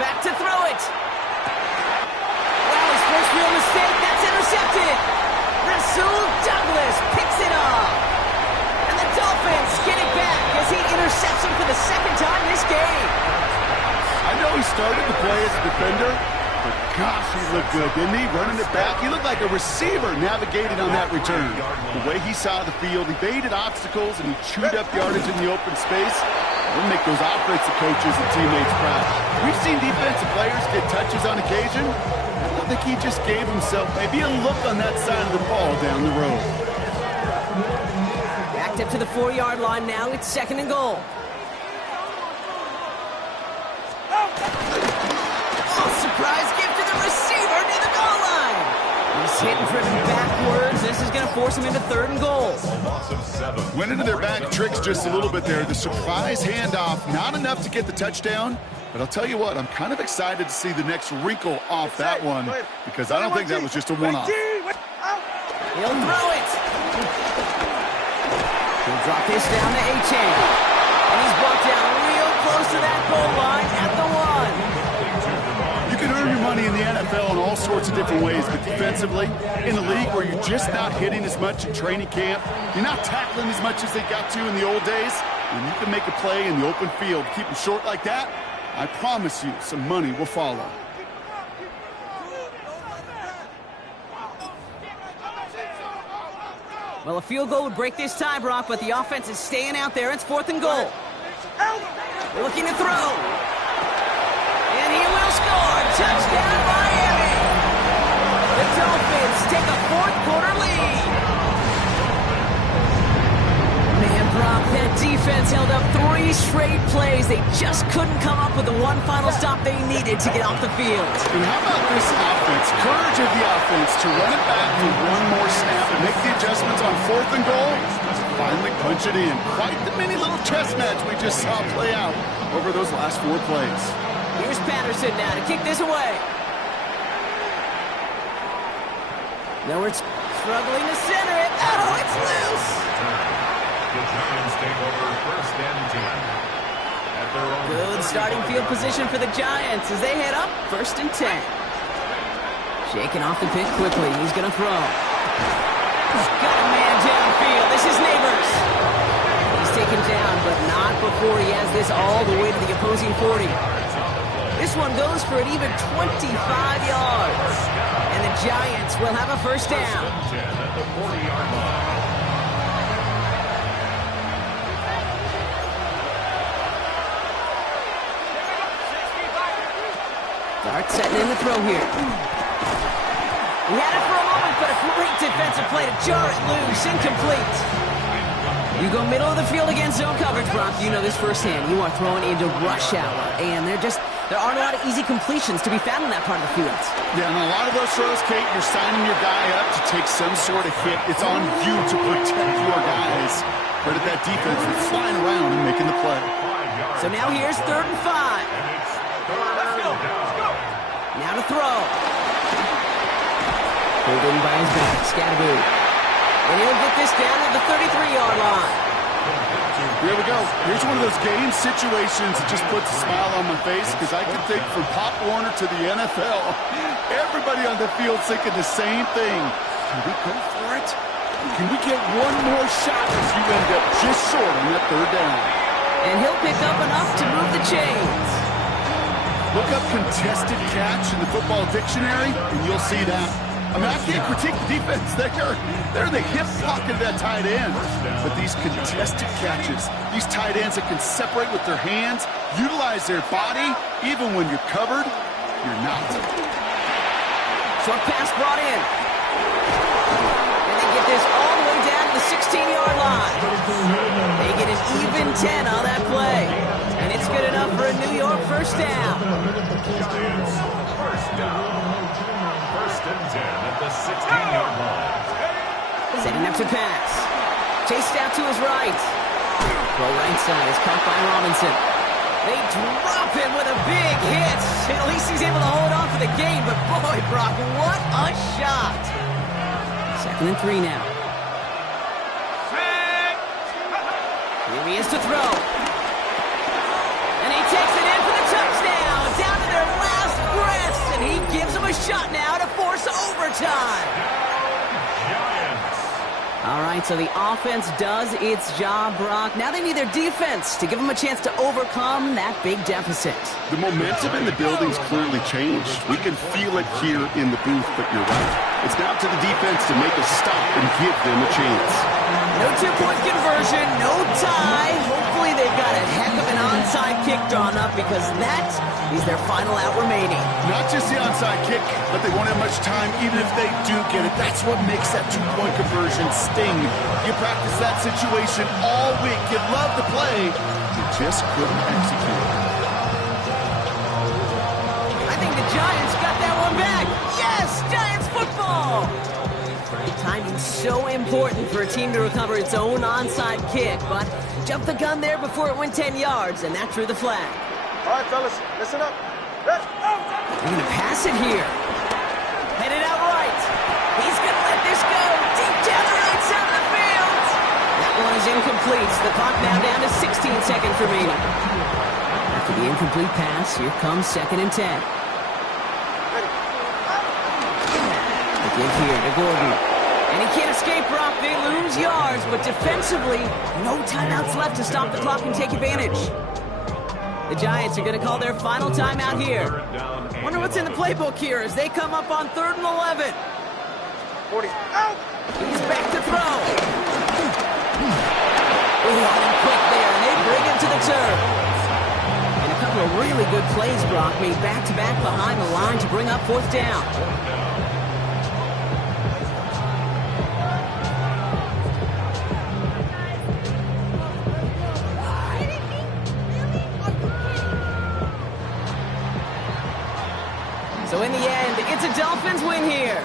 Back to throw it. Well, his first real mistake. That's intercepted. Rasul Douglas picks it off. And the Dolphins get it back as he intercepts him for the second time this game. I know he started the play as a defender, but gosh, he looked good, didn't he? Running it back, he looked like a receiver navigating on that return. The way he saw the field, he evaded obstacles, and he chewed up yardage in the open space. We'll make those offensive coaches and teammates proud. We've seen defensive players get touches on occasion. I don't think he just gave himself maybe a look on that side of the ball down the road. Backed up to the 4-yard line now. It's second and goal. Oh, surprise gift to the receiver near the goal line. He's hitting for him backwards. This is going to force him into 3rd and goal. Loss of 7. Went into their bag tricks just a little bit there. The surprise handoff, not enough to get the touchdown. But I'll tell you what, I'm kind of excited to see the next wrinkle off that one because I don't think that was just a one-off. He'll throw it. He'll drop this down to A-Chain. And he's brought down real close to that goal line at the 1. You can earn your money in the NFL in all sorts of different ways, but defensively, in a league where you're just not hitting as much in training camp, you're not tackling as much as they got to in the old days, and you can make a play in the open field, keep them short like that, I promise you some money will follow. Well, a field goal would break this tie, Brock, but the offense is staying out there. It's 4th and goal. They're looking to throw. And he will score. Touchdown, Miami. The Dolphins take a 4th quarter lead. Man, Brock, that defense held up 3 straight plays. They just couldn't come up with the one final stop they needed to get off the field. And how about this offense? Courage of the offense to run it back for one more snap and make the adjustments on 4th and goal. Finally punch it in. Quite the mini little chess match we just saw play out over those last 4 plays. Here's Patterson now to kick this away. Now it's struggling to center it. Oh, it's loose. The Giants take over 1st and 10. At their own Good starting field position for the Giants as they head up 1st and 10. Shaking off the pick quickly. He's going to throw. He's got a man downfield. This is Neighbors. He's taken down, but not before he has this all the way to the opposing 40. This one goes for an even 25 yards. And the Giants will have a 1st down. 10 at the 40-yard line. Dart setting in the throw here. He had it for a moment, but a great defensive play to jar it loose. Incomplete. You go middle of the field against zone coverage, Brock. You know this firsthand. You are throwing into rush hour, and there aren't a lot of easy completions to be found in that part of the field. Yeah, and a lot of those throws, Kate, you're signing your guy up to take some sort of hit. It's on you to protect your guys. Credit that defense for flying around and making the play. So now here's 3rd and 5. Now to throw. Pulled in by his back, Scatteroo. And he'll get this down at the 33-yard line. Here we go. Here's one of those game situations that just puts a smile on my face because I can think from Pop Warner to the NFL, everybody on the field thinking the same thing. Can we go for it? Can we get one more shot as you end up just short on that 3rd down? And he'll pick up enough to move the chains. Look up contested catch in the football dictionary, and you'll see that. I mean, I can't critique the defense. They're in the hip pocket of that tight end. But these contested catches, these tight ends that can separate with their hands, utilize their body, even when you're covered, you're not. Short pass brought in. And they get this all the way down to the 16-yard line. They get an even 10 on that play. And it's good enough for a New York 1st down. Giants, 1st down. 1st and 10 at the 16-yard line. Setting up to pass. Chased out to his right. Throw right side is caught by Robinson. They drop him with a big hit. At least he's able to hold on for the game. But boy, Brock, what a shot. 2nd and 3 now. Here he is to throw. And he takes it in for the touchdown. Down to their last breaths. And he gives them a shot now to force overtime. All right, so the offense does its job, Brock. Now they need their defense to give them a chance to overcome that big deficit. The momentum in the building's clearly changed. We can feel it here in the booth, but you're right. It's now to the defense to make a stop and give them a chance. No 2-point conversion, no tie. Hopefully they've got a heck of an onside kick drawn up because that is their final out remaining. Not just the onside kick, but they won't have much time even if they do get it. That's what makes that 2-point conversion sting. You practice that situation all week. You love the play. You just couldn't execute. I think the Giants got that one back. Yes, Giants football. being so important for a team to recover its own onside kick, but jumped the gun there before it went 10 yards, and that drew the flag. All right, fellas, listen up. Let's go. They're going to pass it here. Headed out right. He's going to let this go deep down the right side of the field. That one is incomplete. The clock now down to 16 seconds remaining. After the incomplete pass, here comes 2nd and 10. The give here to Gordon. And he can't escape, Brock. They lose yards, but defensively, no timeouts left to stop the clock and take advantage. The Giants are going to call their final timeout here. Wonder what's in the playbook here as they come up on 3rd and 11. 40. Out. He's back to throw. On him quick there, and they bring him to the turf. And a couple of really good plays, Brock, made back-to-back behind the line to bring up 4th down. So in the end, it's a Dolphins win here.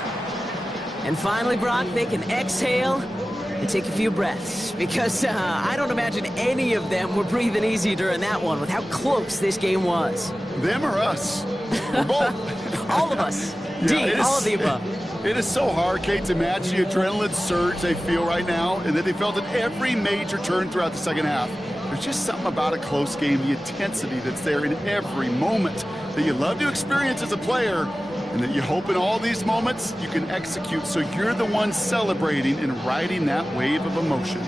And finally, Brock, they can exhale and take a few breaths. Because I don't imagine any of them were breathing easy during that one with how close this game was. Them or us? We're both. All of us. D, all of the above. It is so hard, Kate, to match the adrenaline surge they feel right now and that they felt at every major turn throughout the second half. There's just something about a close game, the intensity that's there in every moment that you love to experience as a player, and that you hope in all these moments you can execute so you're the one celebrating and riding that wave of emotion.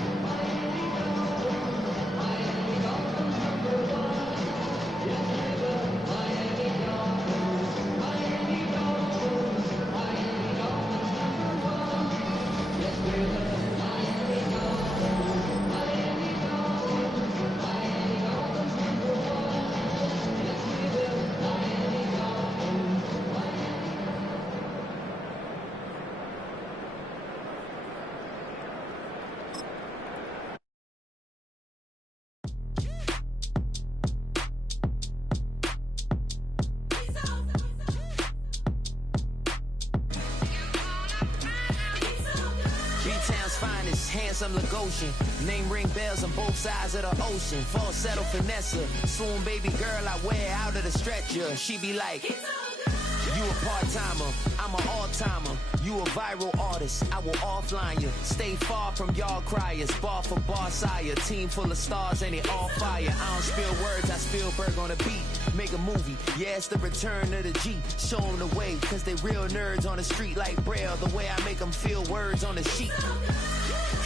Handsome Lagosian, name ring bells on both sides of the ocean. Falsetto finesser, swoon baby girl I wear out of the stretcher. She be like, you a part-timer, I'm an all-timer. You a viral artist, I will offline you. Stay far from y'all criers, bar for bar sire. Team full of stars and it all fire. I don't spill words, I Spielberg on the beat. Make a movie, yeah, it's the return of the G. Show them the way, cause they real nerds on the street like Braille. The way I make them feel words on the sheet.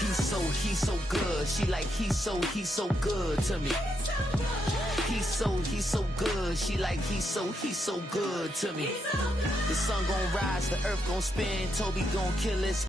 He's so good. She like, he's so good to me. He's so good. She like, he's so good to me. The sun gon' rise, the earth gon' spin. Toby gon' kill us.